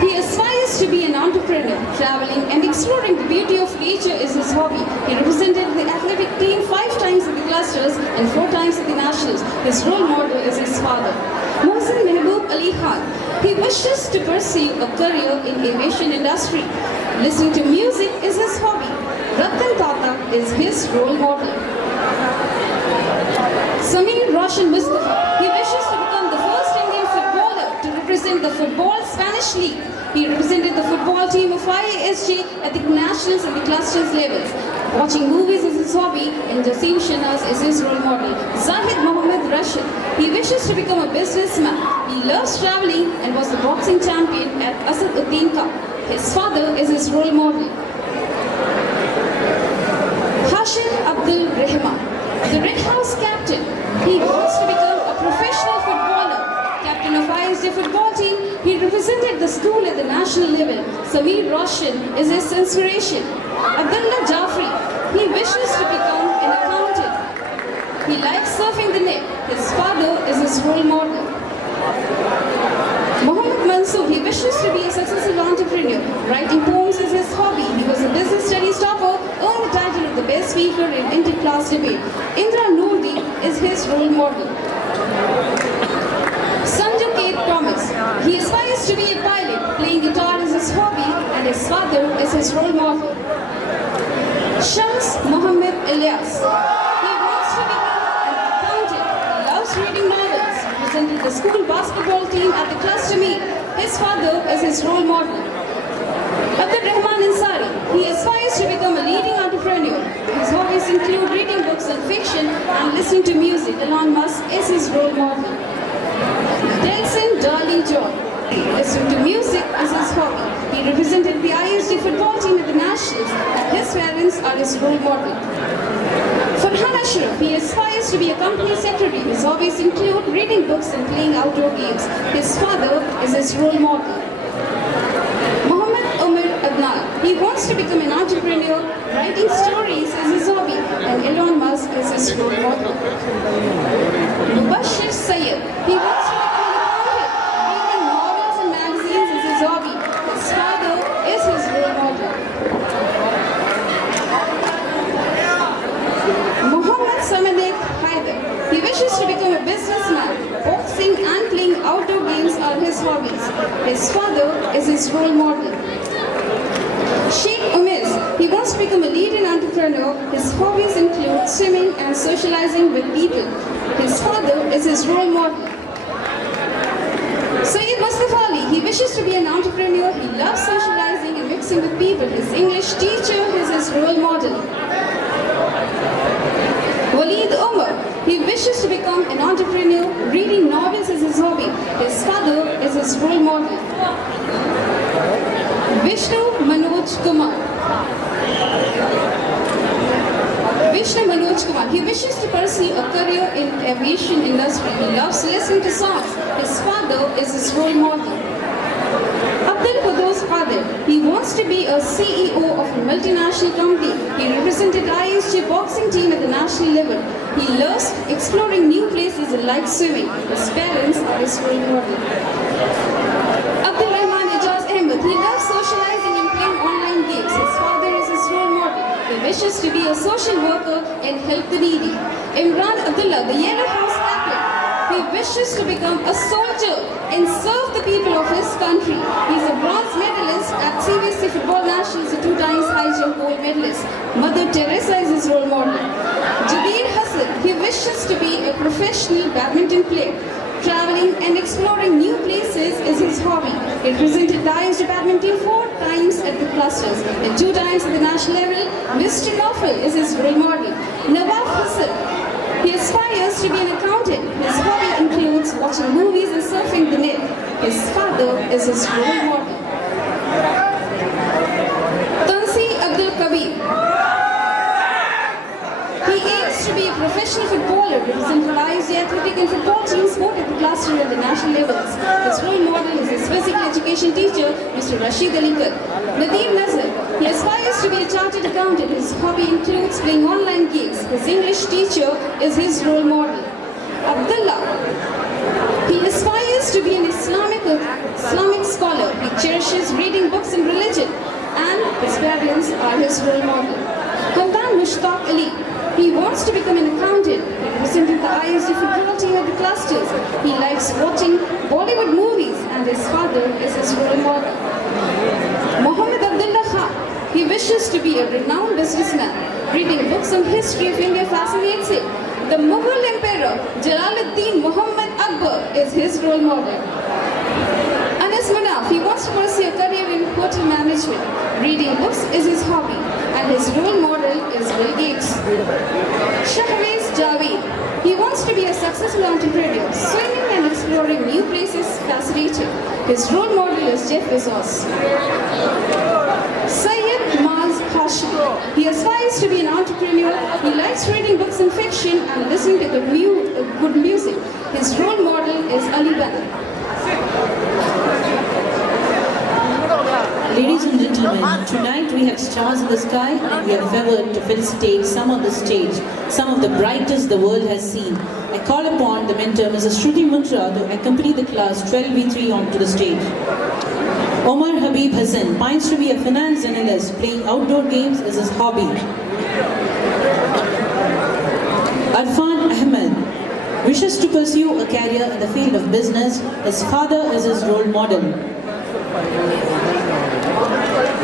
He aspires to be an entrepreneur. Traveling and exploring the beauty of nature is his hobby. He represented the athletic team 5 times at the clusters and 4 times at the nationals. His role model is his father. Mohsin Mehboob Ali Khan. He wishes to pursue a career in aviation industry. Listening to music is his hobby. Ratan Tata is his role model. Samir Roshan Mustafa. He wishes to become the first Indian footballer to represent the Football Spanish League. He represented the football team of IISJ at the nationals and the clusters levels. Watching movies is his hobby, and Jasim Shanaz is his role model. Zahid Mohammed Rashid. He wishes to become a businessman. He loves traveling and was the boxing champion at Asaduddin Cup. His father is his role model. Hashim Abdul Rahman. The Red House captain. He wants to become a professional footballer. Captain of IISJ football team, he represented the school at the national level. Samir Roshan is his inspiration. Abdullah Jafri, he wishes to become an accountant. He likes surfing the net. His father is his role model. Mohammed Mansoor, he wishes to be a successful entrepreneur. Writing poems is his hobby. He was a business studies topper, earned the title of the best speaker in inter-class debate. Indra Noordi is his role model. Sanju Kate Thomas, he aspires to be a pilot. Playing guitar is his hobby, and his father is his role model. Shams Mohammed Ilyas, he wants to become an accountant. He loves reading novels. Represented the school basketball team at the cluster meet. His father is his role model. Abdul Rahman Ansari, he aspires to become a leading entrepreneur. His hobbies include reading books and fiction and listening to music. Elon Musk is his role model. Delson Darling John, listening to music is his hobby. He represented the IISJ football team at the nationals, and his parents are his role model. Farhan Ashraf, he aspires to be a company secretary. His hobbies include reading books and playing outdoor games. His father is his role model. Muhammad Umar Adnan, he wants to become an entrepreneur. Writing stories is his hobby, and Elon Musk is his role model. Mubashir Sayyed, he wants to become an accountant. Reading novels and magazines is his hobby. His father is his role model. Muhammad Samanek Haider, he wishes to become a businessman. Boxing and playing outdoor games are his hobbies. His father is his role model. Sheikh Umiz, he wants to become a leading entrepreneur. His hobbies include swimming and socializing with people. His father is his role model. Sayyid Mustafa Ali, he wishes to be an entrepreneur. He loves socializing and mixing with people. His English teacher is his role model. Waleed Umar, he wishes to become an entrepreneur. Reading novels is his hobby. His father is his role model. Vishnu Manoj Kumar. Vishnu Manoj Kumar, he wishes to pursue a career in aviation industry. He loves listening to songs. His father is his role model. Abdul Quddus Qadir, he wants to be a CEO of a multinational company. He represented IISJ boxing team at the national level. He loves exploring new places and likes swimming. His parents are his role model. Abdul Rahman Ijaz Ahmed, he loves socializing and playing online games. His father is his role model. He wishes to be a social worker and help the needy. Imran Abdullah, the Yellow House chaplain, he wishes to become a soldier and serve the people of his country. He is a bronze medalist at CBSE Football Nationals, a 2 times high jump gold medalist. Mother Teresa is his role model. Jadeer Hassan, he wishes to be a professional badminton player. Traveling and exploring new places is his hobby. He represented the IISJ badminton 4 times at the clusters and 2 times at the national level. Mr. Naufal is his role model. Nawaf Hassan, he aspires to be an accountant. His hobby includes watching movies and surfing the net. His father is his role model. Tansi Abdul Kabir, he aims to be a professional footballer, representing IISJ athletic and football teams both at the cluster at the national levels. His role model is his physical education teacher, Mr. Rashid Ali Khan. Nadeem Nazar, he aspires to be a chartered accountant. His hobby includes playing online games. His English teacher is his role model. Abdullah, he aspires to be an Islamic scholar. He cherishes reading books and religion, and his parents are his role model. Hamdan Mushtaq Ali, he wants to become an accountant. He represented the IISJ football team at the clusters. He likes watching Bollywood movies, and his father is his role model. Muhammad Abdullah Khan, he wishes to be a renowned businessman. Reading books on history of India fascinates him. The Mughal Emperor Jalaluddin Muhammad Akbar is his role model. Anas Manaf, he wants to pursue a career in hotel management. Reading books is his hobby, and his role model is Bill Gates. Shahwez Javed, he wants to be a successful entrepreneur. Swimming and exploring new places fascinate him. His role model is Jeff Bezos. Syed Maz Hashim, he aspires to be an entrepreneur. He likes reading books and fiction and listening to good music. His role model is Ali Bana. Ladies and gentlemen, tonight we have stars in the sky and we are favored to felicitate some on the stage, some of the brightest the world has seen. I call upon the mentor, Mrs. Shruti Muntra, to accompany the class 12B3 onto the stage. Omar Habib Hassan pines to be a finance analyst. Playing outdoor games is his hobby. Arfan Ahmed wishes to pursue a career in the field of business. His father is his role model.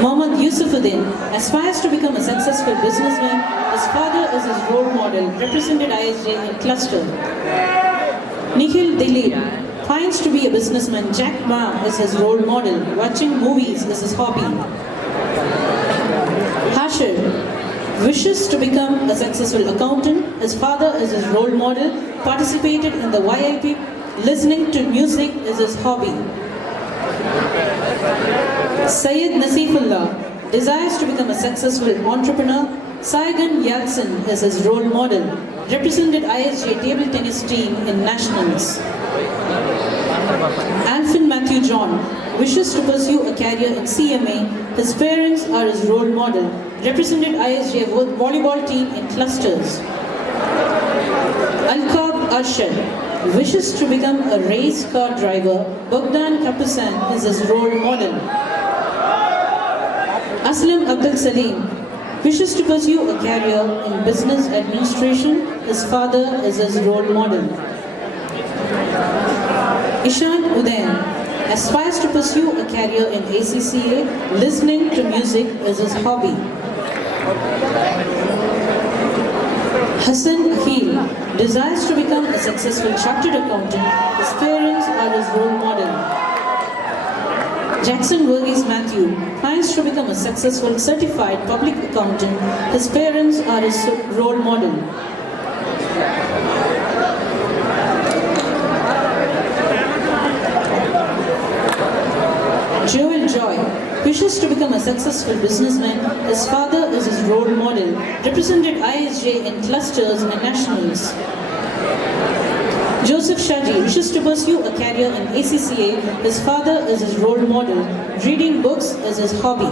Mohammad Yusufuddin aspires to become a successful businessman. His father is his role model, represented IISJ in cluster. Nikhil Dilip finds to be a businessman. Jack Ma is his role model. Watching movies is his hobby. Hashir wishes to become a successful accountant. His father is his role model. Participated in the YLP. Listening to music is his hobby. Syed Nasifullah desires to become a successful entrepreneur. Saigan Yaltsin is his role model. Represented IISJ table tennis team in nationals. Alfin Matthew John wishes to pursue a career in CMA. His parents are his role model. Represented IISJ volleyball team in clusters. Alkab Arshad wishes to become a race car driver. Bogdan Kapusan is his role model. Aslam Abdul Salim wishes to pursue a career in business administration. His father is his role model. Ishan Udain aspires to pursue a career in ACCA. Listening to music is his hobby. Hassan Akhil desires to become a successful chartered accountant. His parents are his role model. Jackson Verghese Matthew plans to become a successful certified public accountant. His parents are his role model. Joel Joy wishes to become a successful businessman. His father is his role model. Represented IISJ in clusters and nationals. Joseph Shaji wishes to pursue a career in ACCA. His father is his role model. Reading books is his hobby.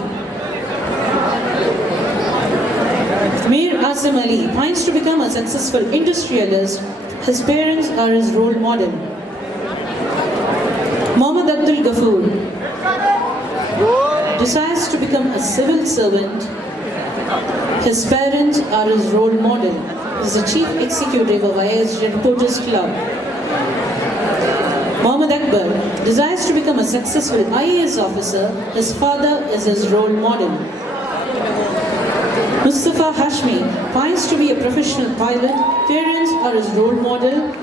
Mir Asim Ali plans to become a successful industrialist. His parents are his role model. Mohammad Abdul Ghafoor desires to become a civil servant. His parents are his role model. He is the chief executive of IISJ Reporters Club. Mohammad Akbar desires to become a successful IAS officer. His father is his role model. Mustafa Hashmi pines to be a professional pilot. Parents are his role model.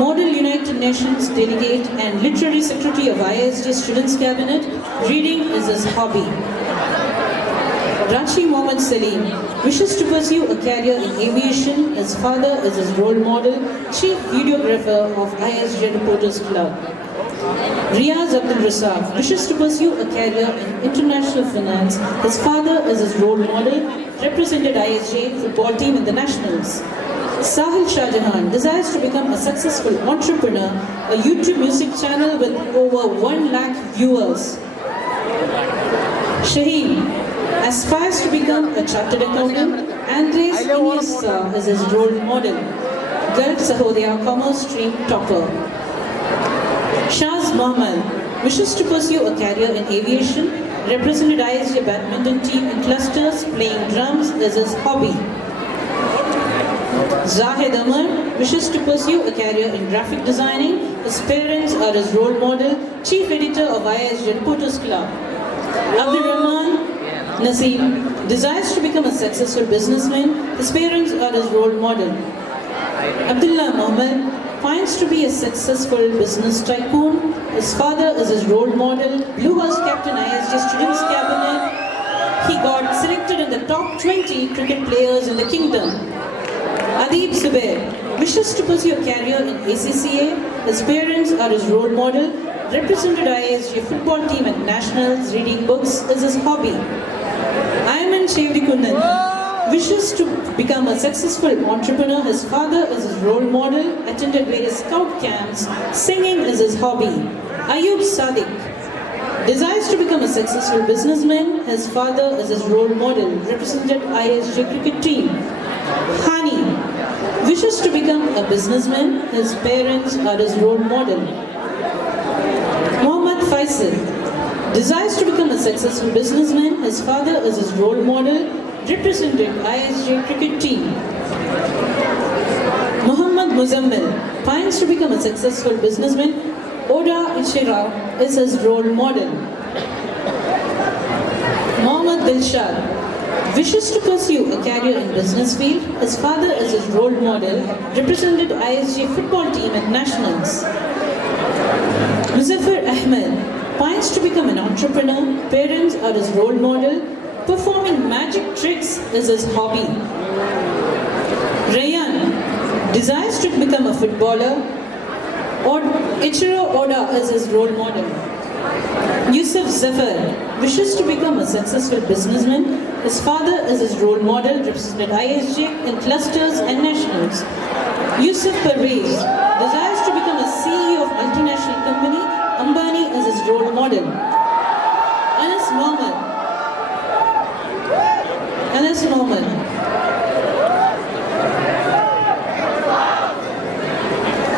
Model United Nations delegate and literary secretary of IISJ Students Cabinet. Reading is his hobby. Rachi Mohammad Salim wishes to pursue a career in aviation. His father is his role model, chief videographer of IISJ Reporters Club. Riaz Abdul Rasaf wishes to pursue a career in international finance. His father is his role model, represented IISJ football team in the nationals. Sahil Shahjahan desires to become a successful entrepreneur, a YouTube music channel with over 1 lakh viewers. Shaheen aspires to become a chartered accountant. Andres Iniesta is his role model. Gulf Sahodia Commerce Stream topper. Shaz Mohammed wishes to pursue a career in aviation, represented IISJ badminton team in clusters, playing drums is his hobby. Zahid Amar wishes to pursue a career in graphic designing. His parents are his role model, chief editor of IISJ Reporters Club. Abdul Rahman Naseem desires to become a successful businessman. His parents are his role model. Abdullah Mohammed finds to be a successful business tycoon. His father is his role model. Blue House captain IISJ Students Cabinet. He got selected in the top 20 cricket players in the kingdom. Adib Zubair wishes to pursue a career in ACCA. His parents are his role model. Represented IISJ football team at nationals. Reading books is his hobby. Ayman Shevdikunan wishes to become a successful entrepreneur. His father is his role model. Attended various scout camps. Singing is his hobby. Ayub Sadiq desires to become a successful businessman. His father is his role model. Represented IISJ cricket team. Hani wishes to become a businessman. His parents are his role model. Mohammad Faisal desires to become a successful businessman. His father is his role model. Represented IISJ cricket team. Muhammad Muzammil pines to become a successful businessman. Oda Ishira is his role model. Mohammad Dilshad wishes to pursue a career in business field. His father is his role model. Represented IISJ football team at nationals. Muzaffar Ahmed pines to become an entrepreneur. Parents are his role model. Performing magic tricks is his hobby. Rayan desires to become a footballer. Ichiro Oda is his role model. Yusuf Zafar wishes to become a successful businessman. His father is his role model, represented IISJ in clusters and nationals. Yusuf Pervez desires to become a CEO of multinational company. Ambani is his role model.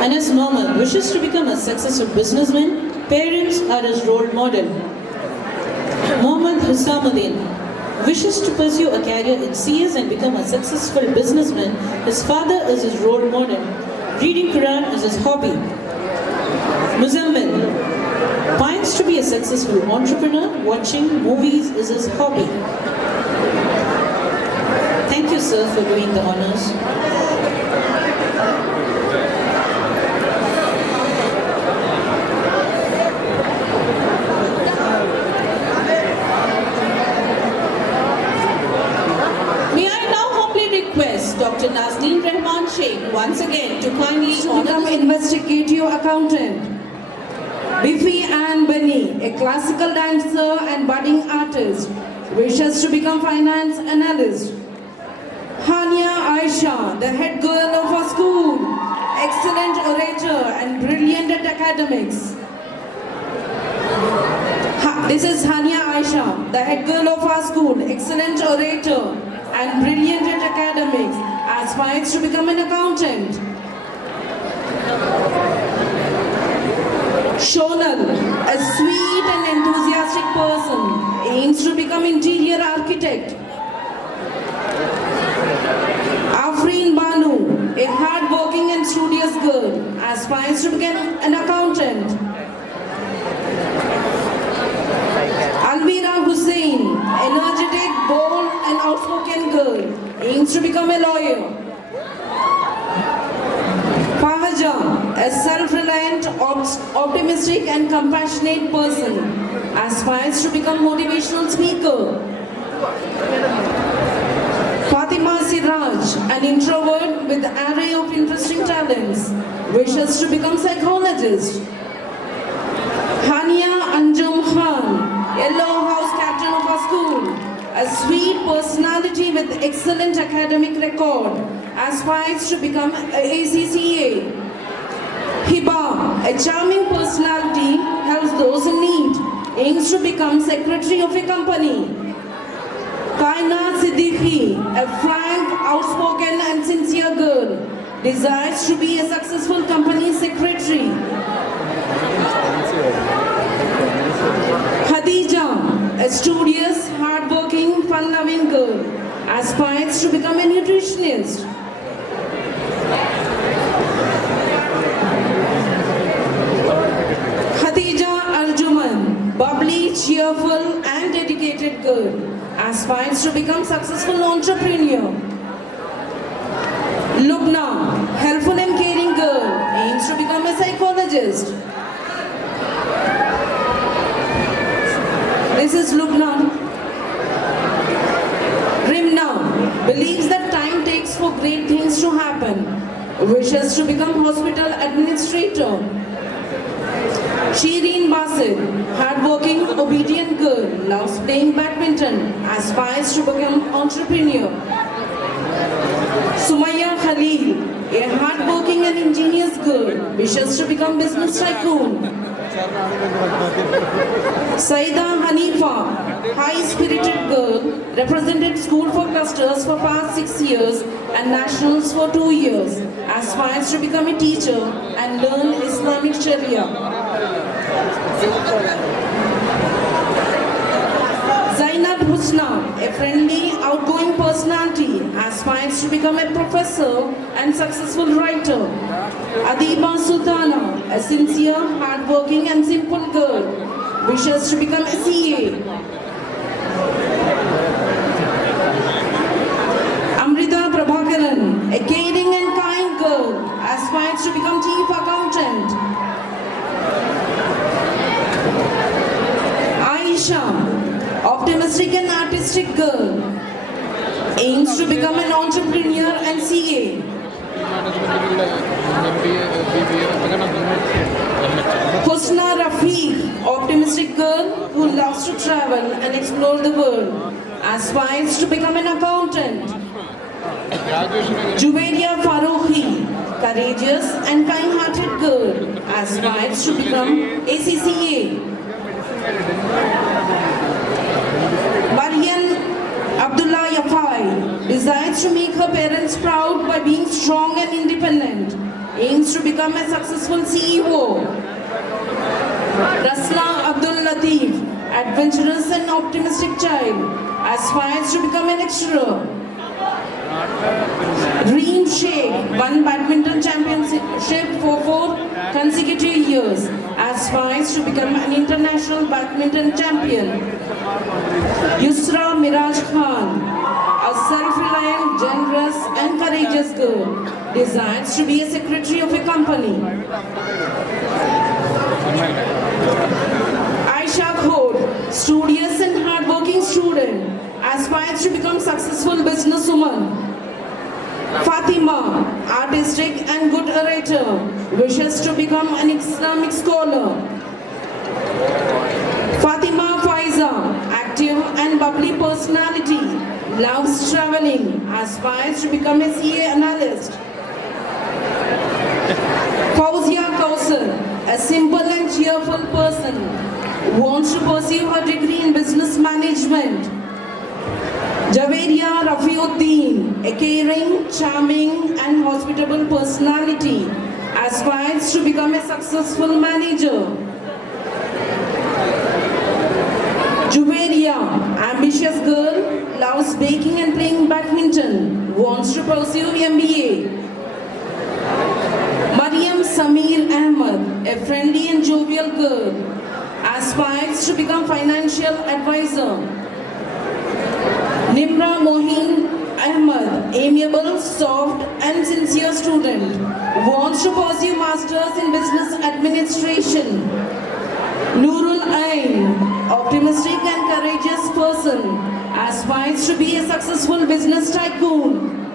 Anas Mohammed wishes to become a successful businessman. Parents are his role model. Mohammad Husamuddin wishes to pursue a career in CS and become a successful businessman. His father is his role model. Reading Quran is his hobby. Muzammil pines to be a successful entrepreneur. Watching movies is his hobby. Thank you, sir, for doing the honors. Dr. Nazneen Rahman Sheikh once again to kindly become investigative accountant. Bifi Ann Beni, a classical dancer and budding artist, wishes to become finance analyst. Hania Aisha, the head girl of our school, excellent orator and brilliant at academics. This is Hania Aisha, the head girl of our school, excellent orator and brilliant at academics, aspires to become an accountant. Shonal, a sweet and enthusiastic person, aims to become interior architect. Afreen Banu, a hard-working and studious girl, aspires to become an accountant. Almira Hussain, energetic, bold and outspoken girl, aims to become a lawyer. Fahaja, a self-reliant, optimistic and compassionate person, aspires to become motivational speaker. Fatima Siraj, an introvert with an array of interesting talents, wishes to become psychologist. Hania Anjum Khan, Yellow House captain of our school, a sweet personality with excellent academic record, aspires to become a ACCA. Hiba, a charming personality, helps those in need, aims to become secretary of a company. Kaina Siddiqui, a frank, outspoken and sincere girl, desires to be a successful company secretary. Khadija, a studious, hardworking, fun-loving girl, aspires to become a nutritionist. Khadija Arjuman, bubbly, cheerful and dedicated girl, aspires to become successful entrepreneur. Lubna, helpful and caring girl, aims to become a psychologist. This is Lubna. Rimna, believes that time takes for great things to happen, wishes to become hospital administrator. Shireen Basit, hardworking, obedient girl, loves playing badminton, aspires to become entrepreneur. Sumaya Khalil, a hardworking and ingenious girl, wishes to become business tycoon. Saida Hanifa, high-spirited girl, represented school for clusters for past 6 years and nationals for 2 years, aspires to become a teacher and learn Islamic Sharia. Zainab Husna, a friendly, outgoing personality, aspires to become a professor and successful writer. Adiba Sultana, a sincere, hardworking and simple girl, wishes to become a CA. Amrita Prabhakaran, a caring and kind girl, aspires to become chief accountant. Aisha, optimistic and artistic girl, aims to become an entrepreneur and CA. Husna Rafiq, optimistic girl who loves to travel and explore the world, aspires to become an accountant. Juwairia Farooqi, courageous and kind-hearted girl, aspires to become ACCA. Marian Abdullah Yafai desires to make her parents proud by being strong and independent, aims to become a successful CEO. Rasna Abdul Latif, adventurous and optimistic child, aspires to become a lecturer. Reem Sheikh won badminton championship for 4 consecutive years, aspires to become an international badminton champion. Yusra Miraj Khan, a self-reliant, generous and courageous girl, desires to be a secretary of a company. Aisha Khod, studious and hardworking student, aspires to become successful businesswoman. Fatima, artistic and good orator, wishes to become an Islamic scholar. Fatima Faiza, active and bubbly personality, loves traveling, aspires to become a CA analyst. Fauzia Kausar, a simple and cheerful person, wants to pursue her degree in business management. Javeria Rafiuddin, a caring, charming and hospitable personality, aspires to become a successful manager. Juveria, ambitious girl, loves baking and playing badminton, wants to pursue MBA. Mariam Samir Ahmed, a friendly and jovial girl, aspires to become financial advisor. Nimra Mohin Ahmed, amiable, soft and sincere student, wants to pursue masters in business administration. Nurul Ain, optimistic and courageous person, aspires to be a successful business tycoon.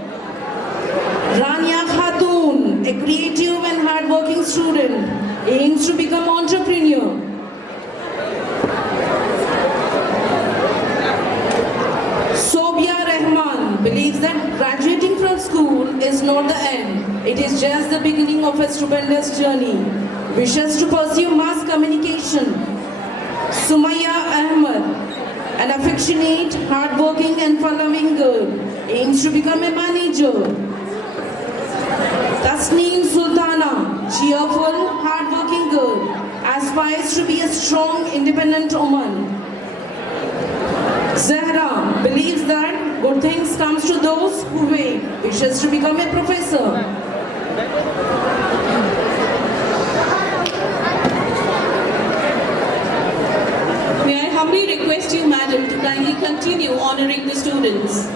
Rania Khatun, a creative and hardworking student, aims to become entrepreneur. is not the end. It is just the beginning of a stupendous journey. Wishes to pursue mass communication. Sumaya Ahmed, an affectionate, hardworking and fun-loving girl, aims to become a manager. Tasneem Sultana, cheerful, hardworking girl, aspires to be a strong, independent woman. Zahra believes that good things comes to those who wait, wishes to become a professor. May I humbly request you, madam, to kindly continue honoring the students.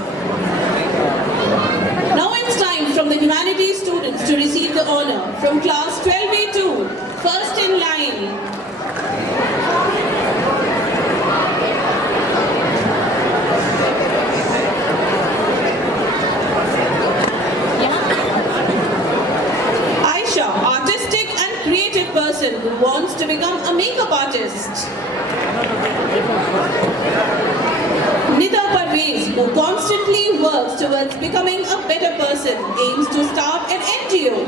Now it's time from the humanities students to receive the honor from class 12A2, first in line. Aisha, artistic and creative person who wants to become a makeup artist. Nida Parvez, who constantly works towards becoming a better person, aims to start an NGO.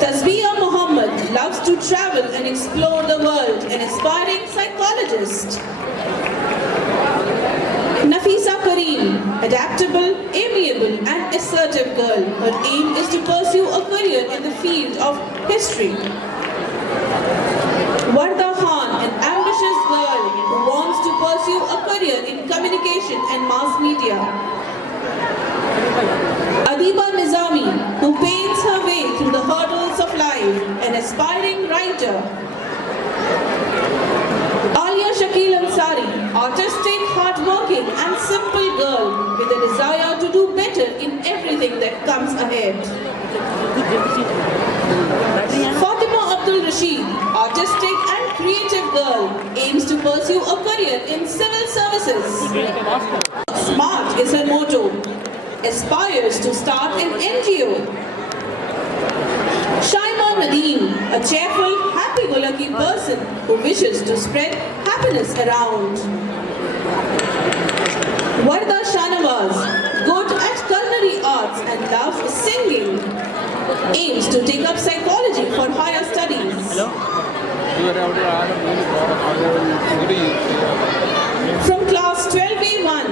Tasbiya Muhammad loves to travel and explore the world, an aspiring psychologist. Nafisa Kareem, adaptable, amiable and assertive girl. Her aim is to pursue a career in the field of history. Warda Khan, an ambitious girl who wants to pursue a career in communication and mass media. Adiba Nizami, who paints her way through the hurdles of life, an aspiring writer. Alia Shakil Ansari, artistic, hardworking and simple girl with a desire to do better in everything that comes ahead. Fatima Abdul Rashid, artistic and creative girl, aims to pursue a career in civil services. Smart is her motto, aspires to start an NGO. Shaima Nadeem, a cheerful, happy-go-lucky person who wishes to spread happiness around. Warda Shanawaz, good at culinary arts and loves singing, aims to take up psychology for higher studies. From class 12B1,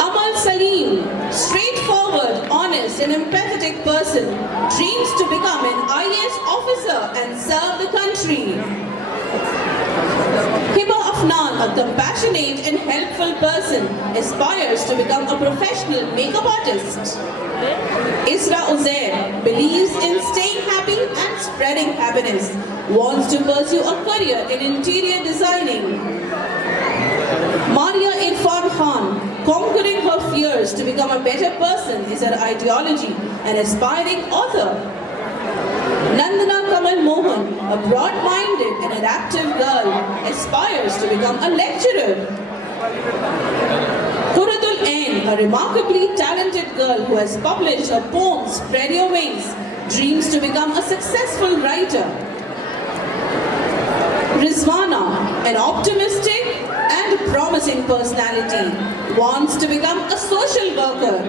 Amal Salim, straightforward, honest and empathetic person, dreams to become an IAS officer and serve the country. Hiba Afnan, a compassionate and helpful person, aspires to become a professional makeup artist. Isra Uzair believes in staying happy and spreading happiness, wants to pursue a career in interior designing. Maria Irfan Khan, conquering her fears to become a better person is her ideology, an aspiring author. Nandana Kamal Mohan, a broad-minded and adaptive girl, aspires to become a lecturer. Quratul Ain, a remarkably talented girl who has published her poem Spread Your Wings, dreams to become a successful writer. Rizwana, an optimistic and promising personality, wants to become a social worker.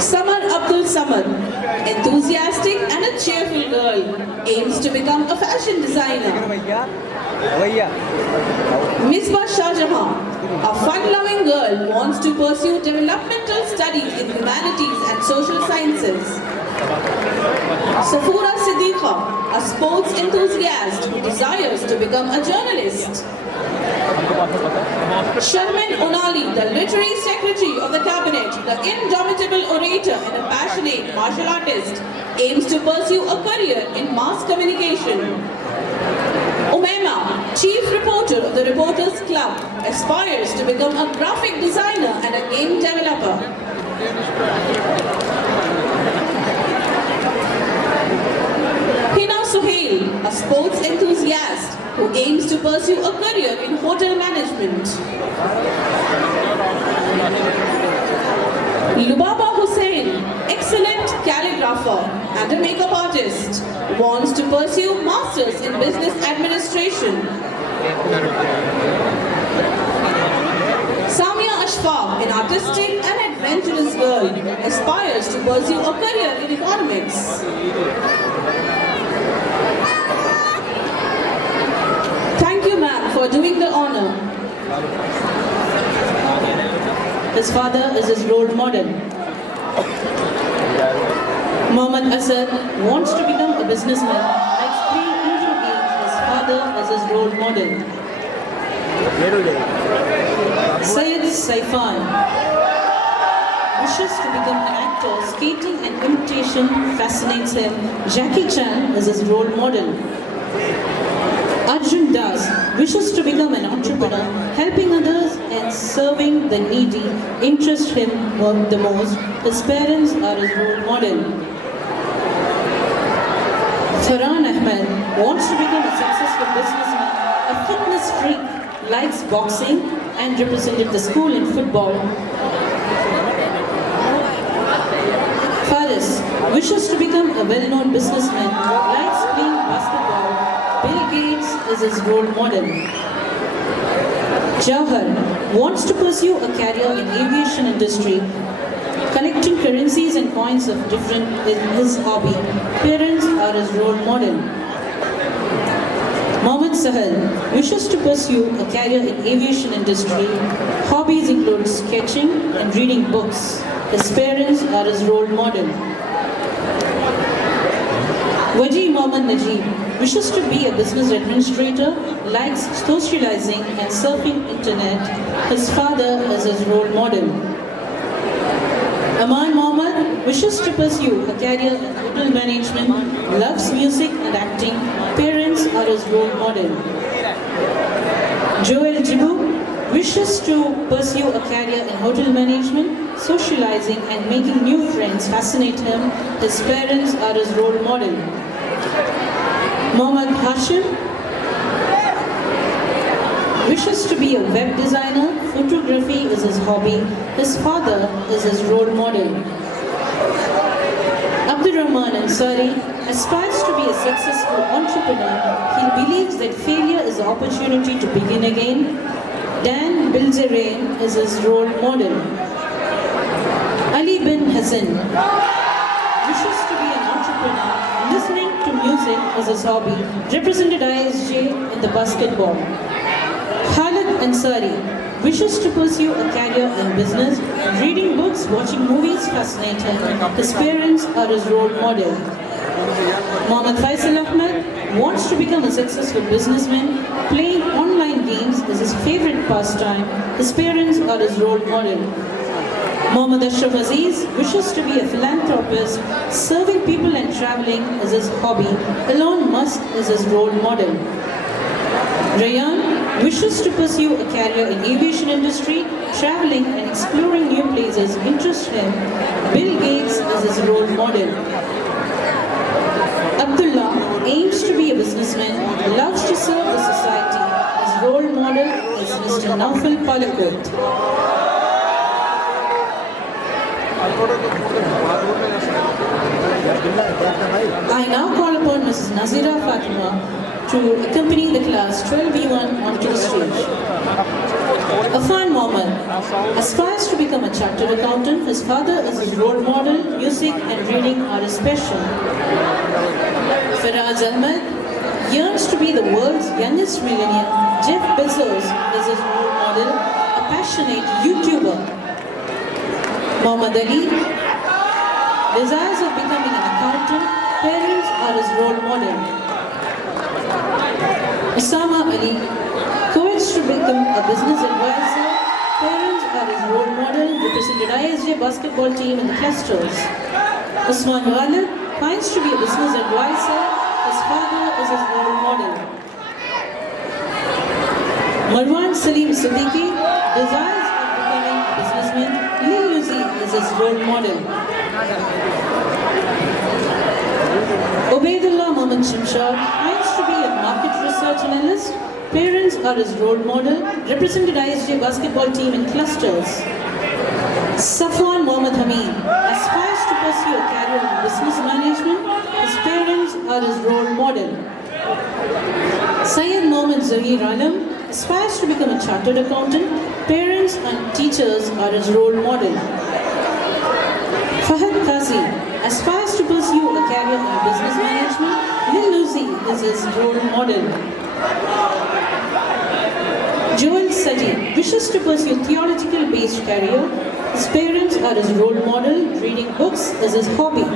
Samar Abdul Samad, enthusiastic and a cheerful girl, aims to become a fashion designer. Misbah Shahjahan, a fun-loving girl, wants to pursue developmental studies in humanities and social sciences. Safura Siddiqa, a sports enthusiast who desires to become a journalist. Sharmin Unali, the literary secretary of the cabinet, the indomitable orator and a passionate martial artist, aims to pursue a career in mass communication. Umaima, chief reporter of the Reporters Club, aspires to become a graphic designer and a game developer. Hina Suhail, a sports enthusiast who aims to pursue a career in hotel management. Lubaba Hussain, excellent calligrapher and a makeup artist, wants to pursue masters in business administration. Samia Asfa, an artistic and adventurous girl, aspires to pursue a career in economics. Thank you, ma'am, for doing the honor. His father is his role model. Mohammed Asad wants to become a businessman, likes playing indoor games. His father is his role model. Syed Saifan wishes to become an actor. Skating and imitation fascinates him. Jackie Chan is his role model. Arjun Das wishes to become an entrepreneur. Helping others and serving the needy interests him the most. His parents are his role model. Farhan Ahmed wants to become a successful businessman, a fitness freak, likes boxing and represented the school in football. Faris wishes to become a well-known businessman, likes playing basketball. Bill Gates is his role model. Jawhar wants to pursue a career in aviation industry. Collecting currencies and coins of different is his hobby. Parents are his role model. Mohammed Sahel wishes to pursue a career in aviation industry. Hobbies include sketching and reading books. His parents are his role model. Waji Mohammed Najib wishes to be a business administrator, likes socializing and surfing internet. His father is his role model. Aman Mohammed wishes to pursue a career in hotel management, loves music and acting. Parents are his role model. Joel Jibu wishes to pursue a career in hotel management, socializing and making new friends fascinate him. His parents are his role model. Mohammed Hashim wishes to be a web designer. Photography is his hobby. His father is his role model. Abdurrahman Ansari aspires to be a successful entrepreneur. He believes that failure is an opportunity to begin again. Dan Bilzerian is his role model. Ali bin Hassan wishes to be an entrepreneur. Listening to music is his hobby. Represented IISJ in the basketball. Khalid Ansari wishes to pursue a career in business. Reading books, watching movies fascinate him. His parents are his role model. Mohammed Faisal Ahmed wants to become a successful businessman. Playing online games is his favorite pastime. His parents are his role model. Mohammed Ashraf Aziz wishes to be a philanthropist. Serving people and traveling is his hobby. Elon Musk is his role model. Rayan wishes to pursue a career in aviation industry. Traveling and exploring new places interests him. Bill Gates is his role model. Abdullah aims to be a businessman, loves to serve the society. His role model is Mr. Naufal Palakut. I now call upon Mrs. Nazira Fatima to accompany the class 12B1 onto the stage. Afan Mohammed aspires to become a chartered accountant. His father is his role model. Music and reading are his passion. Faraz Ahmed yearns to be the world's youngest millionaire. Jeff Bezos is his role model, a passionate YouTuber. Muhammad Ali desires of becoming an accountant. Parents are his role model. Osama Ali courts to become a business advisor. Parents are his role model. Represented IISJ basketball team in the clusters. Usman Walid finds to be a business advisor. His father is his role model. Marwan Salim Siddiqui desires of becoming a businessman. Lil Uzi is his role model. Ubaidullah Muhammad Shimshad finds to be a market research analyst. Parents are his role model. Represented IISJ basketball team in clusters. Safwan Mohammad Hamid aspires to pursue a career in business management. His parents are his role model. Syed Mohammad Zahir Alam aspires to become a chartered accountant. Parents and teachers are his role model. Fahad Qazi aspires to pursue a career in business management. Lil Lucy is his role model. Joel Saji wishes to pursue theological-based career. His parents are his role model. Reading books is his hobby.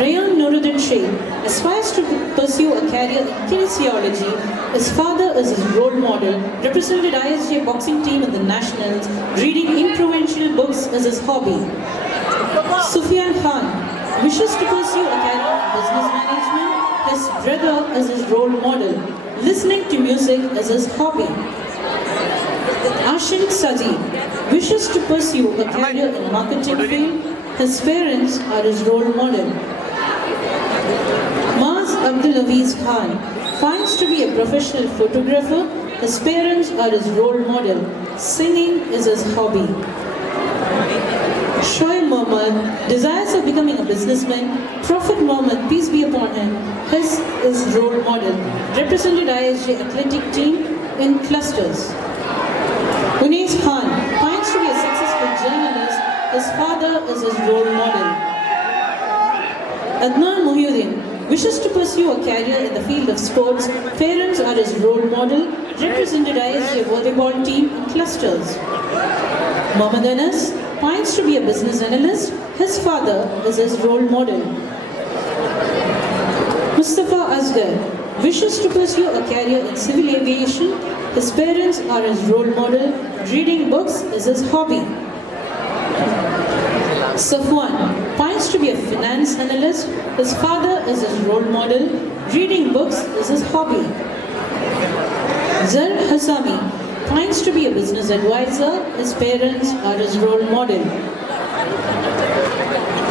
Rayan Nuruddin Sheikh aspires to pursue a career in kinesiology. His father is his role model. Represented IISJ boxing team in the nationals. Reading influential books is his hobby. Sufyan Khan wishes to pursue a career in business management. His brother is his role model. Listening to music is his hobby. Ashin Sadi wishes to pursue a career in marketing field. His parents are his role model. Maz Abdulaziz Khan finds to be a professional photographer. His parents are his role model. Singing is his hobby. Shoaib Mohammed desires of becoming a businessman. Prophet Muhammad, peace be upon him, is his role model. Represented IISJ athletic team in clusters. Unis Khan finds to be a successful journalist. His father is his role model. Adnan Muhyiddin wishes to pursue a career in the field of sports. Parents are his role model. Represented IISJ volleyball team in clusters. Mohammed Anas finds to be a business analyst. His father is his role model. Mustafa Asghar wishes to pursue a career in civil aviation. His parents are his role model. Reading books is his hobby. Safwan finds to be a finance analyst. His father is his role model. Reading books is his hobby. Zar Hassami finds to be a business advisor. His parents are his role model.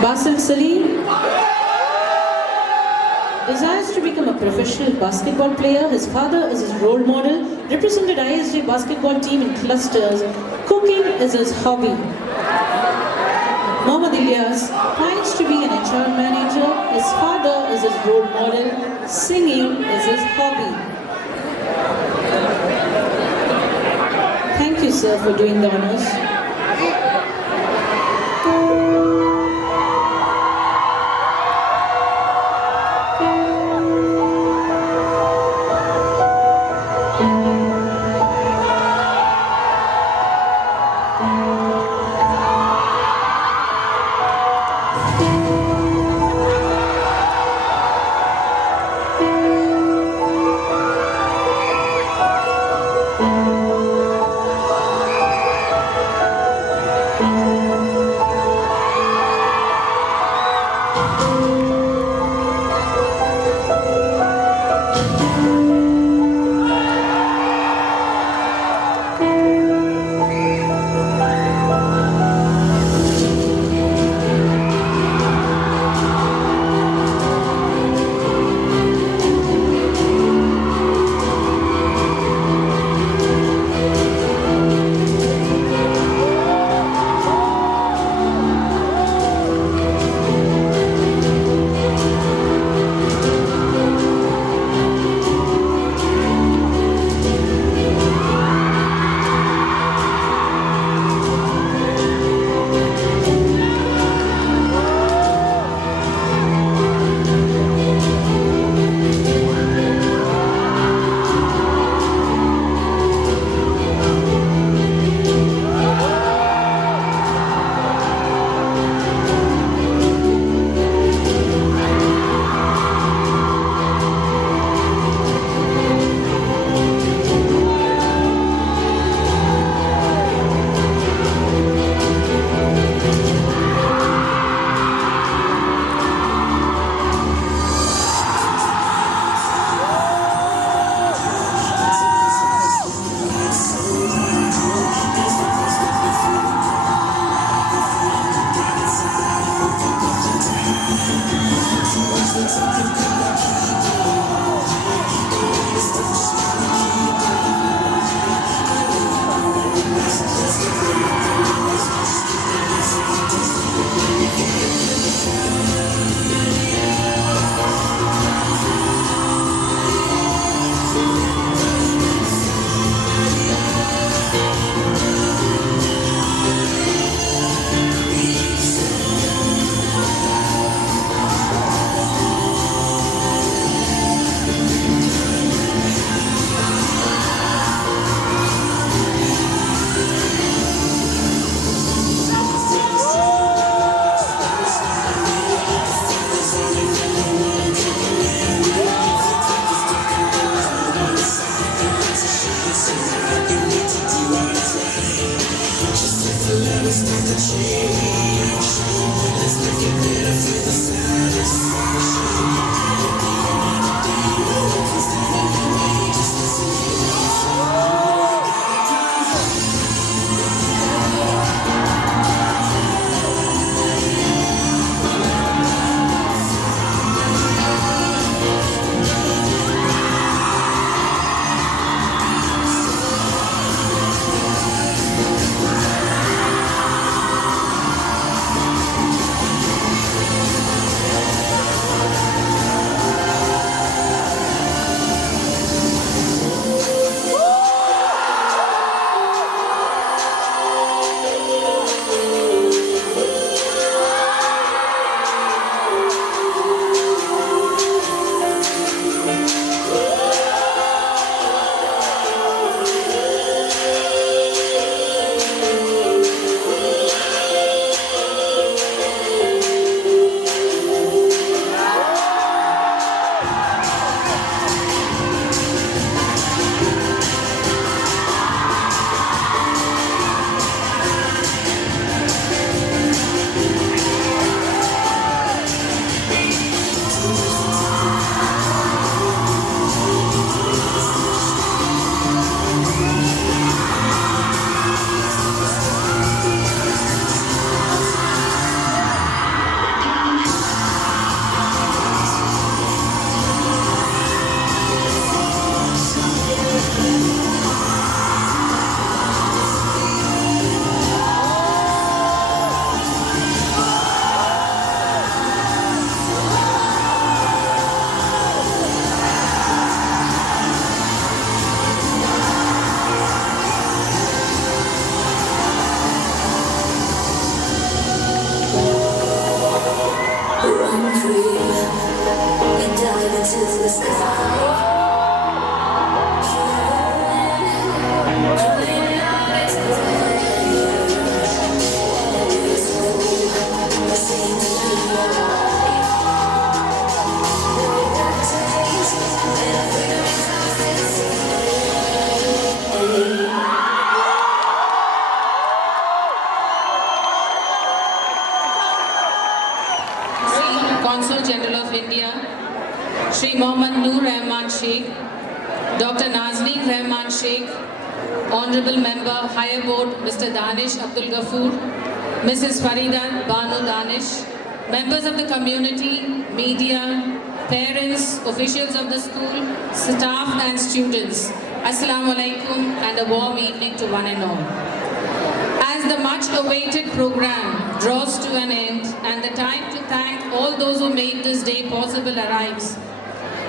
Basil Salim desires to become a professional basketball player. His father is his role model. Represented IISJ basketball team in clusters. Cooking is his hobby. Mohammad Ilyas finds to be an HR manager. His father is his role model. Singing is his hobby. Thank you, sir, for doing the honors. Consul General of India, Shri Mohammad Noor Rahman Sheikh, Dr. Nazneen Rahman Sheikh, Honorable Member, Higher Board, Mr. Danish Abdul Ghafoor, Mrs. Farida Banu Danish, members of the community, media, parents, officials of the school, staff and students, Assalamu alaikum and a warm evening to one and all. As the much-awaited program draws to an end and the time to thank all those who made this day possible arrives,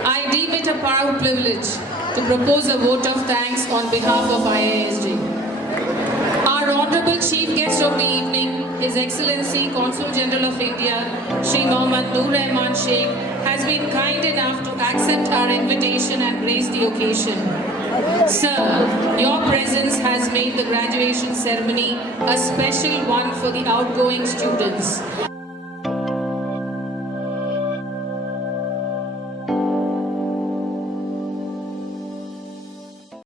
I deem it a proud privilege to propose a vote of thanks on behalf of IISJ. Our Honorable Chief Guest of the evening, His Excellency Consul General of India, Shri Mohammad Noor Rahman Sheikh, has been kind enough to accept our invitation and grace the occasion. Sir, your presence has made the graduation ceremony a special one for the outgoing students.